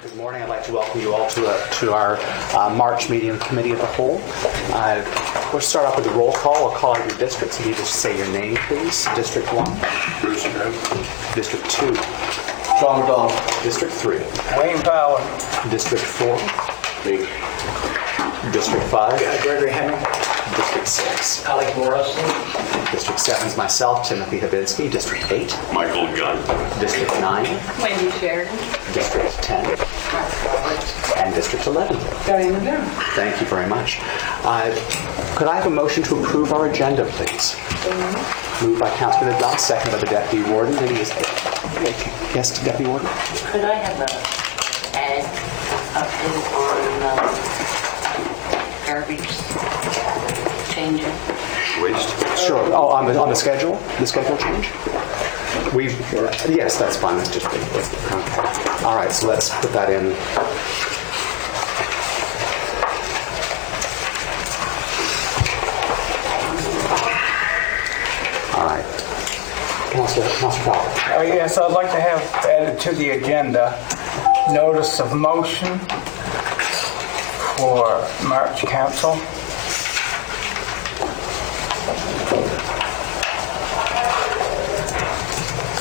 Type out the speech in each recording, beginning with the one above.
Good morning. I'd like to welcome you all to our March meeting of the Committee of the Whole. We'll start off with a roll call. I'll call out your districts. If you just say your name, please. District 1. Bruce Graham. District 2. John McDonald. District 3. Wayne Fowler. District 4. Me. District 5. Gregory Hemming. District 6. Alec Morrison. District 7 is myself, Timothy Habinski. District 8. Michael Gunn. District 9. Wendy Sheridan. District 10. And District 11. Diana Brown. Thank you very much. Could I have a motion to approve our agenda, please? Moved by Councilor LeBlanc, second by the Deputy Warden. Yes, Deputy Warden? Could I have an update on garbage changing? Waste. Sure. Oh, on the schedule? The schedule change? Yes, that's fine. That's just okay. All right, so let's put that in. All right. Councilor Fowler. Yes, I'd like to have added to the agenda notice of motion for March Council.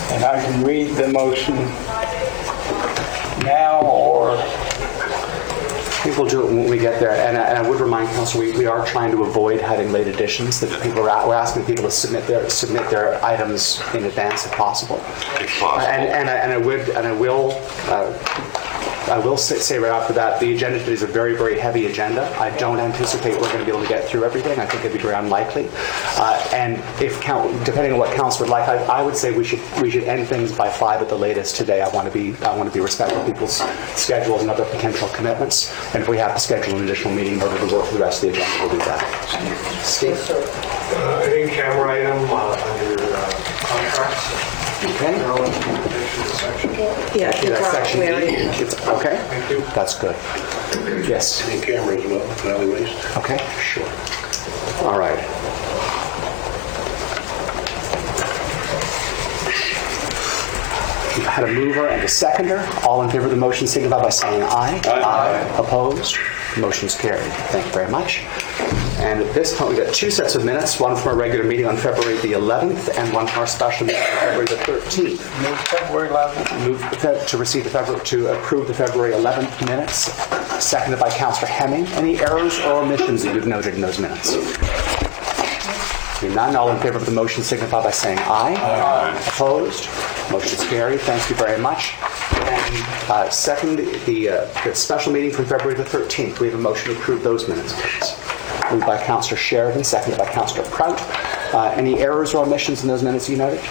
And I can read the motion now, or I think we'll do it when we get there. And I would remind Council, we are trying to avoid having late additions. That we're asking people to submit their items in advance if possible. If possible. I will say right after that, the agenda today is a very, very heavy agenda. I don't anticipate we're going to be able to get through everything. I think it'd be very unlikely. And depending on what Council would like, I would say we should end things by 5 at the latest today. I want to be respectful of people's schedules and other potential commitments. And if we have to schedule an additional meeting in order to work through the rest of the agenda, we'll do that. Steve? In-camera item under contracts. Okay. Yeah, That's section D. Okay. Thank you. That's good. Yes. In camera as well, valley waste. Okay. Sure. All right. We've had a mover and a seconder. All in favor of the motion signify by saying aye. Aye. Opposed? Motion's carried. Thank you very much. And at this point, we've got 2 sets of minutes, one from our regular meeting on February the 11th and one from our special meeting on February the 13th. move February 11th. Move to approve the February 11th minutes, seconded by Councillor Hemming. Any errors or omissions that you've noted in those minutes? Seeing none, all in favor of the motion signify by saying aye. Aye. Opposed? Motion is carried. Thank you very much. And second, the special meeting from February the 13th. We have a motion to approve those minutes, please. Moved by Councillor Sheridan, seconded by Councillor Prout. Any errors or omissions in those minutes you noted?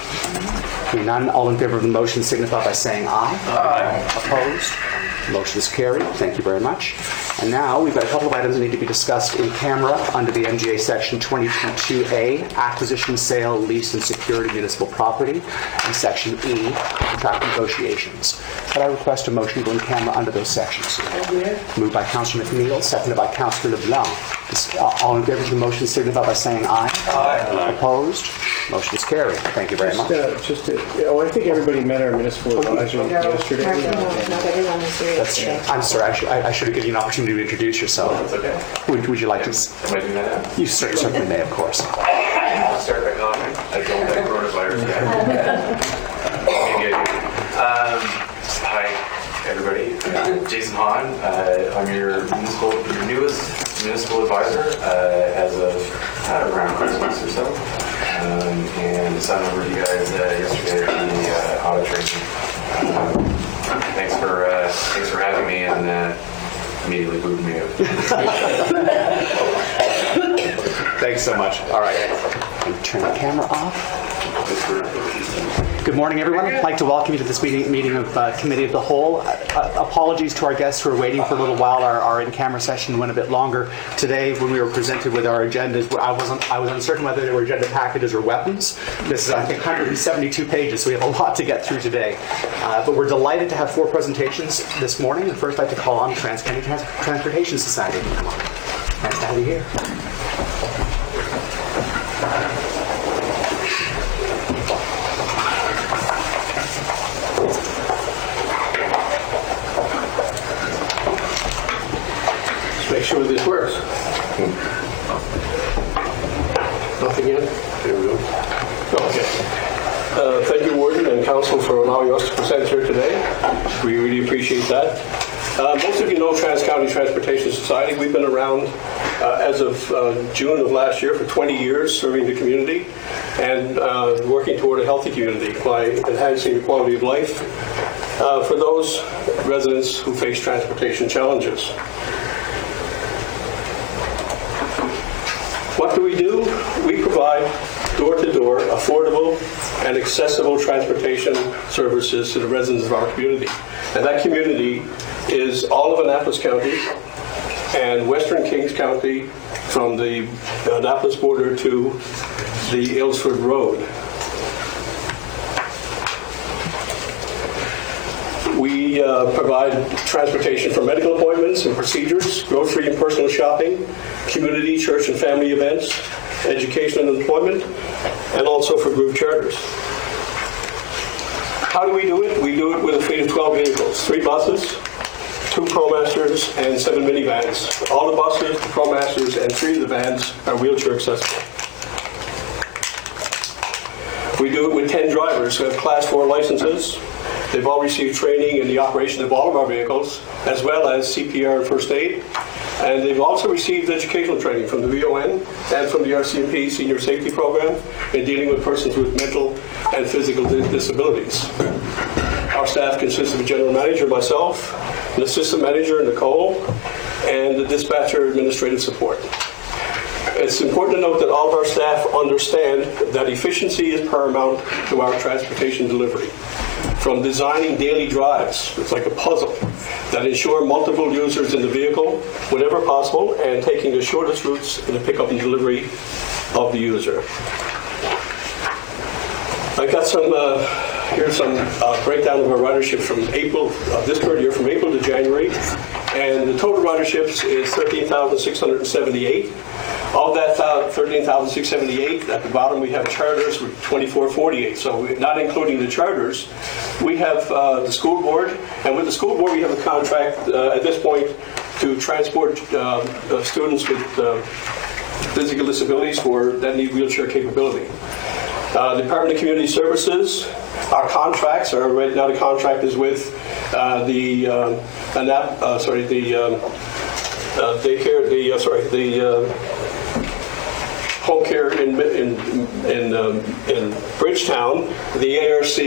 Seeing none, all in favor of the motion signify by saying aye. Aye. Opposed? Motion is carried. Thank you very much. And now we've got a couple of items that need to be discussed in camera under the MGA Section 22A, Acquisition, Sale, Lease, and Security of Municipal Property, and Section E, Contract Negotiations. Could I request a motion to go in camera under those sections? Moved by Councillor McNeil, seconded by Councillor LeBlanc. All in favor of the motion signify by saying aye. Aye. Opposed? Motion is carried. Thank you very much. I think everybody met our municipal advisor yesterday. Everyone is here. I'm sorry, I should have given you an opportunity to introduce yourself. That's okay. Would you like to? Am I doing that now? You certainly may, of course. I'll start by coughing. I don't have coronavirus yet. Maybe I do. Hi, everybody. Jason Hahn. I'm your newest municipal advisor as of around Christmas or so. And I signed over to you guys yesterday at the audit training. Thanks for having me and immediately booed me out. Thanks so much. All right. I'm going to turn the camera off. Good morning, everyone. I'd like to welcome you to this meeting of Committee of the Whole. Apologies to our guests who are waiting for a little while. Our in-camera session went a bit longer. Today, when we were presented with our agendas, I was uncertain whether they were agenda packages or weapons. This is, I think, 172 pages, so we have a lot to get through today. But we're delighted to have 4 presentations this morning. And first, I'd like to call on the Trans-Canada Transportation Society. Come on. Nice to have you here. recording yet? There we go. Okay. Thank you, Warden and Council, for allowing us to present here today. We really appreciate that. Most of you know Trans-County Transportation Society. We've been around as of June of last year for 20 years serving the community and working toward a healthy community by enhancing the quality of life for those residents who face transportation challenges. What do? We provide door-to-door, affordable, and accessible transportation services to the residents of our community. And that community is all of Annapolis County and Western Kings County from the Annapolis border to the Aylesford Road. We provide transportation for medical appointments and procedures, grocery and personal shopping, community, church and family events, education and employment, and also for group charters. How do we do it? We do it with a fleet of 12 vehicles, 3 buses, 2 ProMasters, and 7 minivans. All the buses, the ProMasters, and 3 of the vans are wheelchair accessible. We do it with 10 drivers who have Class 4 licenses. They've all received training in the operation of all of our vehicles, as well as CPR and first aid. And they've also received educational training from the VON and from the RCMP Senior Safety Program in dealing with persons with mental and physical disabilities. Our staff consists of a general manager, myself, an assistant manager, Nicole, and the dispatcher administrative support. It's important to note that all of our staff understand that efficiency is paramount to our transportation delivery. From designing daily drives, it's like a puzzle, that ensure multiple users in the vehicle whenever possible and taking the shortest routes in the pickup and delivery of the user. I got some, here's some breakdown of our ridership from April, this current year, from April to January. And the total riderships is 13,678. Of that 13,678, at the bottom we have charters with 2,448. So not including the charters, we have the school board, and with the school board we have a contract at this point to transport students with physical disabilities that need wheelchair capability. The Department of Community Services, our contracts are right now. The contract is with home care in Bridgetown, the ARC,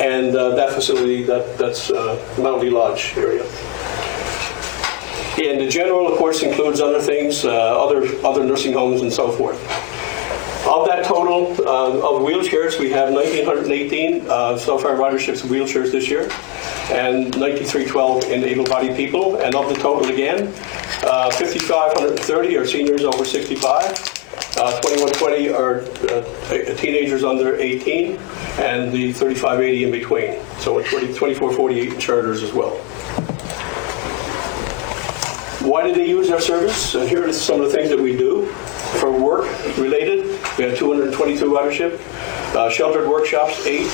and that facility that's Mounty Lodge area. And the general, of course, includes other things, other nursing homes and so forth. Of that total of wheelchairs, we have 1,918 so far riderships of wheelchairs this year, and 9,312 in able-bodied people. And of the total again, 5,530 are seniors over 65, 2,120 are teenagers under 18, and the 3,580 in between. So 2,448 in charters as well. Why do they use our service? Here are some of the things that we do. For work related, we have 222 ridership, sheltered workshops 8,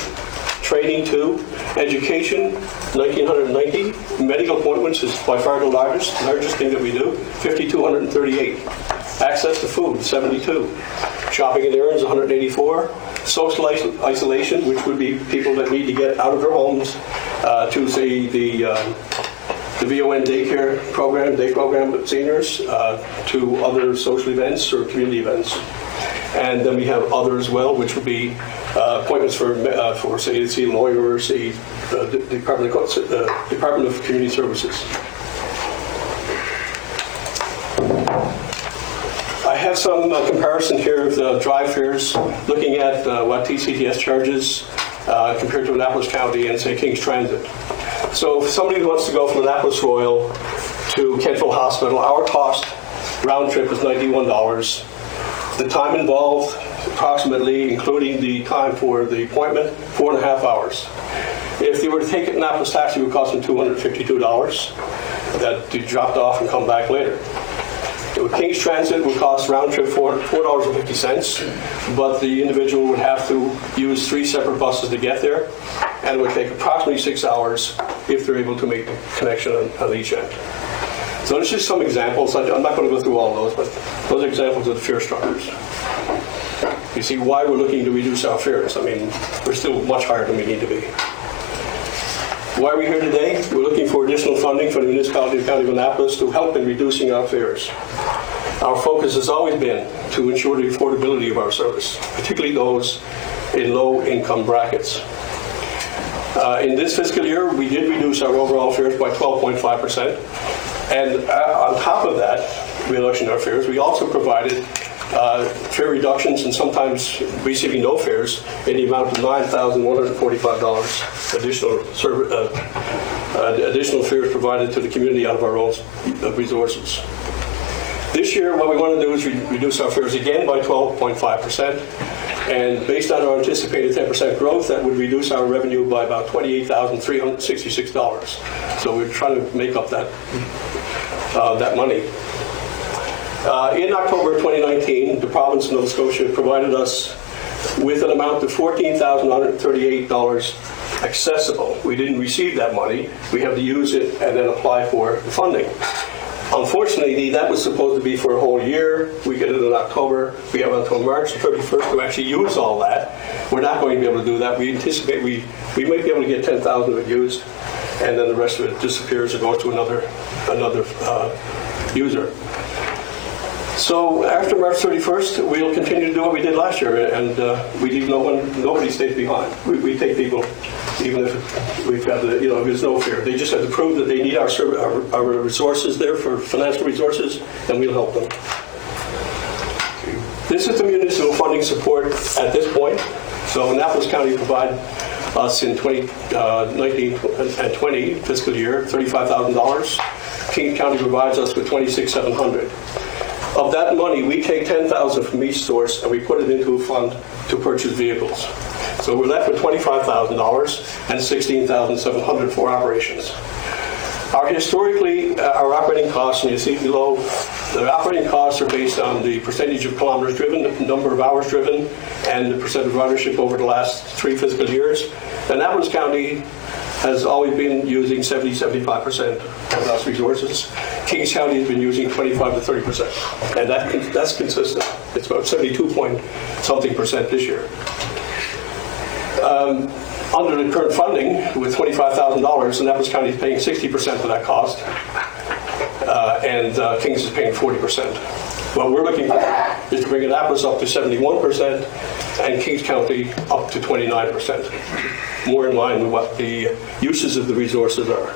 training 2, education 1,990, medical appointments is by far the largest thing that we do, 5,238, access to food 72, shopping and errands 184, social isolation, which would be people that need to get out of their homes to say the VON daycare program, day program with seniors, to other social events or community events. And then we have other as well, which would be appointments for say, see a lawyer or see the Department of Community Services. I have some comparison here of the drive fares, looking at what TCTS charges compared to Annapolis County and say Kings Transit. So if somebody who wants to go from Annapolis Royal to Kentville Hospital, our cost round trip is $91. The time involved, approximately, including the time for the appointment, 4.5 hours. If they were to take it in Annapolis taxi, it would cost them $252 that they dropped off and come back later. With Kings Transit would cost round trip $4.50, but the individual would have to use 3 separate buses to get there, and it would take approximately 6 hours if they're able to make the connection on each end. So So there's just some examples. I'm not going to go through all those, but those are examples of the fare structures. You see why we're looking to reduce our fares. I mean, we're still much higher than we need to be. Why are we here today? We're looking for additional funding for the municipality of County of Annapolis to help in reducing our fares. Our focus has always been to ensure the affordability of our service, particularly those in low-income brackets. In this fiscal year, we did reduce our overall fares by 12.5%. And on top of that reduction in our fares, we also provided fare reductions and sometimes receiving no fares in the amount of $9,145 additional fares provided to the community out of our own resources. This year, what we want to do is reduce our fares again by 12.5%. And based on our anticipated 10% growth, that would reduce our revenue by about $28,366. So we're trying to make up that money. In October of 2019, the province of Nova Scotia provided us with an amount of $14,138 accessible. We didn't receive that money. We have to use it and then apply for the funding. Unfortunately, that was supposed to be for a whole year. We get it in October. We have until March 31st to actually use all that. We're not going to be able to do that. We anticipate we might be able to get 10,000 of it used, and then the rest of it disappears or goes to another user. So after March 31st, we'll continue to do what we did last year, and we leave nobody stays behind. We take people, even if we've got if there's no fear. They just have to prove that they need our resources there for financial resources, and we'll help them. This is the municipal funding support at this point. So Annapolis County provided us in 2019 and 20 fiscal year $35,000. King County provides us with $26,700. Of that money, we take $10,000 from each source and we put it into a fund to purchase vehicles. So we're left with $25,000 and $16,700 for operations. Historically, our operating costs, and you see below, the operating costs are based on the percentage of kilometers driven, the number of hours driven, and the percent of ridership over the last 3 fiscal years. Annapolis County has always been using 70-75% of those resources. Kings County has been using 25 to 30%, and that's consistent. It's about 72-point-something% this year. Under the current funding, with $25,000, Annapolis County is paying 60% of that cost, and Kings is paying 40%. What we're looking for is to bring Annapolis up to 71% and Kings County up to 29%, more in line with what the uses of the resources are.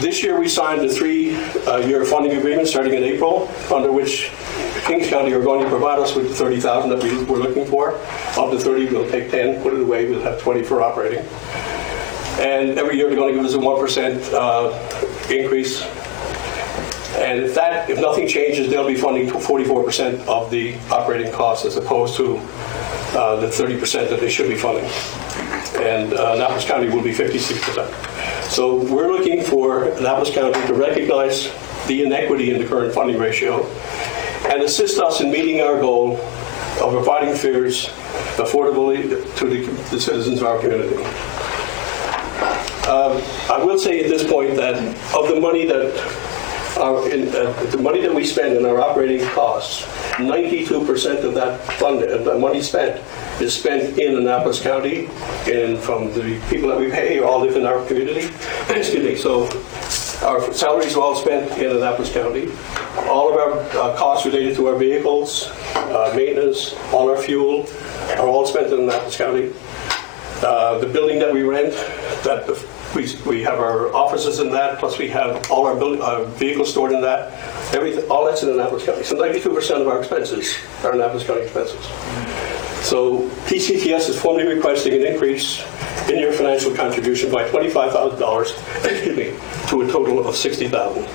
This year we signed a 3-year funding agreement starting in April, under which Kings County are going to provide us with the $30,000 that we were looking for. Of the 30, we'll take 10, put it away, we'll have 20 for operating. And every year they're going to give us a 1% increase. And if nothing changes, they'll be funding 44% of the operating costs as opposed to the 30% that they should be funding. And Annapolis County will be 56%. So we're looking for Annapolis County to recognize the inequity in the current funding ratio and assist us in meeting our goal of providing fares affordably to the citizens of our community. I will say at this point that of the money that we spend in our operating costs, 92% of that money spent is spent in Annapolis County, and from the people that we pay all live in our community. Excuse me. So our salaries are all spent in Annapolis County. All of our costs related to our vehicles, maintenance, all our fuel are all spent in Annapolis County. The building that we rent, we have our offices in that, plus we have all our vehicles stored in that. All that's in Annapolis County. So 92% of our expenses are Annapolis County expenses. So PCTS is formally requesting an increase in your financial contribution by $25,000, excuse me, to a total of $60,000.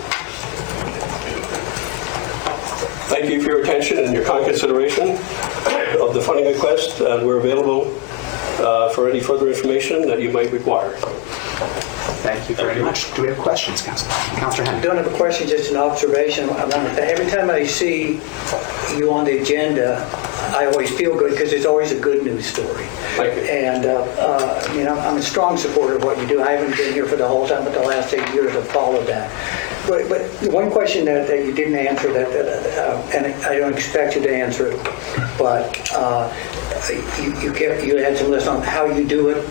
Thank you for your attention and your kind consideration of the funding request. We're available for any further information that you might require. Thank you very much. Do we have questions, Councilor? Councilor Henning? Don't have a question, just an observation. I want to say, every time I see you on the agenda, I always feel good because it's always a good news story. Thank you. And, I'm a strong supporter of what you do. I haven't been here for the whole time, but the last 8 years I've followed that. But the one question that you didn't answer, and I don't expect you to answer it, but you had some list on how you do it,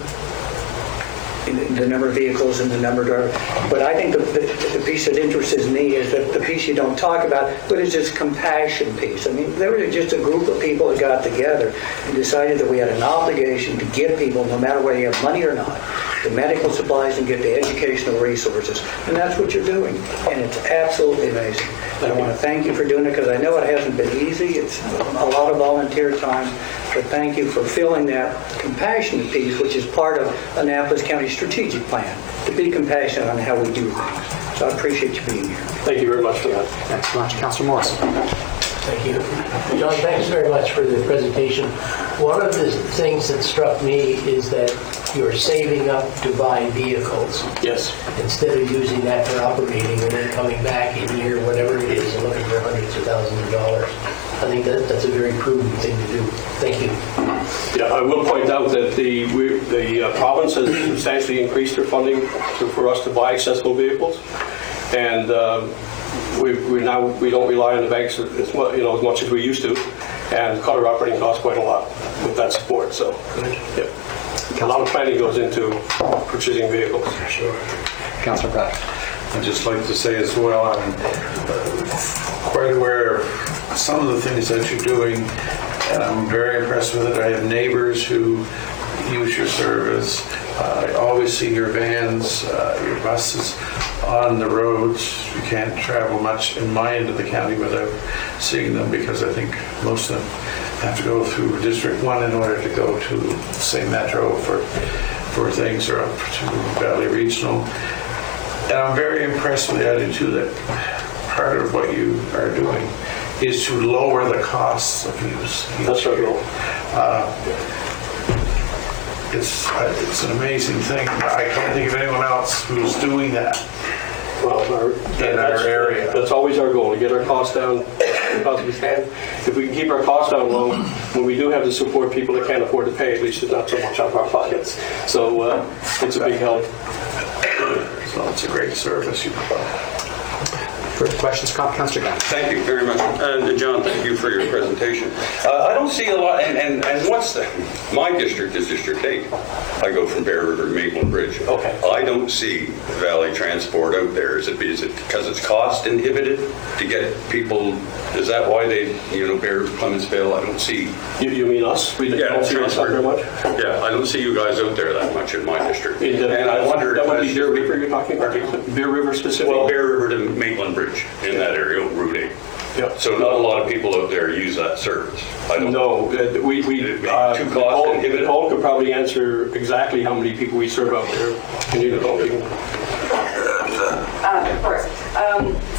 the number of vehicles and the number of drivers. But I think the piece that interests me is that the piece you don't talk about, but it's this compassion piece. I mean, there was just a group of people that got together and decided that we had an obligation to give people, no matter whether you have money or not, the medical supplies and get the educational resources. And that's what you're doing. And it's absolutely amazing. And I want to thank you for doing it because I know it hasn't been easy. It's a lot of volunteer time. But thank you for filling that compassionate piece, which is part of Annapolis County strategic plan, to be compassionate on how we do things. So I appreciate you being here. Thank you very much for that. Thanks so much. Councilor Morris? Thank you. John, thanks very much for the presentation. One of the things that struck me is that you're saving up to buy vehicles Yes. instead of using that for operating and then coming back in year, whatever it is, and looking for hundreds of thousands of dollars. I think that's a very prudent thing to do. Thank you. Yeah, I will point out that the province has substantially increased their funding for us to buy accessible vehicles, and we don't rely on the banks as much as we used to, and cut our operating costs quite a lot with that support. So, yeah, a lot of planning goes into purchasing vehicles. Sure. Councilor Pratt? I'd just like to say as well, I'm quite aware of some of the things that you're doing, and I'm very impressed with it. I have neighbors who use your service. I always see your vans, your buses on the roads. You can't travel much in my end of the county without seeing them because I think most of them have to go through District 1 in order to go to, say, Metro for things, or up to Valley Regional. And I'm very impressed with the attitude that part of what you are doing is to lower the costs of use. That's our goal. It's an amazing thing. I can't think of anyone else who's doing that. Well, in our area. That's always our goal, to get our costs down as possibly can. If we can keep our costs down low, when we do have to support people that can't afford to pay, at least it's not so much out of our pockets. So it's a big help. So it's a great service you provide. Further questions, Councilor Gunn? Thank you very much. And John, thank you for your presentation. I don't see a lot, and my district is District 8. I go from Bear River to Maitland Bridge. Okay. I don't see Valley Transport out there. Is it because it's cost inhibited to get people? Is that why they, Bear Clemensville? I don't see. You mean us? We don't see us out very much? Yeah, I don't see you guys out there that much in my district. And I wonder that would be Bear River you're talking about? Bear River specifically? Well, Bear River to Maitland Bridge in that area, Route 8. Yep. So not a lot of people out there use that service. I don't No, we too cost inhibited? Nicole could probably answer exactly how many people we serve out there. Can you, Nicole? Of course.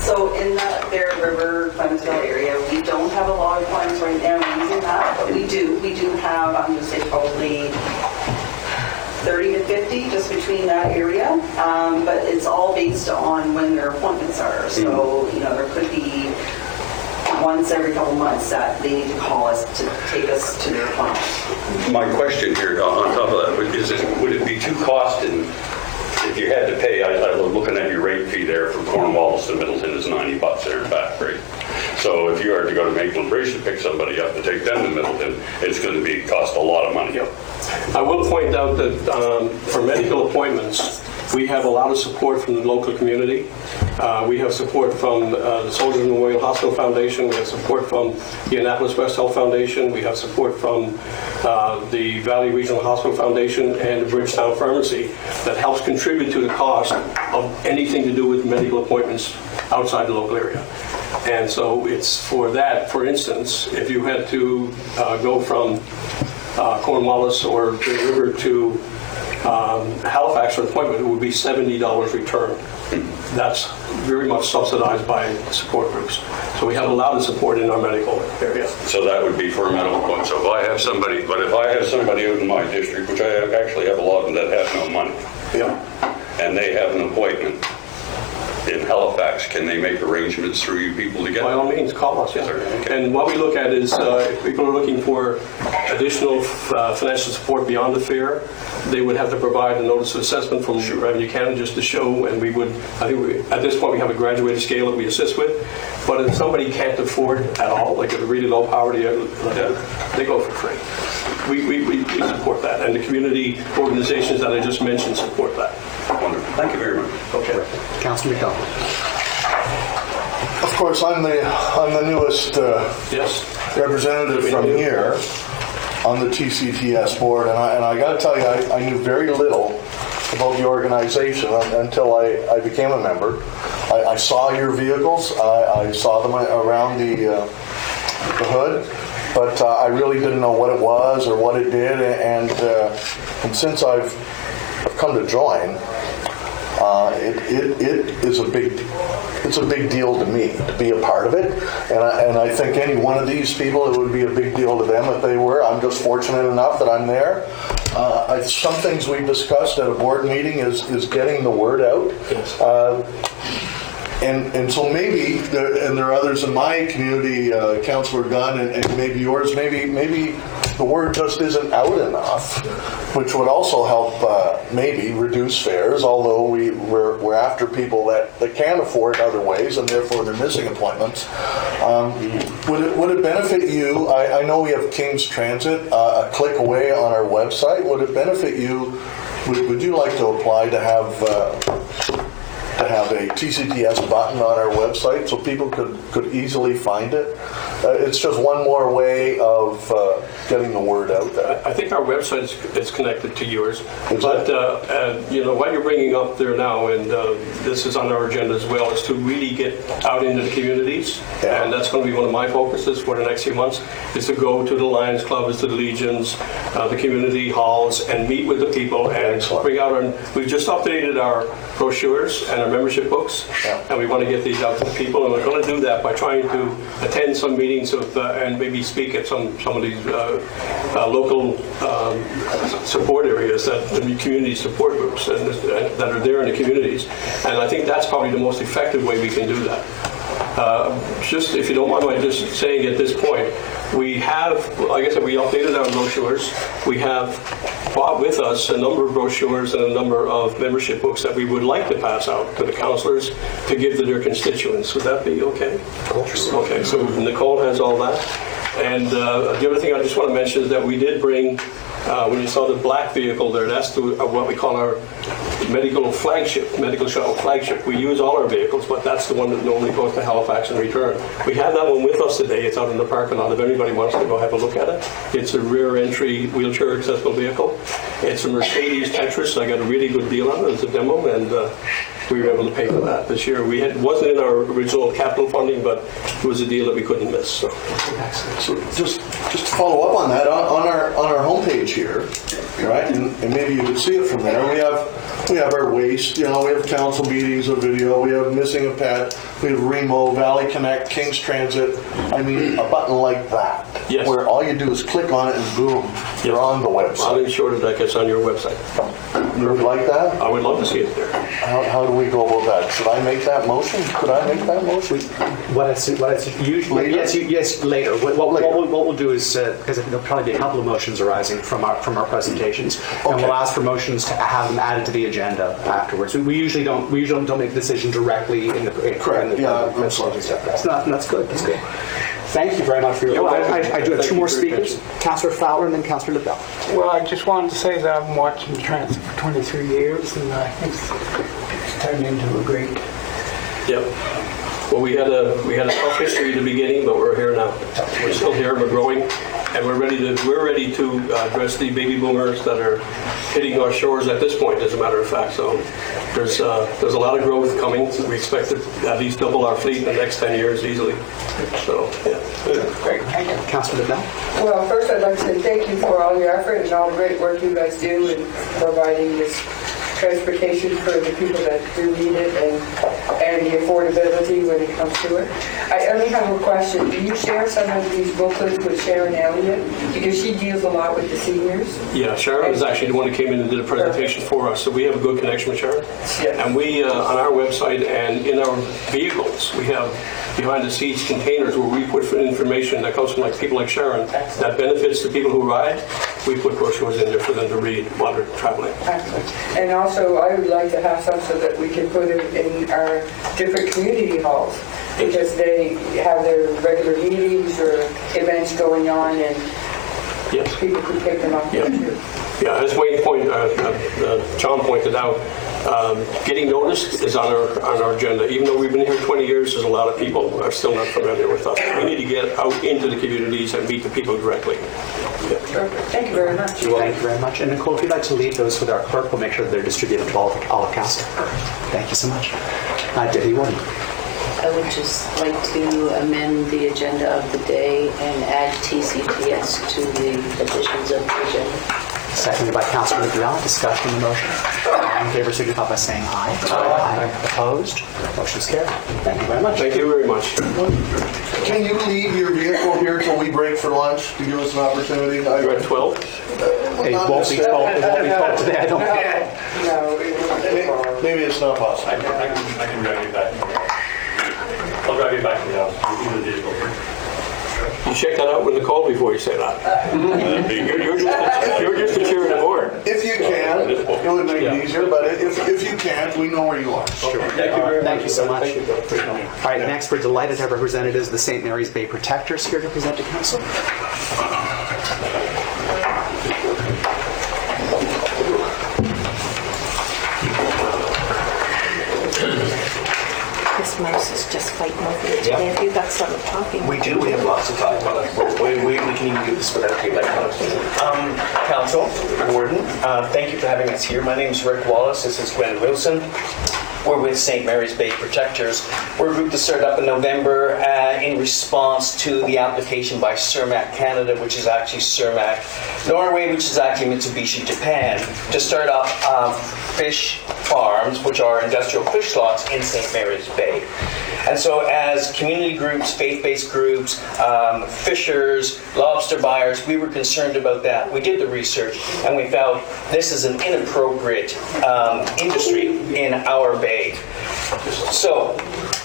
So in the Bear River, Clemensville area, we don't have a lot of clients right now using that, but we do. We do have, I'm going to say probably 30 to 50 just between that area. But it's all based on when their appointments are. So, there could be once every couple months that they need to call us to take us to their appointment. My question here on top of that, would it be too costing if you had to pay? I was looking at your rate fee there from Cornwallis to Middleton is $90 there and back, right? So if you are to go to Maitland Bridge to pick somebody up to take them to Middleton, it's going to cost a lot of money. Yep. I will point out that for medical appointments, we have a lot of support from the local community. We have support from the Soldiers Memorial Hospital Foundation. We have support from the Annapolis West Health Foundation. We have support from the Valley Regional Hospital Foundation and the Bridgetown Pharmacy that helps contribute to the cost of anything to do with medical appointments outside the local area. And so it's for that, for instance, if you had to go from Cornwallis or the river to Halifax for an appointment, it would be $70 return. That's very much subsidized by support groups. So we have a lot of support in our medical area. So that would be for a medical appointment. So if I have somebody out in my district, which I actually have a lot of them that have no money, Yeah. and they have an appointment in Halifax, can they make arrangements through you people to get By them? all means, call us, yeah. Okay. And what we look at is if people are looking for additional financial support beyond the fair, they would have to provide a notice of assessment from Revenue Canada just to show, and we would, at this point, we have a graduated scale that we assist with. But if somebody can't afford at all, like a really low poverty, they go for free. We support that, and the community organizations that I just mentioned support that. Wonderful. Thank you very much. Okay. Councillor McDonald. Of course, I'm the newest Yes. representative from here on the TCTS board, and I got to tell you, I knew very little about the organization until I became a member. I saw your vehicles, I saw them around the hood, but I really didn't know what it was or what it did, and since I've come to join, it's a big deal to me to be a part of it, and I think any one of these people, it would be a big deal to them if they were. I'm just fortunate enough that I'm there. Some things we discussed at a board meeting is getting the word out. And so maybe, and there are others in my community, Councillor Gunn, and maybe yours, maybe the word just isn't out enough, which would also help maybe reduce fares, although we're after people that can afford other ways, and therefore they're missing appointments. Would it benefit you, I know we have King's Transit a click away on our website, would it benefit you, would you like to apply to have a TCTS button on our website so people could easily find it? It's just one more way of getting the word out there. I think our website is connected to yours. Is but what you're bringing up there now, and this is on our agenda as well, is to really get out into the communities. Yeah. And that's going to be one of my focuses for the next few months, is to go to the Lions Clubs, to the Legions, the community halls, and meet with the people and bring out we've just updated our brochures and our membership books, and we want to get these out to the people, and we're going to do that by trying to attend some meetings and maybe speak at some of these local support areas, that the community support groups that are there in the communities, and I think that's probably the most effective way we can do that. Just if you don't mind my just saying at this point, we have, like I said, we updated our brochures. We have brought with us a number of brochures and a number of membership books that we would like to pass out to the councillors to give to their constituents. Would that be okay? Okay, so Nicole has all that. And the other thing I just want to mention is that we did bring, when you saw the black vehicle there, that's what we call our medical shuttle flagship. We use all our vehicles, but that's the one that normally goes to Halifax and return. We have that one with us today. It's out in the parking lot. If anybody wants to go have a look at it, it's a rear entry wheelchair accessible vehicle. It's a Mercedes Tetris. I got a really good deal on it. It's a demo, and we were able to pay for that this year. It wasn't in our original capital funding, but it was a deal that we couldn't miss. So just to follow up on that, on our homepage here, right, and maybe you can see it from there. We have our waste, we have council meetings, a video, we have missing a pet, we have Remo, Valley Connect, King's Transit. I mean, a button like that, yes, where all you do is click on it and boom, you're on the website. I'll ensure that gets on your website. You would like that? I would love to see it there. How do we go about that? Should I make that motion? Could I make that motion? What it's usually Later? yes later. What we'll do is because there'll probably be a couple of motions arising from our presentations, and we'll ask for motions to have them added to the agenda afterwards. We usually don't make the decision directly in the Correct. that's good. That's good. Thank you very much for your. I do have two more speakers, Councillor Fowler and then Councillor LaBelle. Well, I just wanted to say that I've been watching Transit for 23 years, and I think it's turned into a great. Yep. Well, we had a tough history at the beginning, but we're here now. We're still here. We're growing, and we're ready to address the baby boomers that are hitting our shores at this point. As a matter of fact, so there's a lot of growth coming. We expect to at least double our fleet in the next 10 years easily. So yeah. Great. Thank you. Councillor LaBelle. Well, first I'd like to say thank you for all your effort and all the great work you guys do in providing this transportation for the people that do need it and the affordability when it comes to it. I only have a question. Do you share some of these booklets with Sharon Elliott? Because she deals a lot with the seniors. Yeah, Sharon was actually the one who came in and did a presentation for us, so we have a good connection with Sharon. Yes. And we, on our website and in our vehicles, we have behind the seats containers where we put information that comes from people like Sharon that benefits the people who ride. We put brochures in there for them to read while they're traveling. Excellent. And also, I would like to have some so that we can put it in our different community halls, because they have their regular meetings or events going on, and Yes. people can pick them up there too. Yeah, as Wayne John pointed out, getting noticed is on our agenda. Even though we've been here 20 years, there's a lot of people who are still not familiar with us. We need to get out into the communities and meet the people directly. Yeah. Perfect. Thank you very much. Thank you very much. And Nicole, if you'd like to leave those with our clerk, we'll make sure that they're distributed to all of council. Thank you so much. Deputy Warden. I would just like to amend the agenda of the day and add TCPS to the additions of the agenda. Seconded by Councilor Griot. Discussion on the motion. All in favor signify by saying aye. Aye. Opposed? Motion's carried. Thank you very much. Thank you very much. Can you leave your vehicle here till we break for lunch to give us an opportunity? You're at 12? It won't be 12. It won't be 12 today, I don't think. No, Maybe it's not possible. I can drive you back. I'll drive you back to the house. You the vehicle. You check that out with Nicole before you say that. You're just a cheer in the board. If you can, it would make it easier, but if you can't, we know where you are. Sure. Thank you so much. All right, next we're delighted to have representatives of the St. Mary's Bay Protectors here to present to council. This mouse is just fighting over you today. Have you got something talking? We do. We have lots to talk about. We can even do this without the Council, Warden, thank you for having us here. My name is Rick Wallace. This is Gwen Wilson. We're with St. Mary's Bay Protectors. We're a group that started up in November in response to the application by Cermak Canada, which is actually Cermak Norway, which is actually Mitsubishi Japan, to start up fish farms, which are industrial fish slots in St. Mary's Bay. And so as community groups, faith-based groups, fishers, lobster buyers, we were concerned about that. We did the research and we found this is an inappropriate industry in our bay. So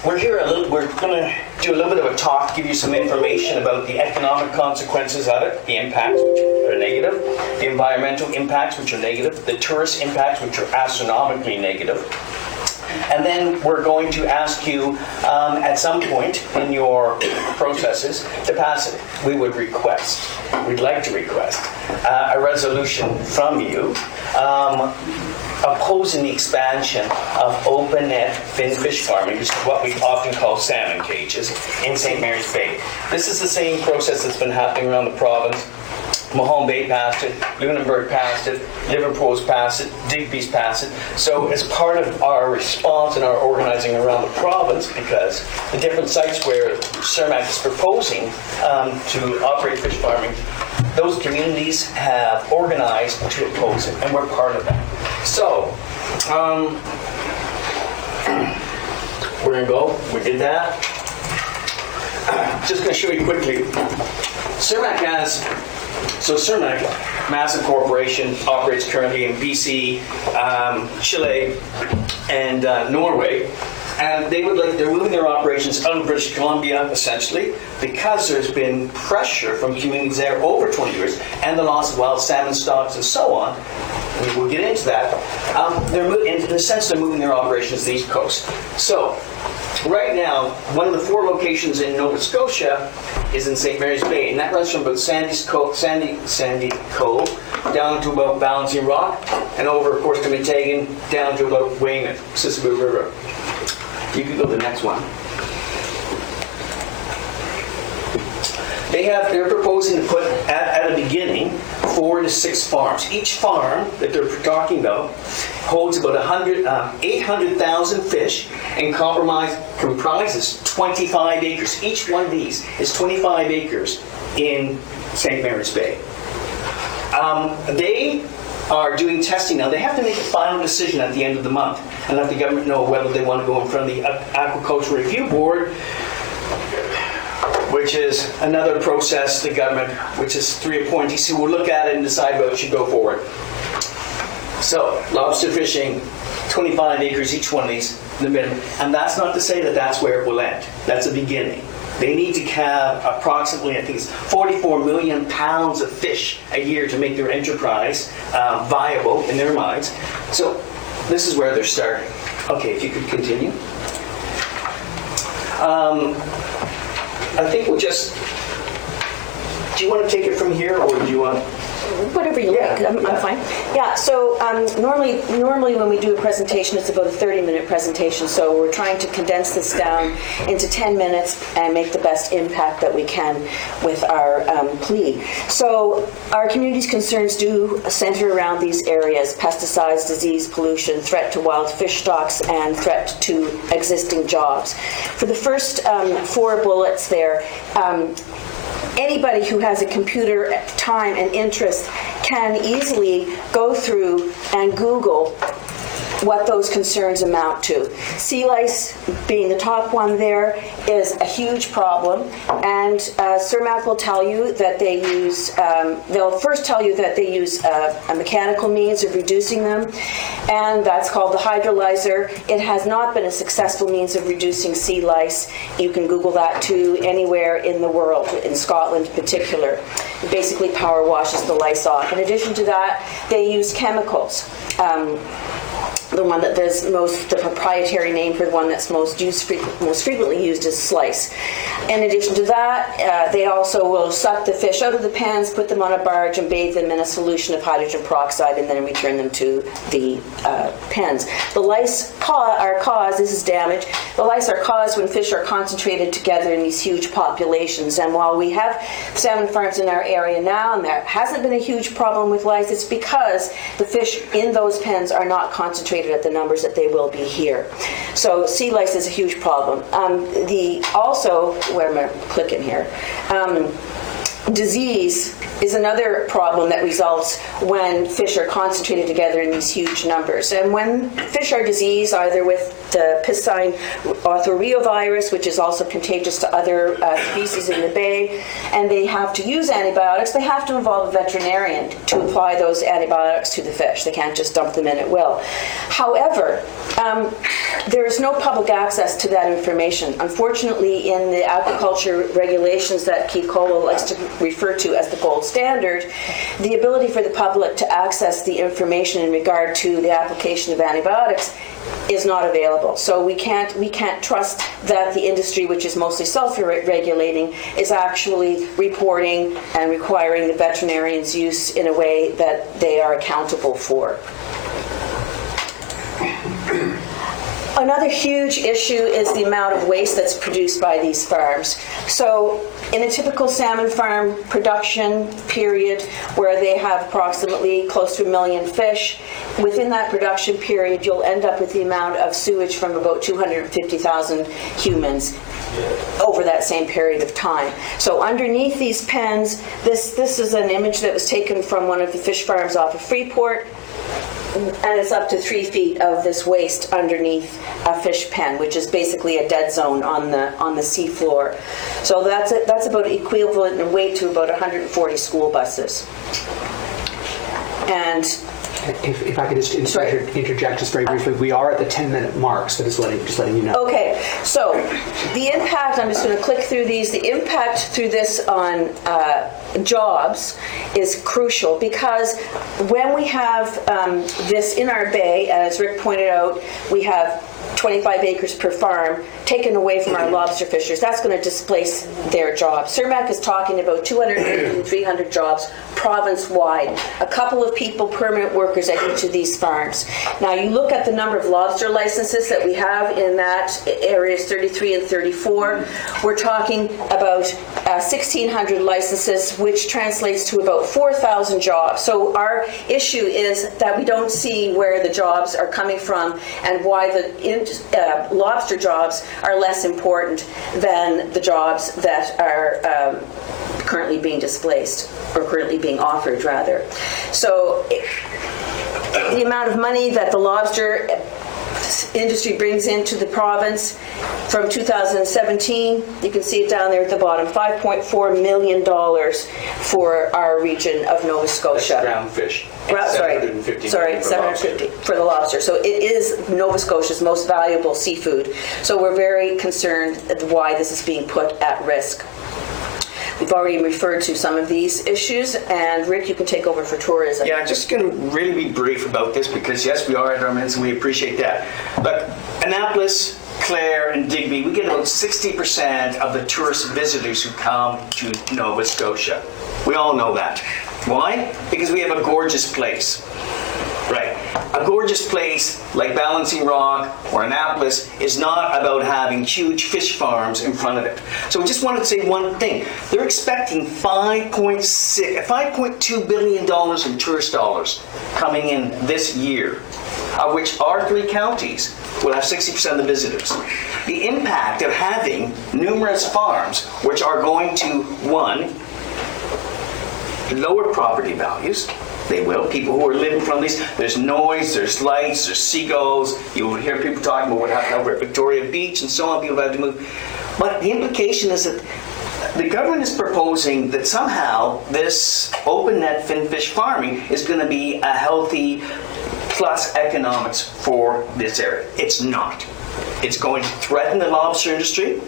we're here we're going to do a little bit of a talk, give you some information about the economic consequences of it, the impacts, which are negative, the environmental impacts, which are negative, the tourist impacts, which are astronomically negative. And then we're going to ask you at some point in your processes to pass it. We'd like to request a resolution from you opposing the expansion of open net fin fish farming, which is what we often call salmon cages, in St. Mary's Bay. This is the same process that's been happening around the province. Mahone Bay passed it, Lunenburg passed it, Liverpool's passed it, Digby's passed it. So as part of our response and our organizing around the province, because the different sites where Cermak is proposing to operate fish farming, those communities have organized to oppose it, and we're part of that. So, we're going to go. We did that. Just going to show you quickly. Cermak, massive corporation, operates currently in BC, Chile, and Norway. And they're moving their operations out of British Columbia, essentially, because there's been pressure from communities there over 20 years, and the loss of wild salmon stocks and so on. We'll get into that. In a sense, they're moving their operations to the East Coast. So, right now, one of the 4 locations in Nova Scotia is in St. Mary's Bay, and that runs from about Sandy Cove down to about Balancing Rock, and over, of course, to Montagan, down to about Weymouth, Sissibu River. You can go to the next one. They're proposing to put, at a beginning, 4 to 6 farms. Each farm that they're talking about holds about 800,000 fish and comprises 25 acres. Each one of these is 25 acres in St. Mary's Bay. They are doing testing now. They have to make a final decision at the end of the month and let the government know whether they want to go in front of the Aquaculture Review Board, which is another process, the government, which is 3 appointees who will look at it and decide whether it should go forward. So, lobster fishing, 25 acres each one of these in the middle. And that's not to say that that's where it will end. That's a beginning. They need to have approximately, I think it's 44 million pounds of fish a year to make their enterprise viable in their minds. So this is where they're starting. Okay, if you could continue. I think we'll just, do you want to take it from here or do you want? Whatever you like, I'm fine. Yeah, so normally when we do a presentation, it's about a 30-minute presentation, so we're trying to condense this down into 10 minutes and make the best impact that we can with our plea. So our community's concerns do center around these areas: pesticides, disease, pollution, threat to wild fish stocks, and threat to existing jobs. For the first 4 bullets there, anybody who has a computer time and interest can easily go through and Google what those concerns amount to. Sea lice being the top one there is a huge problem, and CERMAC will tell you that they use, they'll first tell you that they use a mechanical means of reducing them, and that's called the hydrolyzer. It has not been a successful means of reducing sea lice. You can Google that too anywhere in the world, in Scotland in particular. It basically power washes the lice off. In addition to that, they use chemicals. The one that does the proprietary name for the one that's most frequently used is slice. In addition to that, they also will suck the fish out of the pens, put them on a barge, and bathe them in a solution of hydrogen peroxide, and then return them to the pens. The lice are caused, this is damage, the lice are caused when fish are concentrated together in these huge populations. And while we have salmon farms in our area now, and there hasn't been a huge problem with lice, it's because the fish in those pens are not concentrated at the numbers that they will be here. So sea lice is a huge problem. Where am I clicking here? Disease is another problem that results when fish are concentrated together in these huge numbers. And when fish are diseased, either with the piscine orthoreovirus, which is also contagious to other species in the bay, and they have to use antibiotics, they have to involve a veterinarian to apply those antibiotics to the fish. They can't just dump them in at will. However, there is no public access to that information. Unfortunately, in the aquaculture regulations that Keith Cotw likes to refer to as the gold standard, the ability for the public to access the information in regard to the application of antibiotics is not available. So we can't trust that the industry, which is mostly self-regulating, is actually reporting and requiring the veterinarian's use in a way that they are accountable for. Another huge issue is the amount of waste that's produced by these farms. So in a typical salmon farm production period where they have approximately close to 1 million fish, within that production period you'll end up with the amount of sewage from about 250,000 humans over that same period of time. So underneath these pens, this is an image that was taken from one of the fish farms off of Freeport, and it's up to 3 feet of this waste underneath a fish pen, which is basically a dead zone on the sea floor. So that's about equivalent in weight to about 140 school buses. And if I could just interject just very briefly, we are at the 10-minute mark, so just letting you know. Okay, so the impact, I'm just going to click through these, the impact through this on jobs is crucial, because when we have this in our bay, as Rick pointed out, we have 25 acres per farm taken away from our lobster fishers. That's going to displace their jobs. CERMAC is talking about 250 to 300 jobs province-wide, a couple of people, permanent workers at each of these farms. Now you look at the number of lobster licenses that we have in that areas 33 and 34, we're talking about 1,600 licenses, which translates to about 4,000 jobs. So our issue is that we don't see where the jobs are coming from and why the lobster jobs are less important than the jobs that are currently being displaced, or currently being offered rather. So the amount of money that the lobster industry brings into the province from 2017. You can see it down there at the bottom, $5.4 million for our region of Nova Scotia. Ground fish. Sorry, 750 for the lobster. So it is Nova Scotia's most valuable seafood. So we're very concerned at why this is being put at risk. We've already referred to some of these issues, and Rick, you can take over for tourism. Yeah, just going to really be brief about this because, yes, we are at our minutes and we appreciate that. But Annapolis, Clare, and Digby, we get about 60% of the tourist visitors who come to Nova Scotia. We all know that. Why? Because we have a gorgeous place. Right. A gorgeous place like Balancing Rock or Annapolis is not about having huge fish farms in front of it. So we just wanted to say one thing. They're expecting $5.2 billion in tourist dollars coming in this year, of which our 3 counties will have 60% of the visitors. The impact of having numerous farms, which are going to, one, lower property values. They will. People who are living from these, there's noise, there's lights, there's seagulls. You'll hear people talking about what happened over at Victoria Beach and so on. People have to move. But the implication is that the government is proposing that somehow this open net finfish farming is going to be a healthy plus economics for this area. It's not. It's going to threaten the lobster industry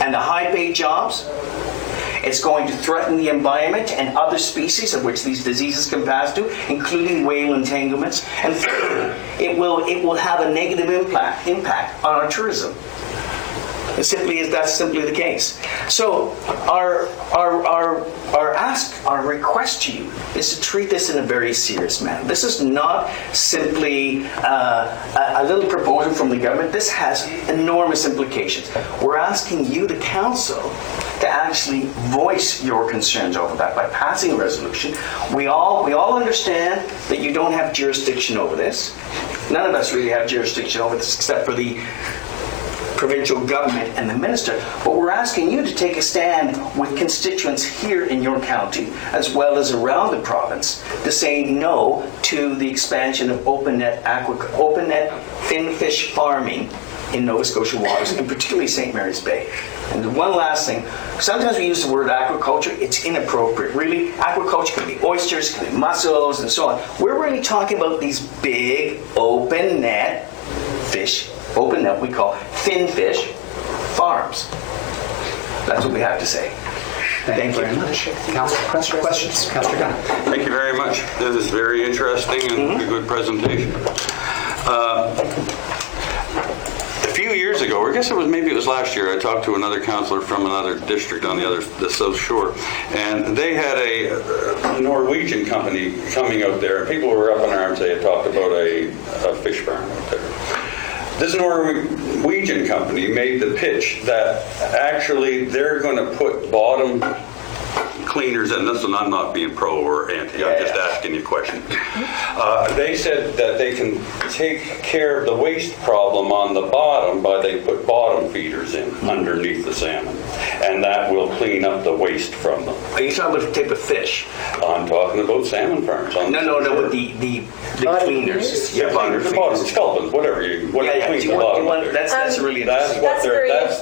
and the high-paid jobs. It's going to threaten the environment and other species of which these diseases can pass to, including whale entanglements. And thirdly, it will have a negative impact on our tourism. That's simply the case. So our request to you is to treat this in a very serious manner. This is not simply a little proposal from the government. This has enormous implications. We're asking you, the council, to actually voice your concerns over that by passing a resolution. We all understand that you don't have jurisdiction over this. None of us really have jurisdiction over this except for the provincial government and the minister, but we're asking you to take a stand with constituents here in your county as well as around the province to say no to the expansion of open net finfish farming in Nova Scotia waters, and particularly St. Mary's Bay. And one last thing, sometimes we use the word aquaculture, it's inappropriate. Really, aquaculture can be oysters, can be mussels, and so on. We're really talking about these big open net fish, open net we call finfish farms. That's what we have to say. Thank you very much. Councilor, questions? Councilor Gunn. Thank you very much. This is very interesting and a good presentation. A few years ago, or I guess maybe it was last year, I talked to another councillor from another district on the South Shore, and they had a Norwegian company coming out there, and people were up in arms. They had talked about a fish farm out there. This Norwegian company made the pitch that actually they're going to put bottom cleaners, and this one I'm not being pro or anti, I'm just asking you a question. They said that they can take care of the waste problem on the bottom by they put bottom feeders in underneath the salmon, and that will clean up the waste from them. Are you talking about a type of fish? I'm talking about salmon farms. No, but the cleaners. Yeah, the bottom sculpins, whatever you clean the bottom up there. That's really that's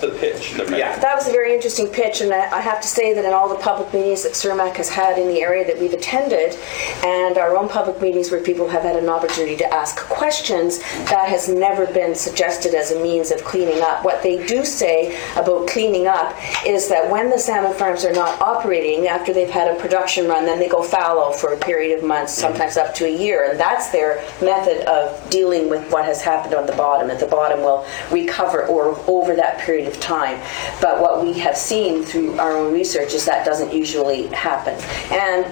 the pitch. Yeah, that was a very interesting pitch, and I have to say that in all the public meetings that CIRMAC has had in the area that we've attended, and our own public meetings where people have had an opportunity to ask questions, that has never been suggested as a means of cleaning up. What they do say about cleaning up is that when the salmon farms are not operating, after they've had a production run, then they go fallow for a period of months, sometimes up to a year, and that's their method of dealing with what has happened on the bottom. That the bottom will recover over that period of time. But what we have seen through our own research is that doesn't usually happen. And,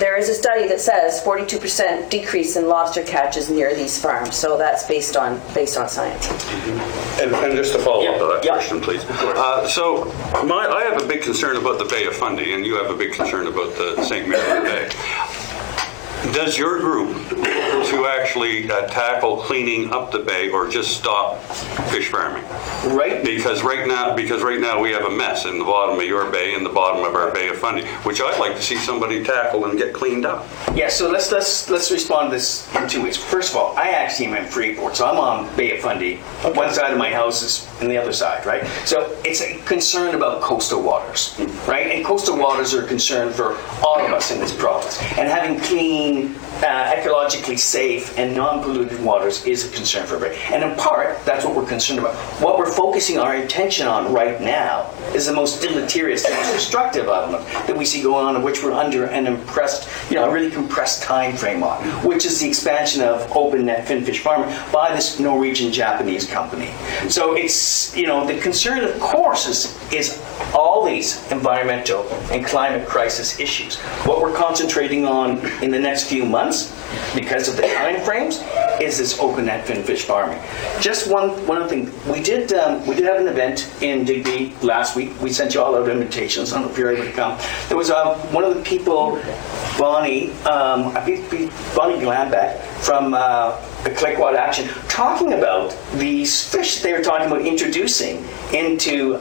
there is a study that says 42% decrease in lobster catches near these farms. So that's based on science. And just to follow up to that question, please. So I have a big concern about the Bay of Fundy, and you have a big concern about the St. Mary's Bay. Does your group to actually tackle cleaning up the bay or just stop fish farming? Right. Because right now we have a mess in the bottom of your bay and the bottom of our Bay of Fundy, which I'd like to see somebody tackle and get cleaned up. Yeah, so let's respond to this in 2 ways. First of all, I actually am in Freeport, so I'm on Bay of Fundy. One side of my house is on the other side, right? So it's a concern about coastal waters, right? And coastal waters are a concern for all of us in this province. And having clean, ecologically safe and non-polluted waters is a concern for everybody. And in part, that's what we're concerned about. What we're focusing our attention on right now is the most deleterious, the most destructive element that we see going on, in which we're under an a really compressed time frame on, which is the expansion of open net finfish farming by this Norwegian Japanese company. So it's, the concern, of course, is all these environmental and climate crisis issues. What we're concentrating on in the next few months, because of the time frames, is this open net finfish farming. Just one other thing, we did have an event in Digby last week. We sent you all out invitations. I don't know if you're able to come. There was one of the people, Bonnie Glambeck from the Clickwad Action, talking about these fish they were talking about introducing into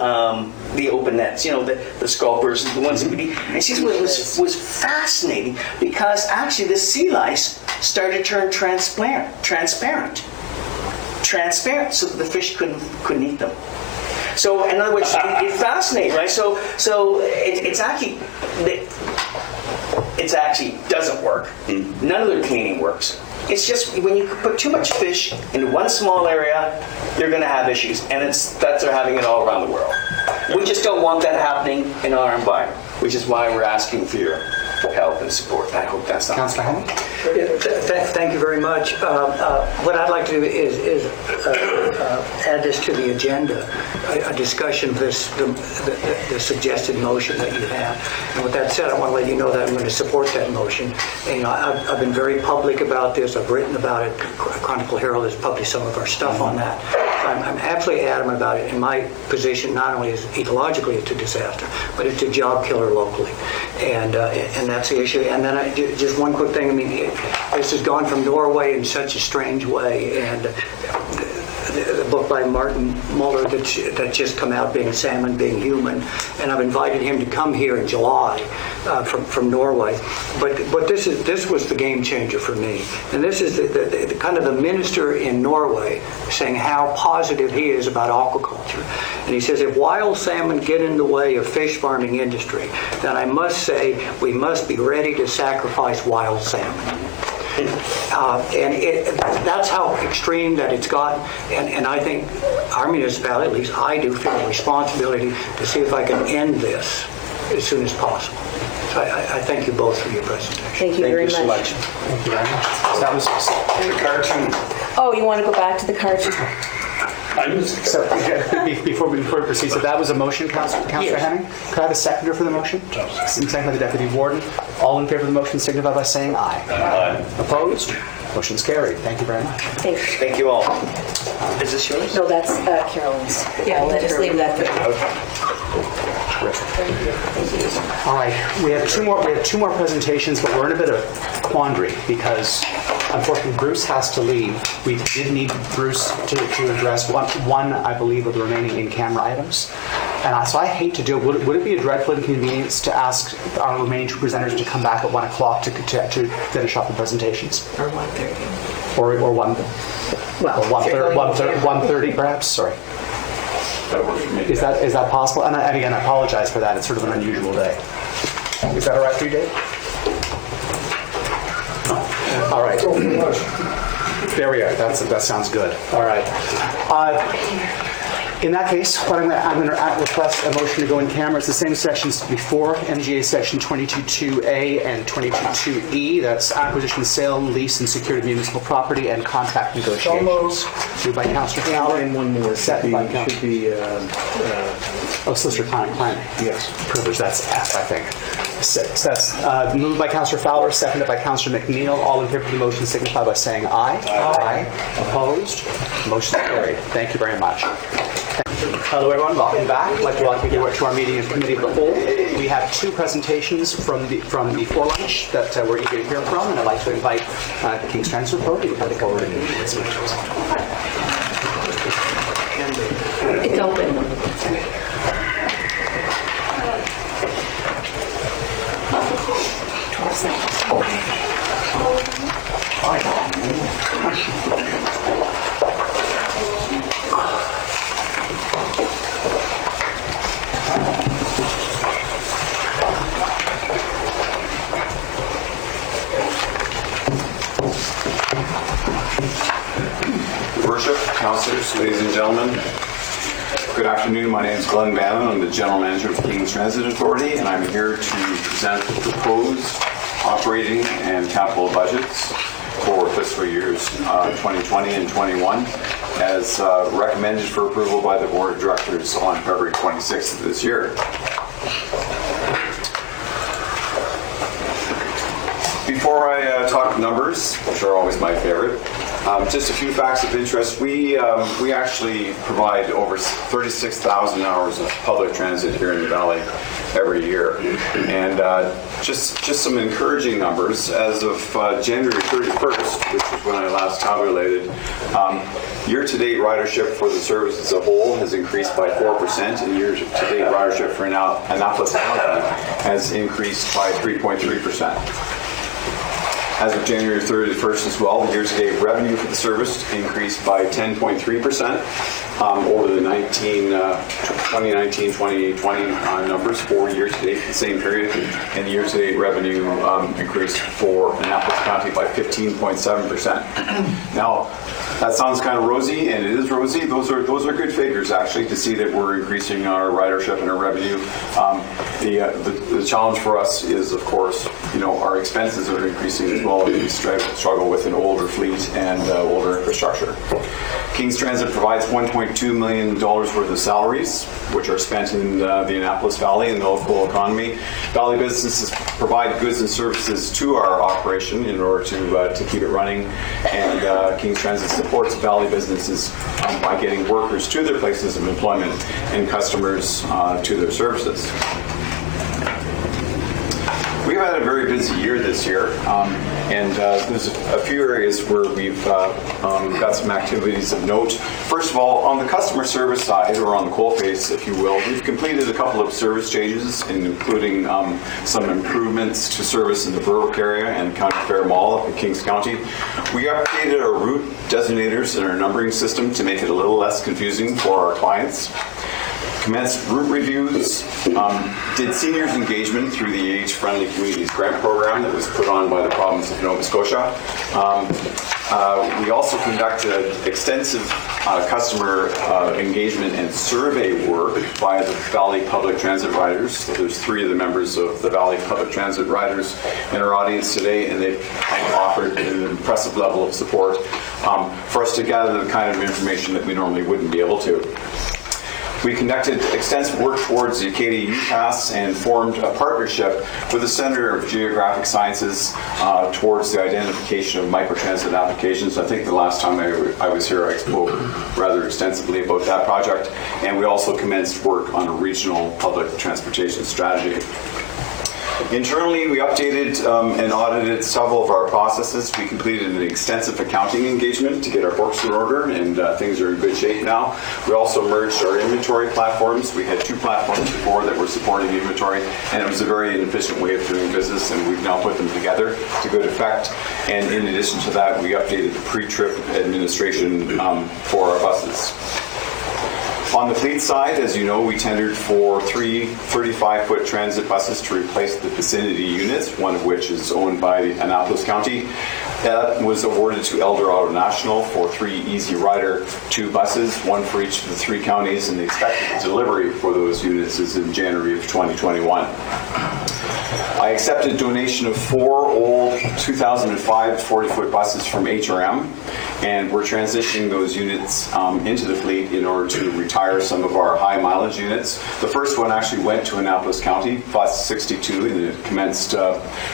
the open nets, the sculpers, the ones that would be. And she said it was fascinating because actually the sea lice started to turn transparent, so that the fish couldn't eat them. So in other words, it's fascinating, right? So it's actually doesn't work. None of their cleaning works. It's just when you put too much fish into one small area, you're going to have issues, and they're having it all around the world. We just don't want that happening in our environment, which is why we're asking for your help and support. I hope that's not. Councillor Henry? Thank you very much. What I'd like to do is add this to the agenda, a discussion of the suggested motion that you have. And with that said, I want to let you know that I'm going to support that motion. And, I've been very public about this. I've written about it. Chronicle Herald has published some of our stuff on that. I'm absolutely adamant about it. And my position not only is ecologically it's a disaster, but it's a job killer locally. And that's the issue. And then just one quick thing. I mean, this has gone from Norway in such a strange way. And the book by Martin Muller that's just come out, Being Salmon, Being Human, and I've invited him to come here in July from Norway. But this was the game changer for me. And this is the kind of the minister in Norway saying how positive he is about aquaculture. And he says, if wild salmon get in the way of fish farming industry, then I must say we must be ready to sacrifice wild salmon. That's how extreme that it's gotten, and I think our municipality, at least I do, feel a responsibility to see if I can end this as soon as possible. So I thank you both for your presentation. Thank you very much. Thank you very much. So that was the cartoon. Oh, you want to go back to the cartoon? So, before we proceed, so that was a motion, Councillor Henning. Could I have a seconder for the motion? Seconded by the Deputy Warden. All in favor of the motion signify by saying aye. Aye. Opposed? Motion's carried. Thank you very much. Thanks. Thank you all. Is this yours? No, that's Carolyn's. Yeah, I'll just leave that there. All right, we have two more presentations, but we're in a bit of quandary because unfortunately Bruce has to leave. We did need Bruce to address one, I believe, of the remaining in-camera items. And so I hate to do it. Would it be a dreadful inconvenience to ask our remaining two presenters to come back at 1 o'clock to finish up the presentations? Or 1:30. Or 1. Well, or 1:30 perhaps. Sorry. Is that possible? And again, I apologize for that. It's sort of an unusual day. Is that all right for you, Dave? All right. There we are. That sounds good. All right. In that case, what I'm going to request a motion to go in camera. It's the same sections before, MGA section 22.2A and 22.2E. That's acquisition, sale, lease, and security of municipal property and contract negotiations. Moved by Councillor Fowler. And one more. Second by Should be Solicitor Planning. yes. Privilege, that's F, I think. So that's moved by Councillor Fowler, seconded by Councillor McNeil. All in favor of the motion signify by saying aye. Aye. Opposed? Motion carried. Thank you very much. Hello everyone, welcome back. I'd like to welcome you to our meeting of Committee of the Whole. We have two presentations from before lunch that we're eager to hear from, and I'd like to invite King's Transit Authority to come forward and make some introductions. It's open. Worship, councillors, ladies and gentlemen, good afternoon. My name is Glenn Bannon. I'm the General Manager of King's Transit Authority, and I'm here to present the proposed operating and capital budgets for fiscal years 2020 and 21 as recommended for approval by the Board of Directors on February 26th of this year. Before I talk numbers, which are always my favorite, just a few facts of interest. We actually provide over 36,000 hours of public transit here in the Valley every year. And just some encouraging numbers. As of January 31st, which was when I last tabulated, year-to-date ridership for the service as a whole has increased by 4%, and year-to-date ridership for Annapolis County has increased by 3.3%. As of January 31st as well, the year-to-date revenue for the service increased by 10.3% over the 2019-2020 numbers for year-to-date for the same period, and the year-to-date revenue increased for Annapolis County by 15.7%. Now, that sounds kind of rosy, and it is rosy. Those are good figures, actually, to see that we're increasing our ridership and our revenue. The challenge for us is, of course, our expenses are increasing as well. We struggle with an older fleet and older infrastructure. King's Transit provides $1.2 million worth of salaries, which are spent in the Annapolis Valley and the local economy. Valley businesses provide goods and services to our operation in order to keep it running, and King's Transit supports Valley businesses by getting workers to their places of employment and customers to their services. We've had a very busy year this year, and there's a few areas where we've got some activities of note. First of all, on the customer service side, or on the coalface, if you will, we've completed a couple of service changes, including some improvements to service in the Berwick area and County Fair Mall up in Kings County. We updated our route designators and our numbering system to make it a little less confusing for our clients. Commenced route reviews, did seniors engagement through the Age Friendly Communities grant program that was put on by the province of Nova Scotia. We also conducted extensive customer engagement and survey work by the Valley Public Transit Riders. So there's 3 of the members of the Valley Public Transit Riders in our audience today, and they've offered an impressive level of support for us to gather the kind of information that we normally wouldn't be able to. We conducted extensive work towards the Acadia UPass and formed a partnership with the Center of Geographic Sciences towards the identification of microtransit applications. I think the last time I was here, I spoke rather extensively about that project. And we also commenced work on a regional public transportation strategy. Internally, we updated and audited several of our processes. We completed an extensive accounting engagement to get our books in order, and things are in good shape now. We also merged our inventory platforms. We had 2 platforms before that were supporting inventory, and it was a very inefficient way of doing business, and we've now put them together to good effect. And in addition to that, we updated the pre-trip administration for our buses. On the fleet side, as you know, we tendered for 3 35-foot transit buses to replace the vicinity units, one of which is owned by Annapolis County. That was awarded to Eldorado National for 3 Easy Rider 2 buses, 1 for each of the 3 counties, and the expected delivery for those units is in January of 2021. I accepted a donation of 4 old 2005 40-foot buses from HRM, and we're transitioning those units into the fleet in order to retire some of our high mileage units. The first one actually went to Annapolis County, bus 62, and it commenced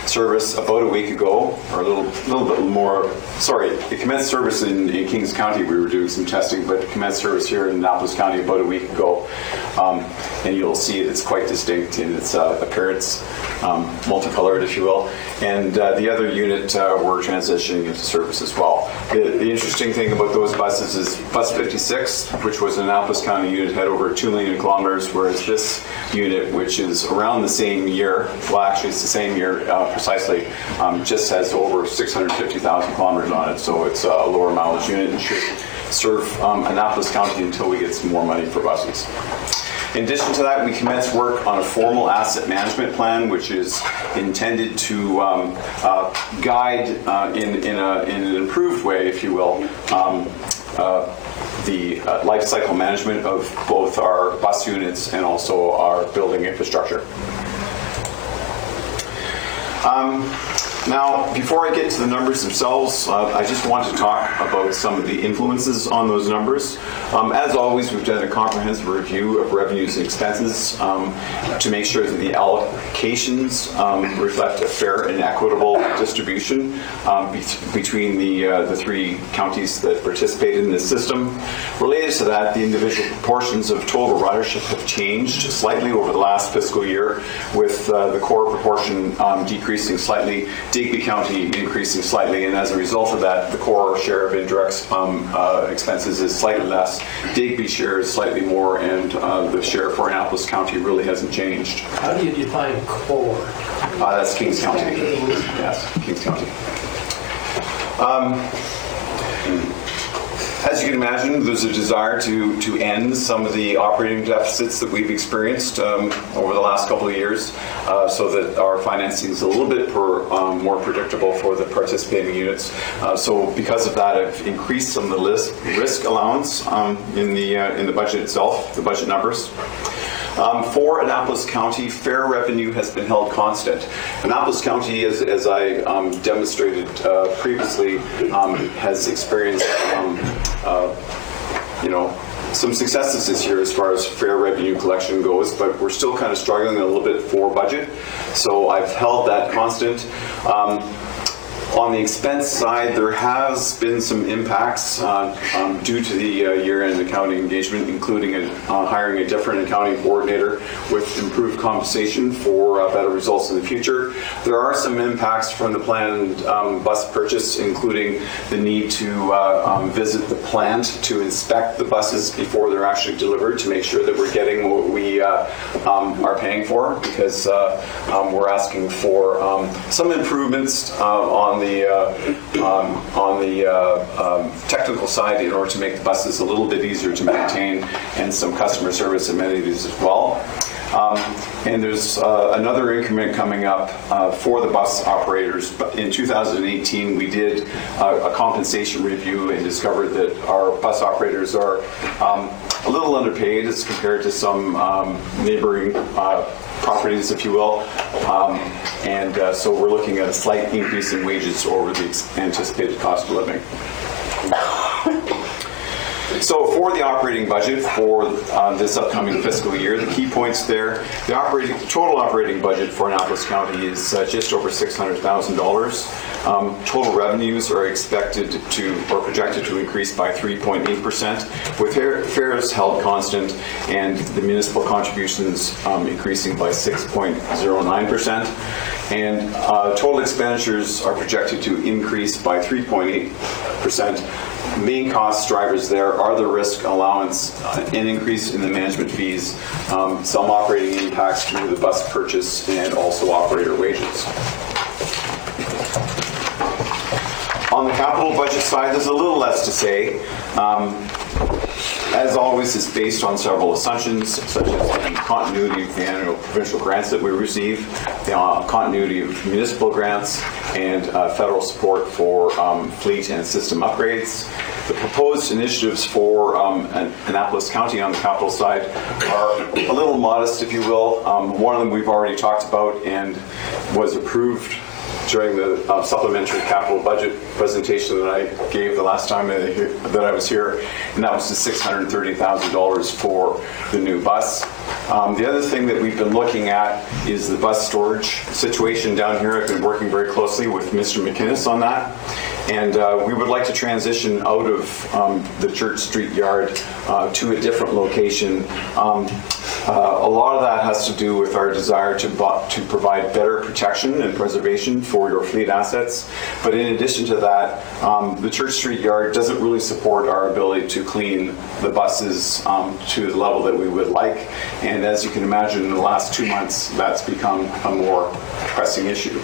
service about a week ago, or a little bit more. Sorry, it commenced service in Kings County. We were doing some testing, but it commenced service here in Annapolis County about a week ago. And you'll see it's quite distinct in its appearance, multicolored, if you will. And the other unit we're transitioning into service as well. The interesting thing about those buses is bus 56, which was an Annapolis County unit, had over 2 million kilometers, whereas this unit, which is around the same year, well, actually it's the same year precisely, just has over 650,000 kilometers on it. So it's a lower mileage unit and should serve Annapolis County until we get some more money for buses. In addition to that, we commenced work on a formal asset management plan, which is intended to guide in an improved way, if you will, the life cycle management of both our bus units and also our building infrastructure. Now, before I get to the numbers themselves, I just want to talk about some of the influences on those numbers. As always, we've done a comprehensive review of revenues and expenses to make sure that the allocations reflect a fair and equitable distribution between the 3 counties that participate in this system. Related to that, the individual proportions of total ridership have changed slightly over the last fiscal year, with the core proportion decreasing slightly, Digby County increasing slightly, and as a result of that, the core share of indirect expenses is slightly less. Digby share is slightly more, and the share for Annapolis County really hasn't changed. How do you define core? That's Kings County. Yes, Kings County. As you can imagine, there's a desire to end some of the operating deficits that we've experienced over the last couple of years, so that our financing is a little bit more predictable for the participating units. So because of that, I've increased some of the risk allowance in the budget itself, the budget numbers. For Annapolis County, fare revenue has been held constant. Annapolis County, as I demonstrated previously, has experienced some successes this year as far as fare revenue collection goes, but we're still kind of struggling a little bit for budget. So I've held that constant. On the expense side, there has been some impacts due to the year-end accounting engagement, including hiring a different accounting coordinator with improved compensation for better results in the future. There are some impacts from the planned bus purchase, including the need to visit the plant to inspect the buses before they're actually delivered to make sure that we're getting what we are paying for, because we're asking for some improvements on the technical side in order to make the buses a little bit easier to maintain, and some customer service amenities as well. And there's another increment coming up for the bus operators. In 2018, we did a compensation review and discovered that our bus operators are a little underpaid as compared to some neighboring properties, if you will. So we're looking at a slight increase in wages over the anticipated cost of living. So for the operating budget for this upcoming fiscal year, the key points there, the total operating budget for Annapolis County is just over $600,000. Total revenues are expected to, or projected to, increase by 3.8%, with fares held constant and the municipal contributions increasing by 6.09%. And total expenditures are projected to increase by 3.8%. Main cost drivers there are the risk allowance, an increase in the management fees, some operating impacts through the bus purchase, and also operator wages. On the capital budget side, there's a little less to say. as always, is based on several assumptions, such as the continuity of the annual provincial grants that we receive, the continuity of municipal grants, and federal support for fleet and system upgrades. The proposed initiatives for Annapolis County on the capital side are a little modest, if you will. One of them we've already talked about and was approved during the supplementary capital budget presentation that I gave the last time that I was here, and that was the $630,000 for the new bus. The other thing that we've been looking at is the bus storage situation down here. I've been working very closely with Mr. McInnes on that, and we would like to transition out of the Church Street yard to a different location. A lot of that has to do with our desire to provide better protection and preservation for your fleet assets. But in addition to that, the Church Street yard doesn't really support our ability to clean the buses to the level that we would like. And as you can imagine, in the last 2 months, that's become a more pressing issue.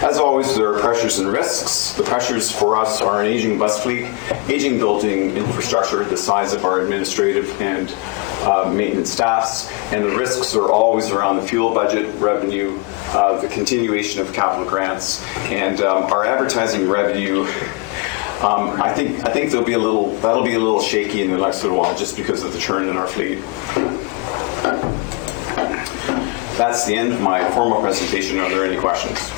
As always, there are pressures and risks. The pressures for us are an aging bus fleet, aging building infrastructure, the size of our administrative and maintenance staffs, and the risks are always around the fuel budget, revenue, the continuation of capital grants, and our advertising revenue. I think that'll be a little shaky in the next little while, just because of the churn in our fleet. That's the end of my formal presentation. Are there any questions?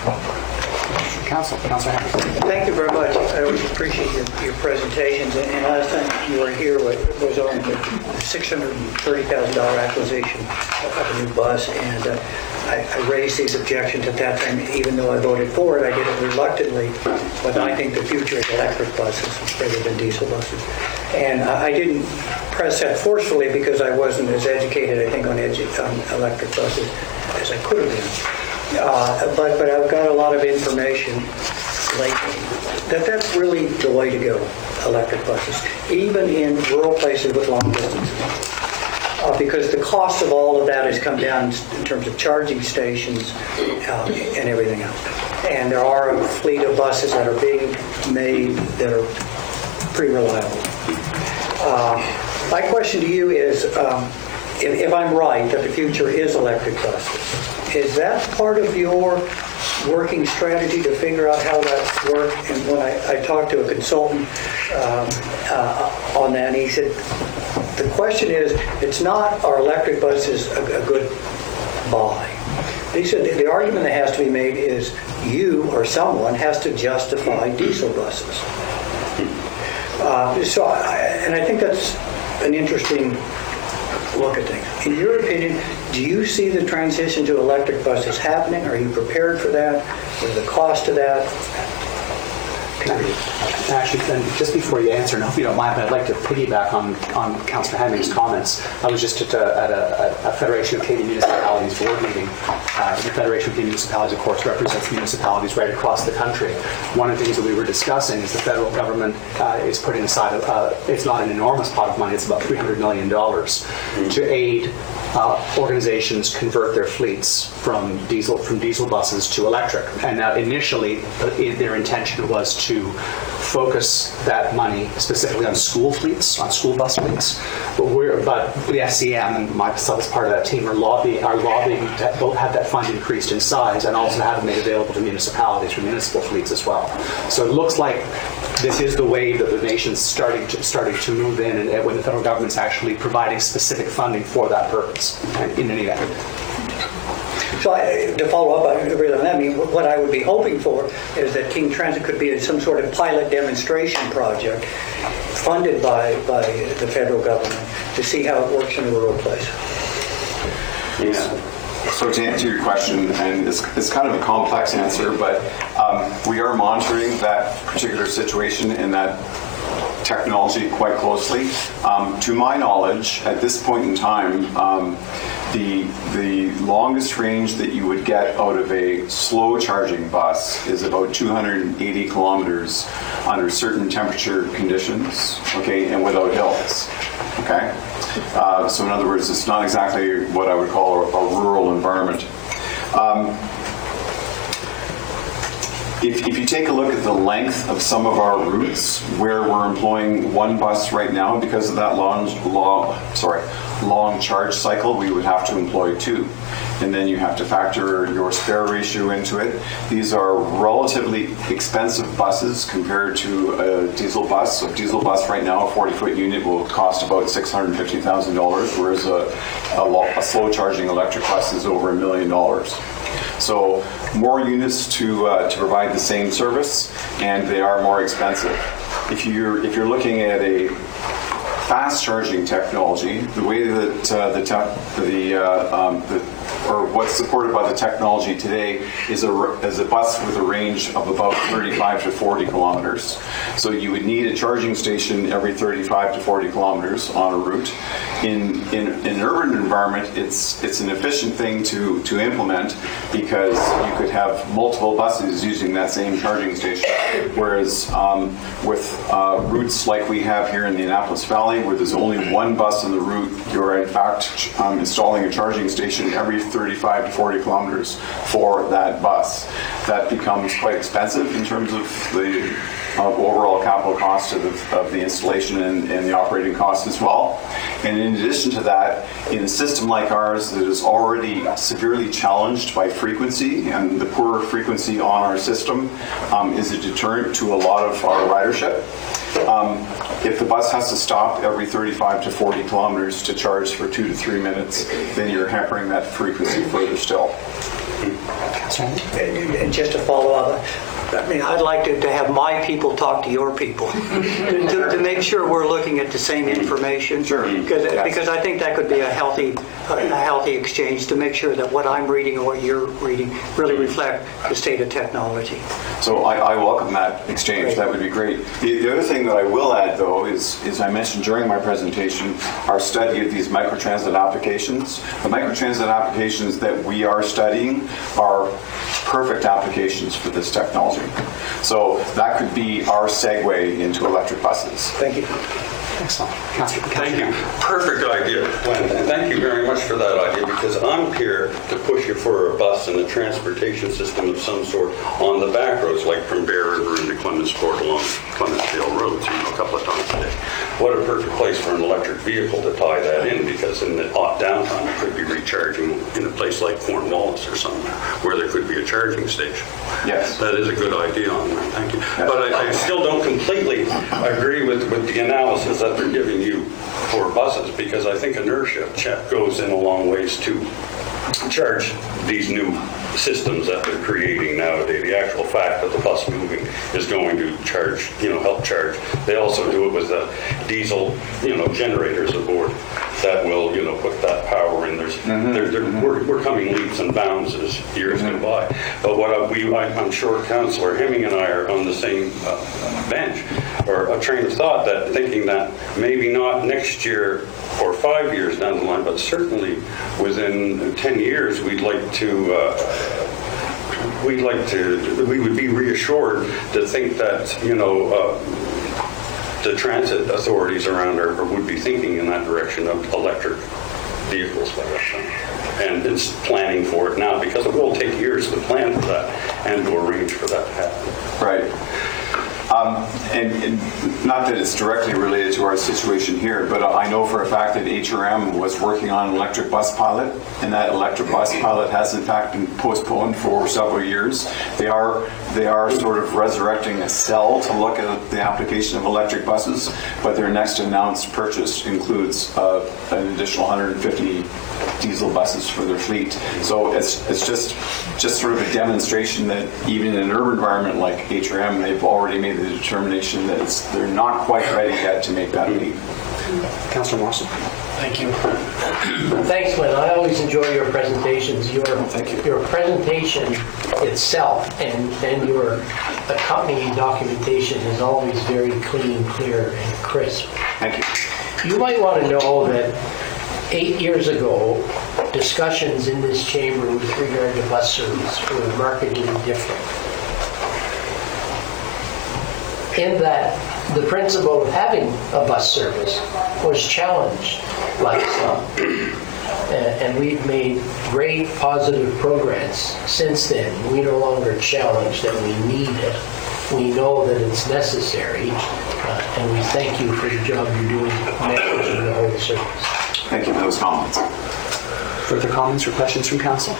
Councilor Hammond. Thank you very much. I always appreciate your presentations. And last time you were here was on the $630,000 acquisition of a new bus. And I raised these objections at that time, even though I voted for it. I did it reluctantly, but I think the future is electric buses rather than diesel buses. And I didn't press that forcefully because I wasn't as educated, I think, on electric buses as I could have been. But I've got a lot of information lately that's really the way to go, electric buses, even in rural places with long distances. Because the cost of all of that has come down in terms of charging stations and everything else. And there are a fleet of buses that are being made that are pretty reliable. My question to you is, if I'm right that the future is electric buses, is that part of your working strategy to figure out how that works? And when I talked to a consultant on that, he said, the question is, it's not are electric buses a good buy. He said the argument that has to be made is you or someone has to justify diesel buses. And I think that's an interesting look at things. In your opinion, do you see the transition to electric buses happening? Are you prepared for that? What is the cost of that? Actually, and just before you answer, and I hope you don't mind, but I'd like to piggyback on Councillor Hemming's comments. I was just at a Federation of Canadian Municipalities board meeting. The Federation of Canadian Municipalities, of course, represents municipalities right across the country. One of the things that we were discussing is the federal government is putting aside, it's not an enormous pot of money, it's about $300 million to aid organizations convert their fleets from diesel buses to electric. And initially, their intention was to focus that money specifically on school fleets, on school bus fleets. But the SCM and myself as part of that team are lobbying to both have that fund increased in size and also have it made available to municipalities for municipal fleets as well. So it looks like this is the wave that the nation's starting to move in, and when the federal government's actually providing specific funding for that purpose in any event. So to follow up on that, I mean, what I would be hoping for is that King Transit could be some sort of pilot demonstration project funded by the federal government to see how it works in a rural place. Yeah. So to answer your question, and it's kind of a complex answer, but we are monitoring that particular situation and that technology quite closely. To my knowledge, at this point in time, the longest range that you would get out of a slow charging bus is about 280 kilometers under certain temperature conditions, okay, and without hills, okay? So in other words, it's not exactly what I would call a rural environment. If you take a look at the length of some of our routes where we're employing one bus right now, because of that long charge cycle, we would have to employ two. And then you have to factor your spare ratio into it. These are relatively expensive buses compared to a diesel bus. So a diesel bus right now, a 40-foot unit, will cost about $650,000, whereas a slow charging electric bus is over $1 million. So more units to provide the same service, and they are more expensive. If you're looking at a fast charging technology, the way that or what's supported by the technology today is a bus with a range of about 35 to 40 kilometers. So you would need a charging station every 35 to 40 kilometers on a route. In an urban environment, it's an efficient thing to implement, because you could have multiple buses using that same charging station. Whereas with routes like we have here in the Annapolis Valley, where there's only one bus on the route, you're in fact installing a charging station every 35 to 40 kilometers for that bus. That becomes quite expensive in terms of the overall capital cost of the installation and the operating costs as well. And in addition to that, in a system like ours that is already severely challenged by frequency, and the poor frequency on our system is a deterrent to a lot of our ridership. If the bus has to stop every 35 to 40 kilometers to charge for 2 to 3 minutes, then you're hampering that frequency further still. And just to follow up, I mean, I'd like to have my people talk to your people to make sure we're looking at the same information. Sure. Because I think that could be a healthy exchange to make sure that what I'm reading and what you're reading really reflect the state of technology. So I welcome that exchange. Great. That would be great. The other thing that I will add, though, is I mentioned during my presentation our study of these microtransit applications. The microtransit applications that we are studying are perfect applications for this technology. So that could be our segue into electric buses. Thank you. Excellent. Thank you. Perfect idea, Glenn. And thank you very much for that idea, because I'm here to push you for a bus and a transportation system of some sort on the back roads, like from Bear River into Clemensport along Clementsdale roads, a couple of times a day. What a perfect place for an electric vehicle to tie that in, because in the off downtime it could be recharging in a place like Cornwallis or somewhere where there could be a charging station. Yes. That is a good idea on that. Thank you. Yes. But I still don't completely agree with the analysis that they're giving you for buses, because I think inertia goes in a long ways to charge these new systems that they're creating nowadays. The actual fact that the bus moving is going to charge, help charge. They also do it with diesel, generators aboard that will, put that power in. We're coming leaps and bounds as years go by. But I'm sure Councillor Hemming and I are on the same bench, or a train of thought, that thinking that maybe not next year or 5 years down the line, but certainly within 10 years, we would be reassured to think that, the transit authorities around would be thinking in that direction of electric vehicles by that time. And it's planning for it now, because it will take years to plan for that and to arrange for that to happen. Right. And not that it's directly related to our situation here, but I know for a fact that HRM was working on an electric bus pilot, and that electric bus pilot has in fact been postponed for several years. They are sort of resurrecting a cell to look at the application of electric buses, but their next announced purchase includes an additional 150 diesel buses for their fleet. So it's just sort of a demonstration that even in an urban environment like HRM, they've already made the determination that they're not quite ready yet to make that leap. Councillor Morrison. Thank you. Thanks, Glenn. I always enjoy your presentations. Your presentation itself and your accompanying documentation is always very clean, clear, and crisp. Thank you. You might want to know that 8 years ago, discussions in this chamber with regard to bus service were markedly different. In that the principle of having a bus service was challenged by some. and we've made great positive progress since then. We no longer challenge that we need it. We know that it's necessary, and we thank you for the job you're doing managing the whole service. Thank you for those comments. Further comments or questions from council?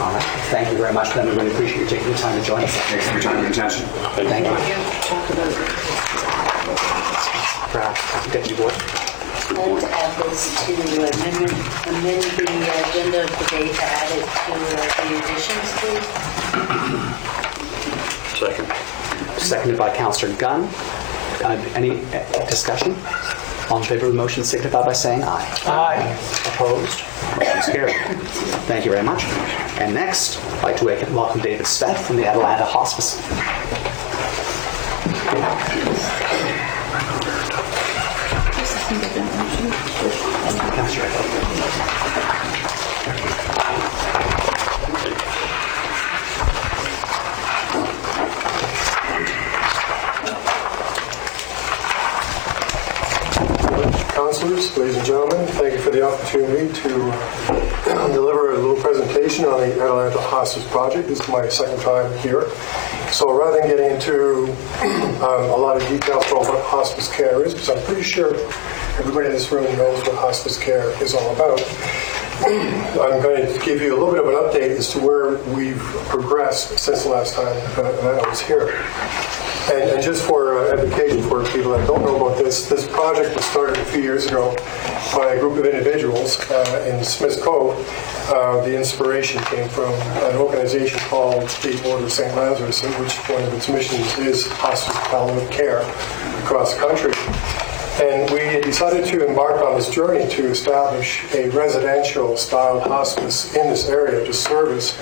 All right. Thank you very much, then. We really appreciate you taking the time to join us. Thanks for your time and attention. Thank you. Perhaps Deputy Ward. I'd like to add this to amend the agenda of the day to add it to the additions, please. Second. Seconded by Councillor Gunn. Any discussion? All in favor of the motion signify by saying aye. Aye. Opposed? Motion is carried. Thank you very much. And next, I'd like to welcome David Speth from the Atalanta Hospice. Councilors, ladies and gentlemen, thank you for the opportunity to deliver a little presentation on the Atalanta Hospice Project. This is my second time here. So rather than getting into a lot of details about what hospice care is, because I'm pretty sure everybody in this room knows what hospice care is all about, I'm going to give you a little bit of an update as to where we've progressed since the last time that I was here. And just for education for people that don't know about this project was started a few years ago by a group of individuals in Smith's Cove. The inspiration came from an organization called the Order of St. Lazarus, which one of its missions is hospice palliative care across the country. And we decided to embark on this journey to establish a residential-style hospice in this area to service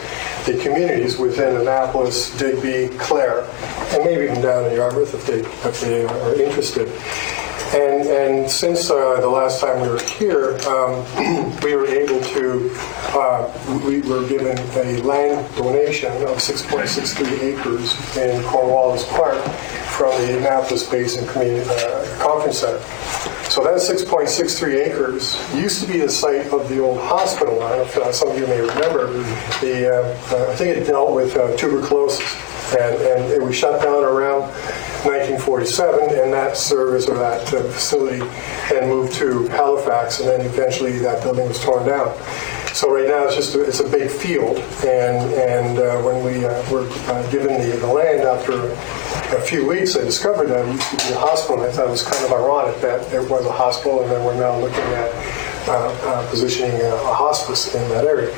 the communities within Annapolis, Digby, Clare, and maybe even down in Yarmouth if they are interested. And since the last time we were here, we were able to, we were given a land donation of 6.63 acres in Cornwallis Park from the Annapolis Basin Community Conference Center. So that 6.63 acres used to be the site of the old hospital. I don't know if some of you may remember. I think it dealt with tuberculosis, and it was shut down around 1947, and that service or that facility then moved to Halifax, and then eventually that building was torn down. So right now it's a big field, and when we were given the land after a few weeks, I discovered that it used to be a hospital, and I thought it was kind of ironic that it was a hospital, and then we're now looking at positioning a hospice in that area.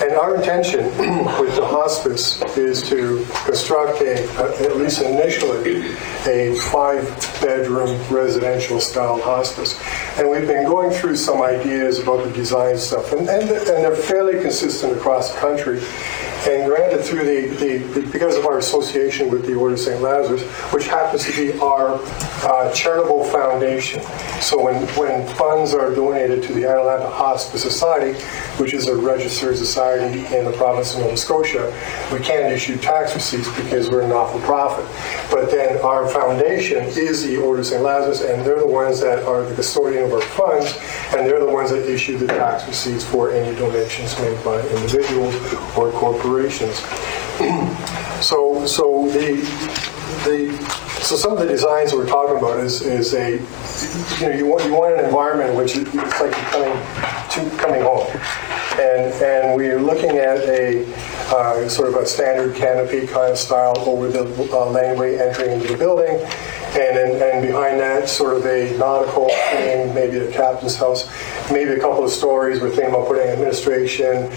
And our intention with the hospice is to construct at least initially, a 5-bedroom residential style hospice. And we've been going through some ideas about the design stuff, and they're fairly consistent across the country. And granted, through because of our association with the Order of St. Lazarus, which happens to be our charitable foundation. So when funds are donated to the Atalanta Hospice Society, which is a registered society in the province of Nova Scotia, we can't issue tax receipts because we're not-for-profit. But then our foundation is the Order of St. Lazarus, and they're the ones that are the custodian of our funds, and they're the ones that issue the tax receipts for any donations made by individuals or corporations. So some of the designs that we're talking about is a, you want an environment in which it's like you're coming home, and we're looking at a sort of a standard canopy kind of style over the laneway entering into the building, and behind that sort of a nautical theme, maybe a captain's house, maybe a couple of stories. We're thinking about putting administration,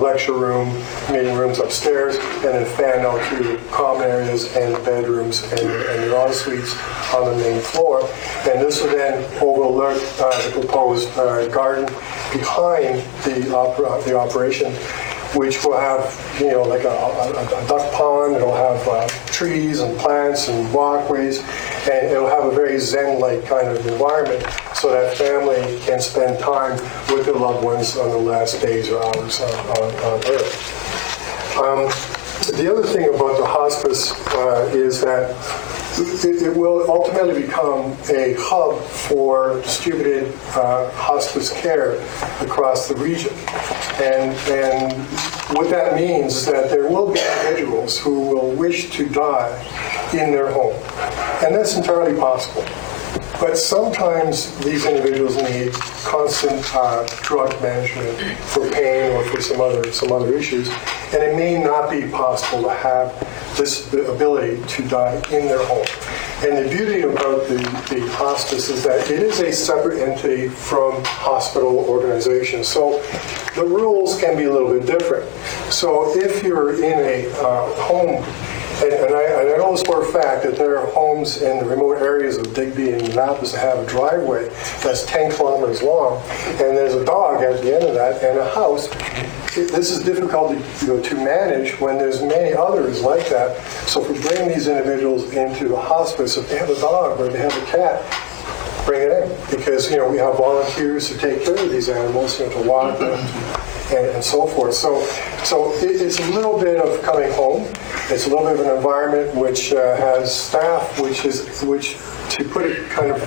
lecture room, meeting rooms upstairs, and then fan out to common areas and bedrooms and your en suites on the main floor. And this would then overlook the proposed garden behind the operation, which will have, like a duck pond. It'll have trees and plants and walkways, and it'll have a very Zen-like kind of environment so that family can spend time with their loved ones on the last days or hours on Earth. The other thing about the hospice is that it will ultimately become a hub for distributed hospice care across the region. And what that means is that there will be individuals who will wish to die in their home. And that's entirely possible. But sometimes these individuals need constant drug management for pain or for some other issues, and it may not be possible to have this ability to die in their home. And the beauty about the hospice is that it is a separate entity from hospital organizations. So the rules can be a little bit different. So if you're in a home, and I know this for a fact that there are homes in the remote areas of Digby and Annapolis that have a driveway that's 10 kilometers long, and there's a dog at the end of that, and a house. This is difficult to manage when there's many others like that. So if we bring these individuals into the hospice, if they have a dog or they have a cat, bring it in, because we have volunteers to take care of these animals, to walk them and so forth. So it's a little bit of coming home. It's a little bit of an environment which has staff, which to put it kind of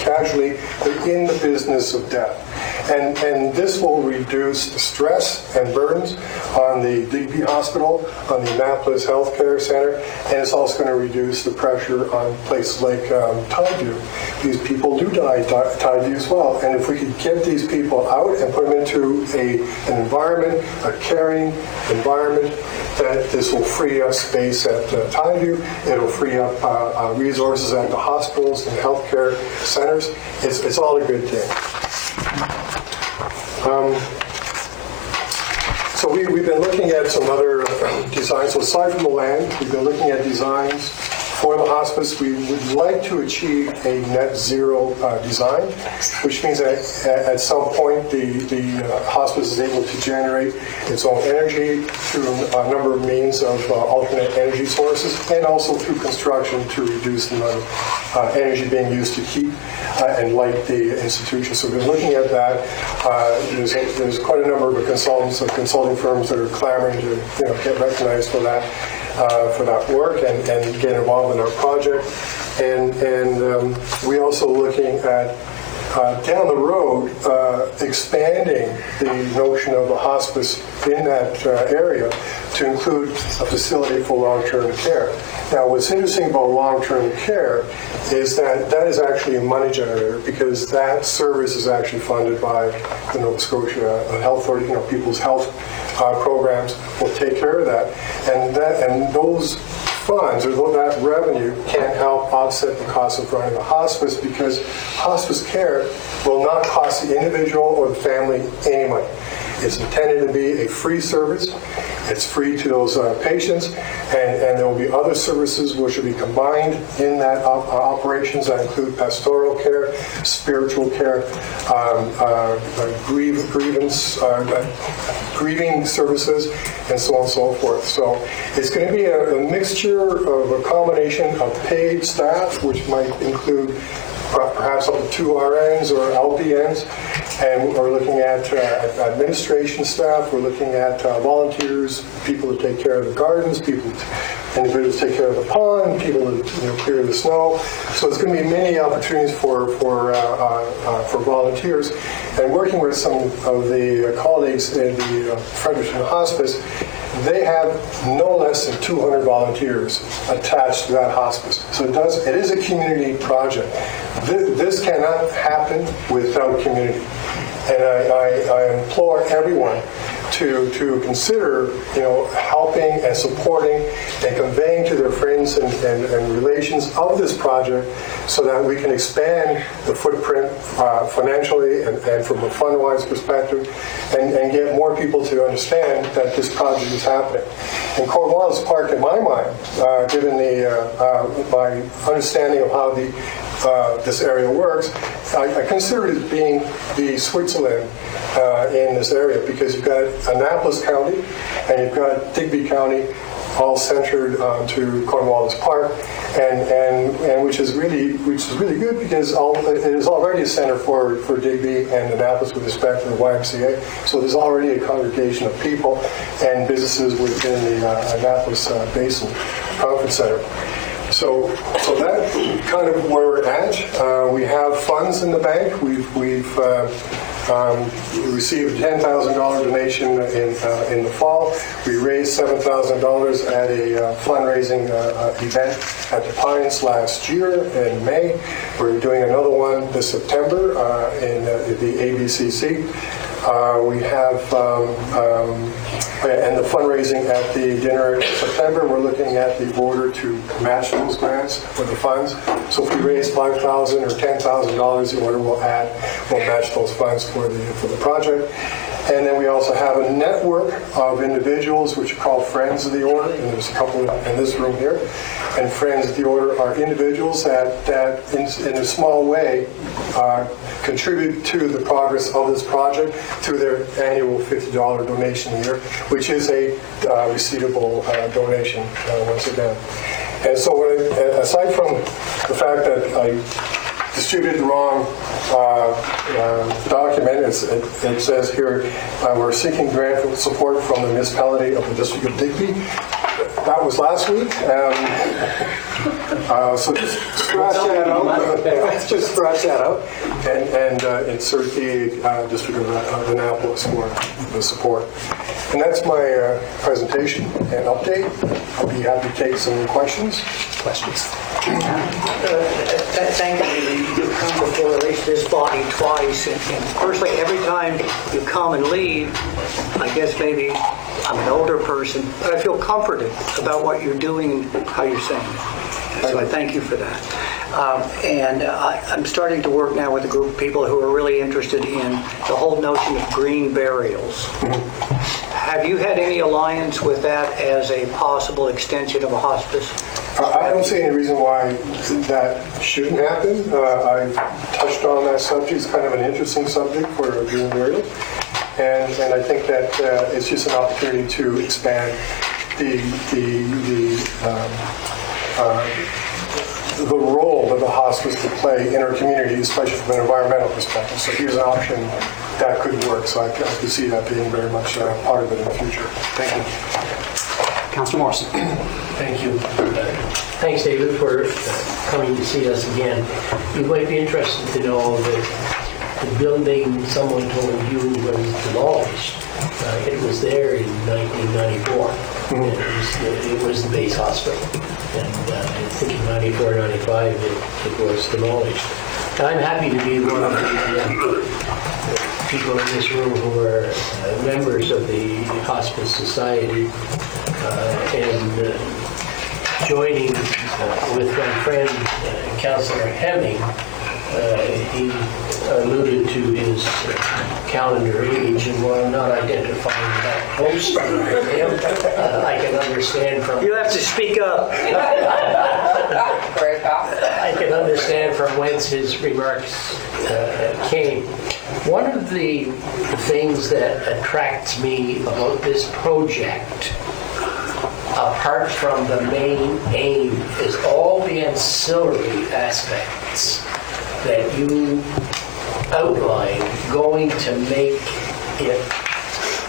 casually, they're in the business of death. And this will reduce the stress and burdens on the Digby Hospital, on the Annapolis Healthcare Center, and it's also going to reduce the pressure on places like Cotw. These people do die at Cotw as well. And if we could get these people out and put them into an environment, a caring environment, that this will free up space at Cotw. It'll free up resources at the hospitals and healthcare centers. It's all a good thing. So we've been looking at some other designs. So aside from the land, we've been looking at designs for the hospice. We would like to achieve a net zero design, which means that at some point the hospice is able to generate its own energy through a number of means of alternate energy sources, and also through construction to reduce the amount of energy being used to heat and light the institution. So we've been looking at that. There's quite a number of consulting firms that are clamoring to get recognized for that work and get involved in our project. And we're also looking at down the road expanding the notion of a hospice in that area to include a facility for long-term care. Now, what's interesting about long-term care is that is actually a money generator, because that service is actually funded by the Nova Scotia Health Authority. People's health programs will take care of that, and those funds or that revenue can help offset the cost of running a hospice, because hospice care will not cost the individual or the family any money. It's intended to be a free service. It's free to those patients, and there will be other services which will be combined in that operations that include pastoral care, spiritual care, grieving services, and so on and so forth. So it's going to be a mixture of a combination of paid staff, which might include perhaps up to 2 RNs or LPNs, and we're looking at administration staff, we're looking at volunteers, people to take care of the gardens, individuals to take care of the pond, people to clear the snow. So there's going to be many opportunities for volunteers. And working with some of the colleagues in the Fredericton Hospice, they have no less than 200 volunteers attached to that hospice. So it is a community project. This cannot happen without community. And I implore everyone to consider, helping and supporting and conveying to their friends and relations of this project, so that we can expand the footprint financially and from a fund-wise perspective, and get more people to understand that this project is happening. And Cornwallis Park, in my mind, given my understanding of how this area works, I consider it as being the Switzerland in this area, because you've got Annapolis County and you've got Digby County, all centered to Cornwallis Park, and which is really good, because it is already a center for Digby and Annapolis with respect to the YMCA. So there's already a congregation of people and businesses within the Annapolis Basin Conference Center. So that kind of where we're at. We have funds in the bank. We've received a $10,000 donation in the fall. We raised $7,000 at a fundraising event at the Pines last year in May. We're doing another one this September in the ABCC. We have, and the fundraising at the dinner in September, we're looking at the order to match those grants with the funds. So if we raise $5,000 or $10,000, the order will match those funds for the project. And then we also have a network of individuals which are called Friends of the Order, and there's a couple in this room here. And Friends of the Order are individuals that in a small way contribute to the progress of this project through their annual $50 donation a year, which is a receivable donation once again. And so aside from the fact that I distributed the wrong document. It says here, we're seeking grant support from the municipality of the District of Digby. That was last week. So just scratch that out. Just scratch that out and insert the District of Annapolis for the support. And that's my presentation and update. I'll be happy to take some questions. Thank you. You've come before at least this body twice, and personally, every time you come and leave, I guess maybe I'm an older person, but I feel comforted about what you're doing and how you're saying it. So I thank you for that. I'm starting to work now with a group of people who are really interested in the whole notion of green burials. Have you had any alliance with that as a possible extension of a hospice? I don't see any reason why that shouldn't happen. I've touched on that subject. It's kind of an interesting subject for a green burial. And I think that it's just an opportunity to expand the role that the hospice could play in our community, especially from an environmental perspective. So here's an option that could work. So I could see that being very much part of it in the future. Thank you. Councilor Morrison. Thank you. Thanks, David, for coming to see us again. You might be interested to know that the building someone told you was demolished. It was there in 1994. It was the base hospital. And I think in 94, 95, it was demolished. And I'm happy to be one of the people in this room who are members of the Hospice Society and joining with my friend, Councillor Hemming. He alluded to his calendar age, and while I'm not identifying that poster with him, I can understand from... You have to speak up. I can understand from whence his remarks came. One of the things that attracts me about this project, apart from the main aim, is all the ancillary aspects that you outline going to make it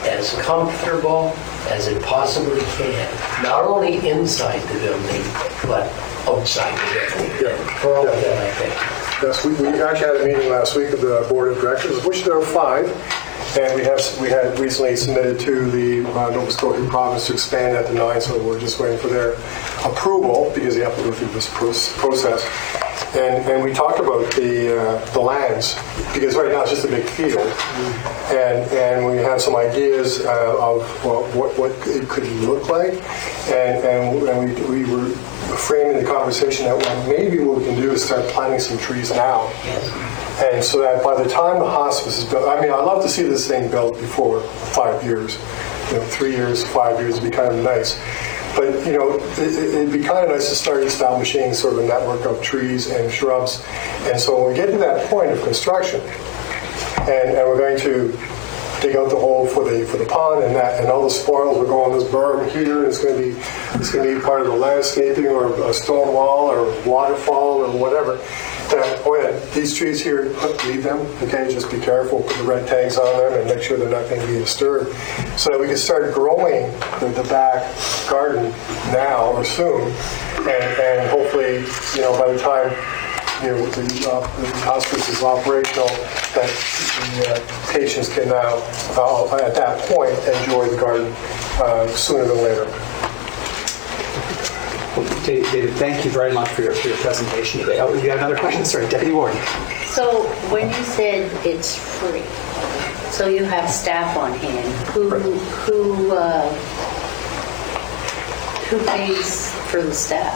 as comfortable as it possibly can, not only inside the building, but outside the building. For all of that, I think. Yes, we actually had a meeting last week of the Board of Directors, of which there are 5, and we had recently submitted to the Nova Scotia province to expand that to 9, so we're just waiting for their approval because they have to go through this process. And we talked about the lands, because right now it's just a big field, and we have some ideas of what it could look like, and we were framing the conversation that maybe what we can do is start planting some trees now, and so that by the time the hospice is built, I mean, I'd love to see this thing built before 5 years, 3 years, 5 years would be kind of nice. But, it'd be kind of nice to start establishing sort of a network of trees and shrubs. And so when we get to that point of construction, and we're going to dig out the hole for the pond, and all the spoils will go on this berm here, and it's going to be part of the landscaping or a stone wall or waterfall or whatever. that, oh yeah, these trees here, leave them, okay, just be careful, put the red tags on them and make sure they're not going to be disturbed, so that we can start growing the back garden now or soon, and hopefully, by the time the hospice is operational, that the patients can now, at that point, enjoy the garden sooner than later. David, thank you very much for your presentation today. Oh, you have another question? Sorry, Deputy Warden. So when you said it's free, so you have staff on hand, who pays for the staff?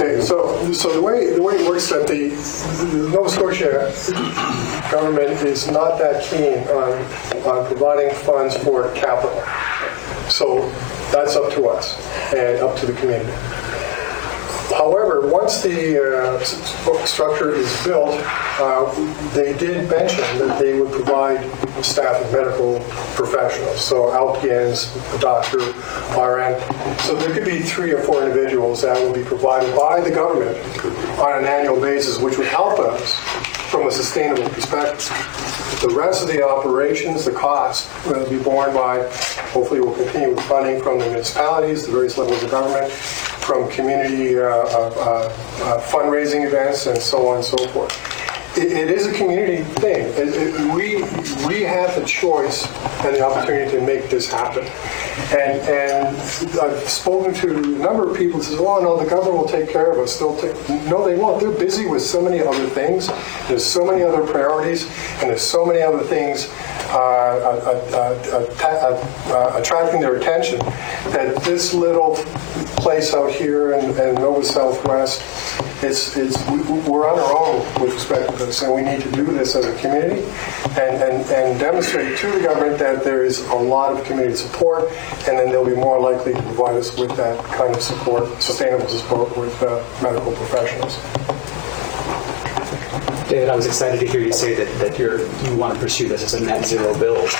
Okay, so the way it works that the Nova Scotia government is not that keen on providing funds for capital. So that's up to us and up to the community. However, once the structure is built, they did mention that they would provide staff of medical professionals, so LPNs, a doctor, RN. So there could be 3 or 4 individuals that will be provided by the government on an annual basis, which would help us from a sustainable perspective. The rest of the operations, the costs, will be borne by, hopefully we'll continue with funding from the municipalities, the various levels of government, from community fundraising events, and so on and so forth. It is a community thing. We have the choice and the opportunity to make this happen. And I've spoken to a number of people who say, oh, no, the government will take care of us. No, they won't. They're busy with so many other things. There's so many other priorities, and there's so many other things attracting their attention that this little place out here in Nova Southwest, we're on our own with respect to this, and we need to do this as a community and demonstrate to the government that there is a lot of community support, and then they'll be more likely to provide us with that kind of support, sustainable support with medical professionals. David, I was excited to hear you say that you want to pursue this as a net zero build.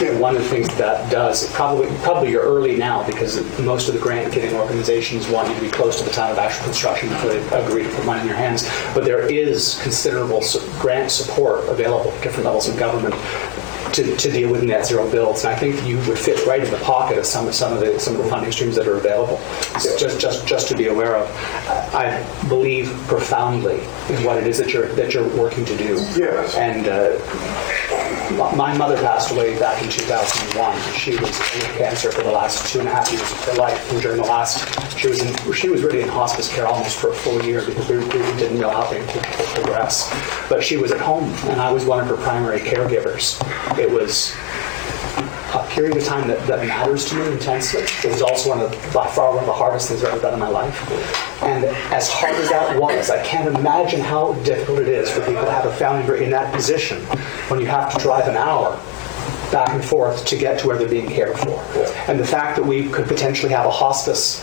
Yeah. One of the things that does, probably you're early now because most of the grant-giving organizations want you to be close to the time of actual construction before they agree to put money in your hands. But there is considerable grant support available at different levels of government to deal with net zero builds, and I think you would fit right in the pocket of some of the funding streams that are available. So just to be aware of, I believe profoundly in what it is that you're working to do. Yes. And my mother passed away back in 2001. She was with cancer for the last 2.5 years of her life, and during the last, she was really in hospice care almost for a full year because we didn't know how things would progress. But she was at home, and I was one of her primary caregivers. It was a period of time that matters to me intensely. It was also by far one of the hardest things I've ever done in my life. And as hard as that was, I can't imagine how difficult it is for people to have a family member in that position when you have to drive an hour back and forth to get to where they're being cared for. And the fact that we could potentially have a hospice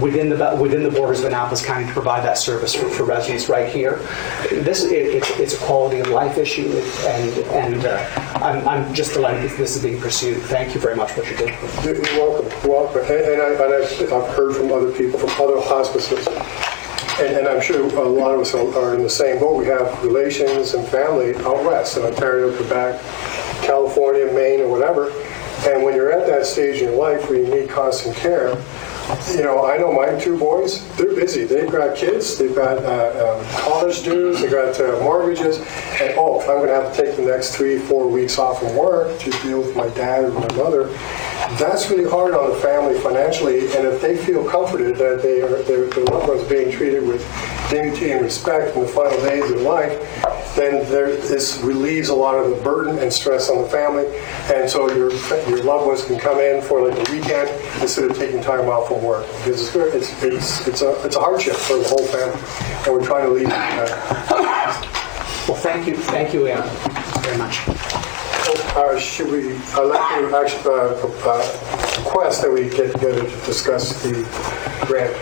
within the borders of Annapolis County to provide that service for residents right here, it's a quality of life issue, and I'm just delighted that this is being pursued. Thank you very much for what you're doing. You're welcome. And I've heard from other people, from other hospices. And I'm sure a lot of us are in the same boat. We have relations and family out west in Ontario, Quebec, California, Maine, or whatever. And when you're at that stage in your life where you need constant care, I know my 2 boys, they're busy. They've got kids, they've got college dues, they've got mortgages, and I'm going to have to take the next 3-4 weeks off from work to deal with my dad or my mother. That's really hard on the family financially, and if they feel comforted that their loved ones being treated with dignity and respect in the final days of their life, then this relieves a lot of the burden and stress on the family, and so your loved ones can come in for like a weekend instead of taking time off from work. Because it's a hardship for the whole family, and we're trying to leave that. Well, thank you, very much. Should we? I'd like to actually request that we get together to discuss the grant.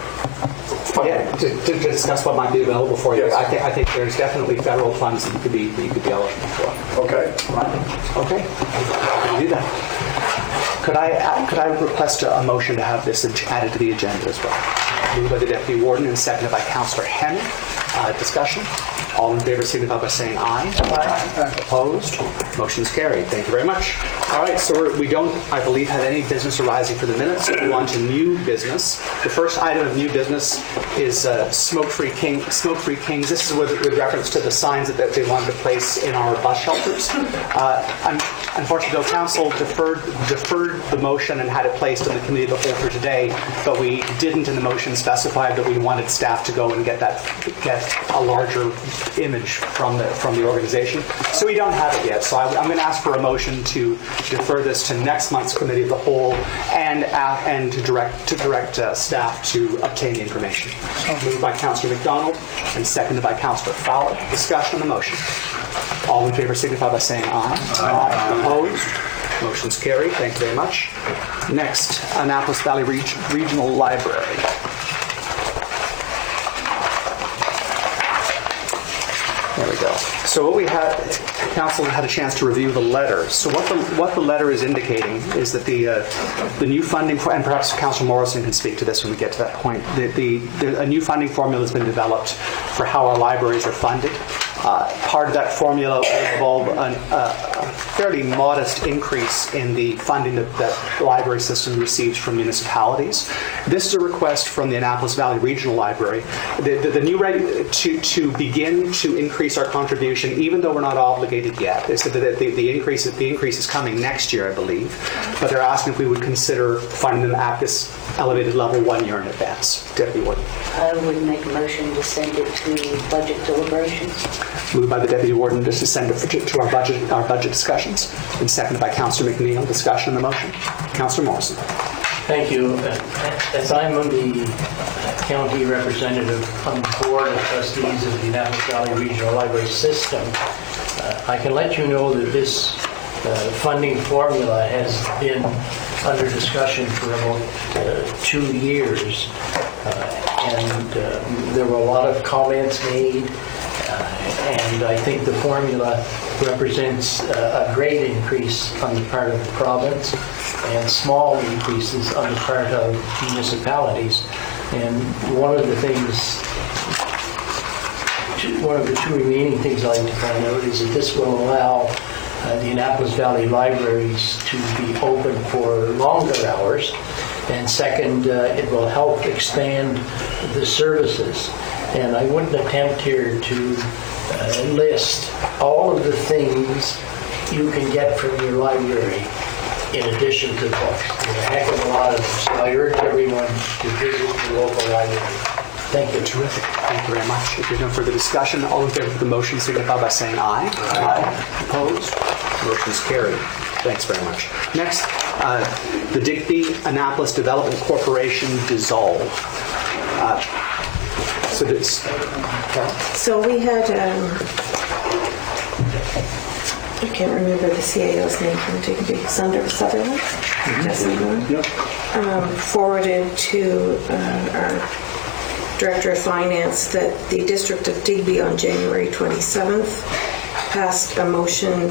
Yeah, to discuss what might be available for you. Yes. I think there's definitely federal funds that you could be eligible for. Okay. Right. Okay. We'll do that. Could I request a motion to have this added to the agenda as well? Moved by the Deputy Warden and seconded by Councillor Hemming. Discussion. All in favor signify by saying aye. Aye. Opposed? Motion's carried. Thank you very much. All right, so we don't, I believe, have any business arising for the minutes. So we move on to new business. The first item of new business is Smoke-Free Kings. This is with reference to the signs that they wanted to place in our bus shelters. Unfortunately, the council deferred the motion and had it placed in the committee of the whole for today, but we didn't in the motion specify that we wanted staff to go and get a larger image from the organization. So we don't have it yet. So I'm going to ask for a motion to defer this to next month's committee of the whole and to direct staff to obtain the information. Moved by Councillor McDonald and seconded by Councillor Fowler. Discussion on the motion. All in favor signify by saying aye. Aye. Opposed? Motion's carried. Thank you very much. Next, Annapolis Valley Regional Library. There we go. So what we had, council had a chance to review the letter. So what the letter is indicating is that the new funding, and perhaps Councillor Morrison can speak to this when we get to that point, a new funding formula has been developed for how our libraries are funded. Part of that formula will involve a fairly modest increase in the funding that the library system receives from municipalities. This is a request from the Annapolis Valley Regional Library. The new rate to begin to increase our contribution, even though we're not obligated yet. They said that the increase is coming next year, I believe, but they're asking if we would consider funding them at this elevated level 1 year in advance. Deputy Warden. I would make a motion to send it to budget deliberations. Moved by the Deputy Warden just to send it to our budget discussions, and seconded by Councillor McNeil. Discussion on the motion. Councillor Morrison. Thank you. As I'm the county representative on the board of trustees of the Annapolis Valley Regional Library System, I can let you know that this funding formula has been under discussion for about 2 years, and there were a lot of comments made, and I think the formula represents a great increase on the part of the province and small increases on the part of municipalities. And one of the two remaining things I'd like to find out is that this will allow the Annapolis Valley Libraries to be open for longer hours, and second, it will help expand the services. And I wouldn't attempt here to list all of the things you can get from your library in addition to books. There's a heck of a lot of them, so I urge everyone to visit the local library. Thank you. Terrific. Thank you very much. If there's no further discussion, all in favor of the motion signify by saying aye. Aye. Opposed? Motion is carried. Thanks very much. Next, the Digby Annapolis Development Corporation dissolve. So we had, I can't remember the CAO's name from Digby, Sutherland? Yep. Forwarded to our Director of Finance that the District of Digby on January 27th passed a motion